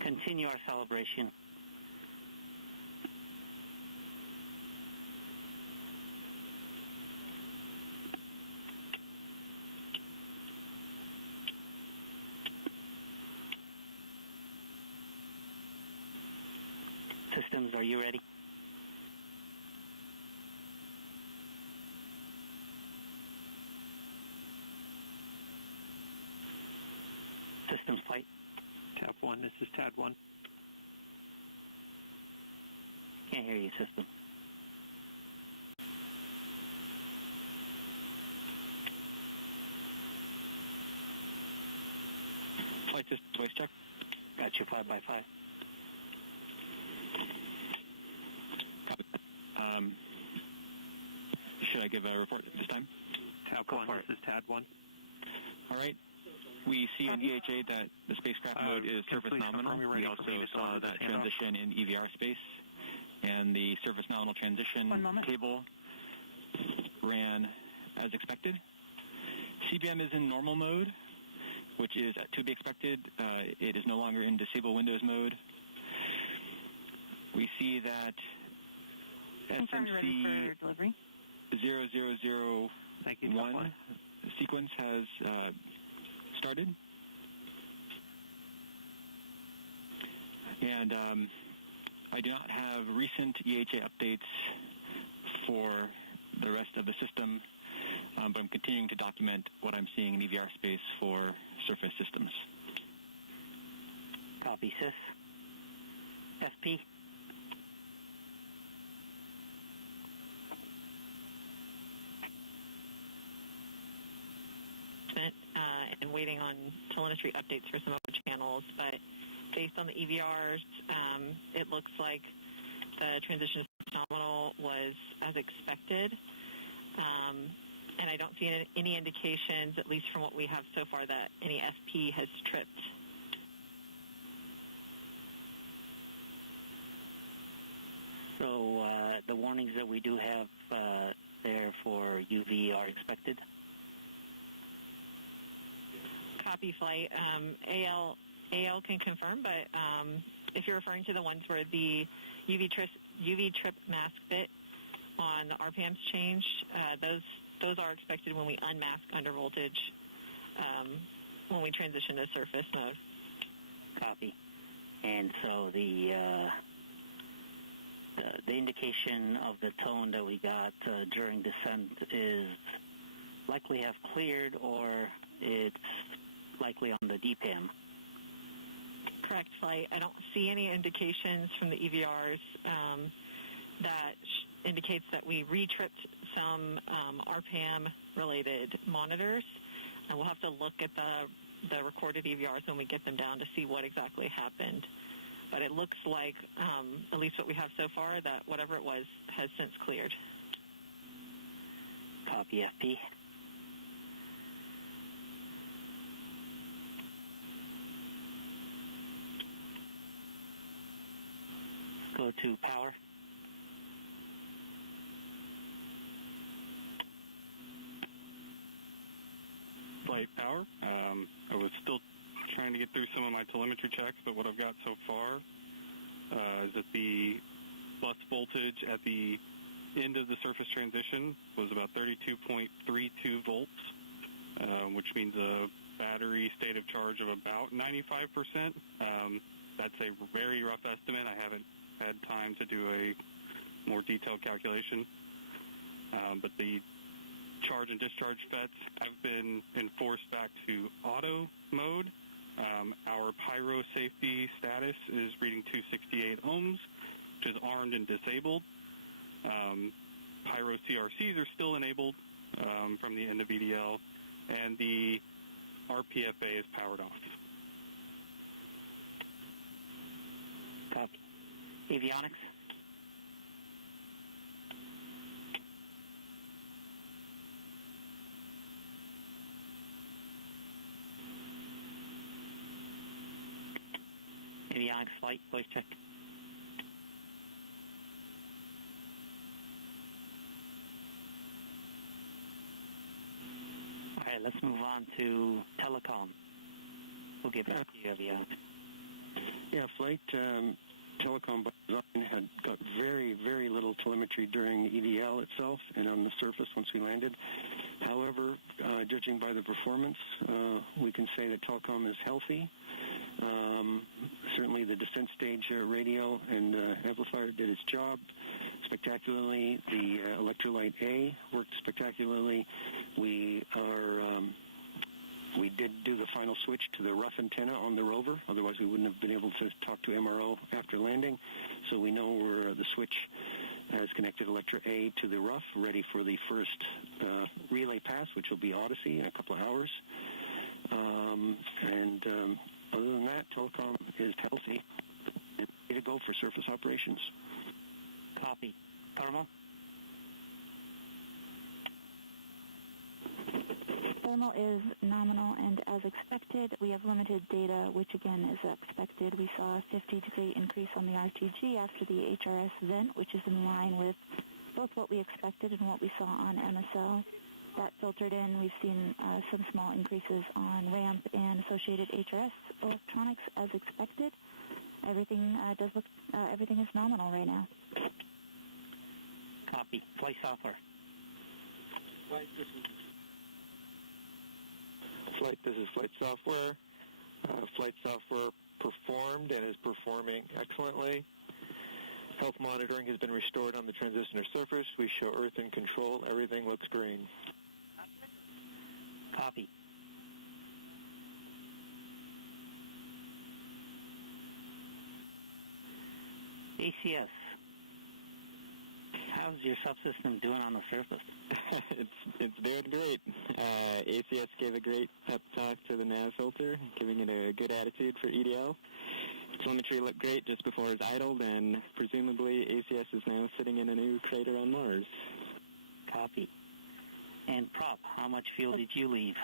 continue our celebration. Systems, are you ready? Systems flight. TAP 1, this is TAD 1. Can't hear you, system. Flight system voice check. Got you 5x5. Copy. Should I give a report this time? TAP 1, this is TAD 1. All right. We see in EHA that the spacecraft mode is surface nominal. We also saw that transition in EVR space, and the surface nominal transition cable ran as expected. CBM is in normal mode, which is to be expected. It is no longer in disable windows mode. We see that SMC 0001 sequence has started. And I do not have recent EHA updates for the rest of the system, but I'm continuing to document what I'm seeing in EVR space for surface systems. Copy, Sys. FP. And waiting on telemetry updates for some other channels, but based on the EVRs, it looks like the transition to nominal was as expected, and I don't see any indications, at least from what we have so far, that any FP has tripped. So the warnings that we do have there for UV are expected? Copy, flight. AL can confirm, but if you're referring to the ones where the UV trip mask bit on the RPMs changed, those are expected when we unmask under voltage when we transition to surface mode. Copy. And so the indication of the tone that we got during descent is likely have cleared, or it's likely on the DPAM. Correct, flight. I don't see any indications from the EVRs that indicates that we re-tripped some RPAM-related monitors. And we'll have to look at the recorded EVRs when we get them down to see what exactly happened. But it looks like, at least what we have so far, that whatever it was has since cleared. Copy, FP. Go to power. Flight power. I was still trying to get through some of my telemetry checks, but what I've got so far is that the bus voltage at the end of the surface transition was about 32.32 volts, which means a battery state of charge of about 95%. That's a very rough estimate. I haven't had time to do a more detailed calculation. But the charge and discharge FETs have been enforced back to auto mode. Our pyro safety status is reading 268 ohms, which is armed and disabled. Pyro CRCs are still enabled from the end of EDL, and the RPFA is powered off. Copy. Avionics? Avionics flight, voice check. All right, let's move on to telecom. We'll get back to you, avionics. Yeah, flight telecom by design had got very, very little telemetry during EDL itself and on the surface once we landed. However, judging by the performance, we can say that telecom is healthy. Certainly the descent stage radio and amplifier did its job spectacularly. The electrolyte A worked spectacularly. We did do the final switch to the rough antenna on the rover. Otherwise, we wouldn't have been able to talk to MRO after landing. So we know where the switch has connected Electra A to the rough, ready for the first relay pass, which will be Odyssey in a couple of hours. Other than that, telecom is healthy and ready to go for surface operations. Copy. Thermal? Thermal is nominal and as expected. We have limited data, which again is expected. We saw a 50-degree increase on the RTG after the HRS vent, which is in line with both what we expected and what we saw on MSL. That filtered in. We've seen some small increases on ramp and associated HRS electronics as expected. Everything everything is nominal right now. Copy. Flight software. This is flight software. Flight software performed and is performing excellently. Health monitoring has been restored on the transitioner surface. We show Earth in control. Everything looks green. Copy. ACS. How's your subsystem doing on the surface? It's doing great. ACS gave a great pep talk to the nav filter, giving it a good attitude for EDL. Telemetry looked great just before it was idled, and presumably ACS is now sitting in a new crater on Mars. Copy. And prop, how much fuel did you leave?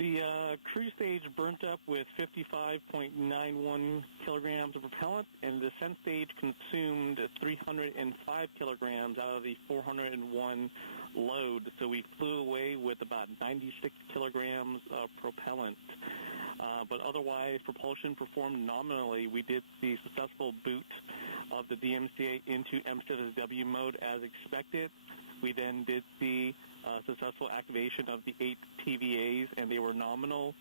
The cruise stage burnt up with 55.91 kilograms of propellant, and the descent stage consumed 305 kilograms out of the 401 load. So we flew away with about 96 kilograms of propellant. But otherwise, propulsion performed nominally. We did see successful boot of the DMCA into MSW mode as expected. We then did see successful activation of the 8 TVAs, and they were nominal.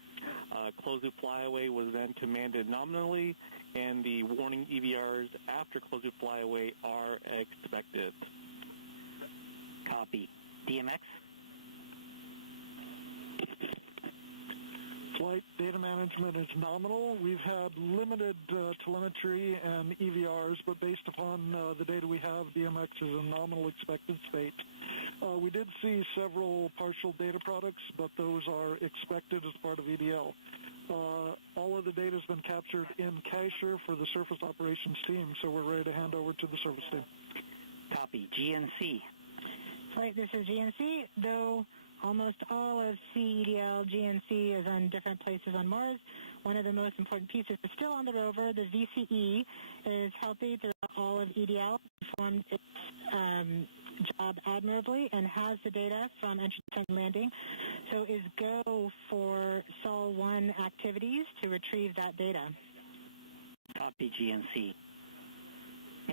Closed-loop flyaway was then commanded nominally, and the warning EVRs after closed-loop flyaway are expected. Copy. DMX? Flight data management is nominal. We've had limited telemetry and EVRs, but based upon the data we have, DMX is a nominal expected state. We did see several partial data products, but those are expected as part of EDL. All of the data has been captured in Cacher for the surface operations team, so we're ready to hand over to the service team. Copy. GNC. Right, this is GNC, though almost all of CEDL GNC is on different places on Mars. One of the most important pieces is still on the rover. The VCE is healthy throughout all of EDL, performed its job admirably, and has the data from entry, descent, and landing. So is go for Sol 1 activities to retrieve that data. Copy. Copy GNC.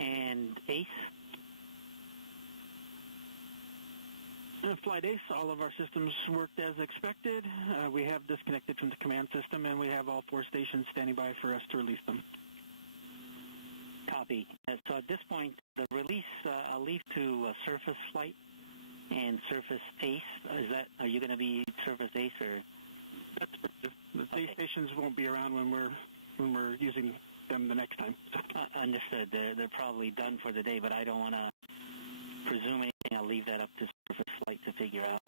And ACE? Flight ACE, all of our systems worked as expected. We have disconnected from the command system, and we have all 4 stations standing by for us to release them. Copy. So at this point, the release, I'll leave to surface flight and surface ACE. Are you going to be surface ACE or? These stations won't be around when we're using them the next time. Understood. They're probably done for the day, but I don't want to presume anything. I'll leave that up to surface flight to figure out.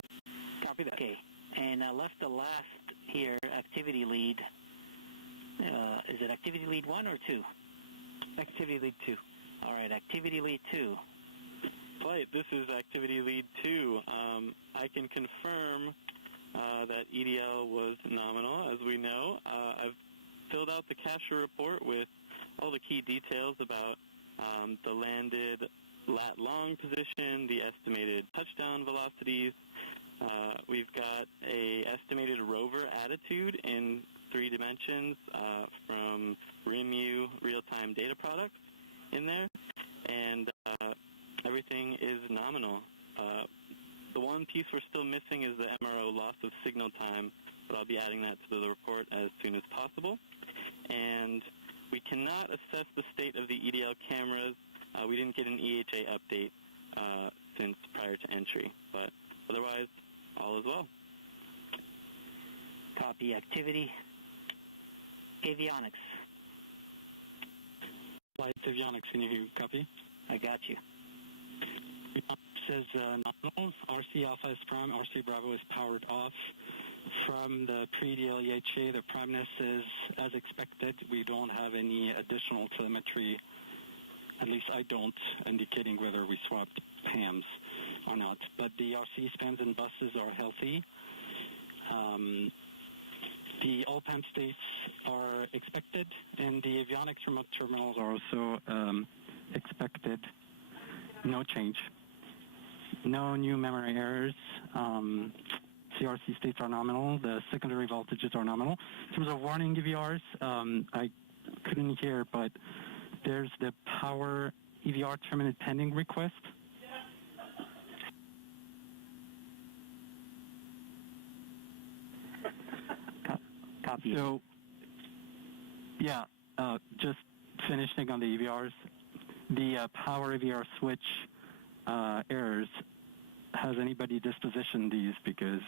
Copy that. Okay. And I left the last here, activity lead. Is it activity lead 1 or 2? Activity lead 2. All right, activity lead 2. Flight, this is activity lead 2. I can confirm that EDL was nominal, as we know. I've filled out the capture report with all the key details about the landed lat-long position, the estimated touchdown velocities. We've got a estimated rover attitude in 3 dimensions from RIMU real-time data products in there, and everything is nominal. The one piece we're still missing is the MRO loss of signal time, but I'll be adding that to the report as soon as possible. And we cannot assess the state of the EDL cameras. We didn't get an EHA update since prior to entry, but otherwise, all is well. Copy. Activity. Avionics. Flight avionics, can you copy? I got you. Says nominal. RC Alpha is prime. RC Bravo is powered off. From the pre-EDL EHA, the primeness is as expected. We don't have any additional telemetry. At least I don't, indicating whether we swapped PAMs or not. But the RC spans and buses are healthy. The all PAM states are expected, and the avionics remote terminals are also expected. No change. No new memory errors. CRC states are nominal. The secondary voltages are nominal. In terms of warning EVRs, I couldn't hear, but there's the power EVR terminate pending request. Copy. So, yeah, just finishing on the EVRs. The power EVR switch errors, has anybody dispositioned these? Because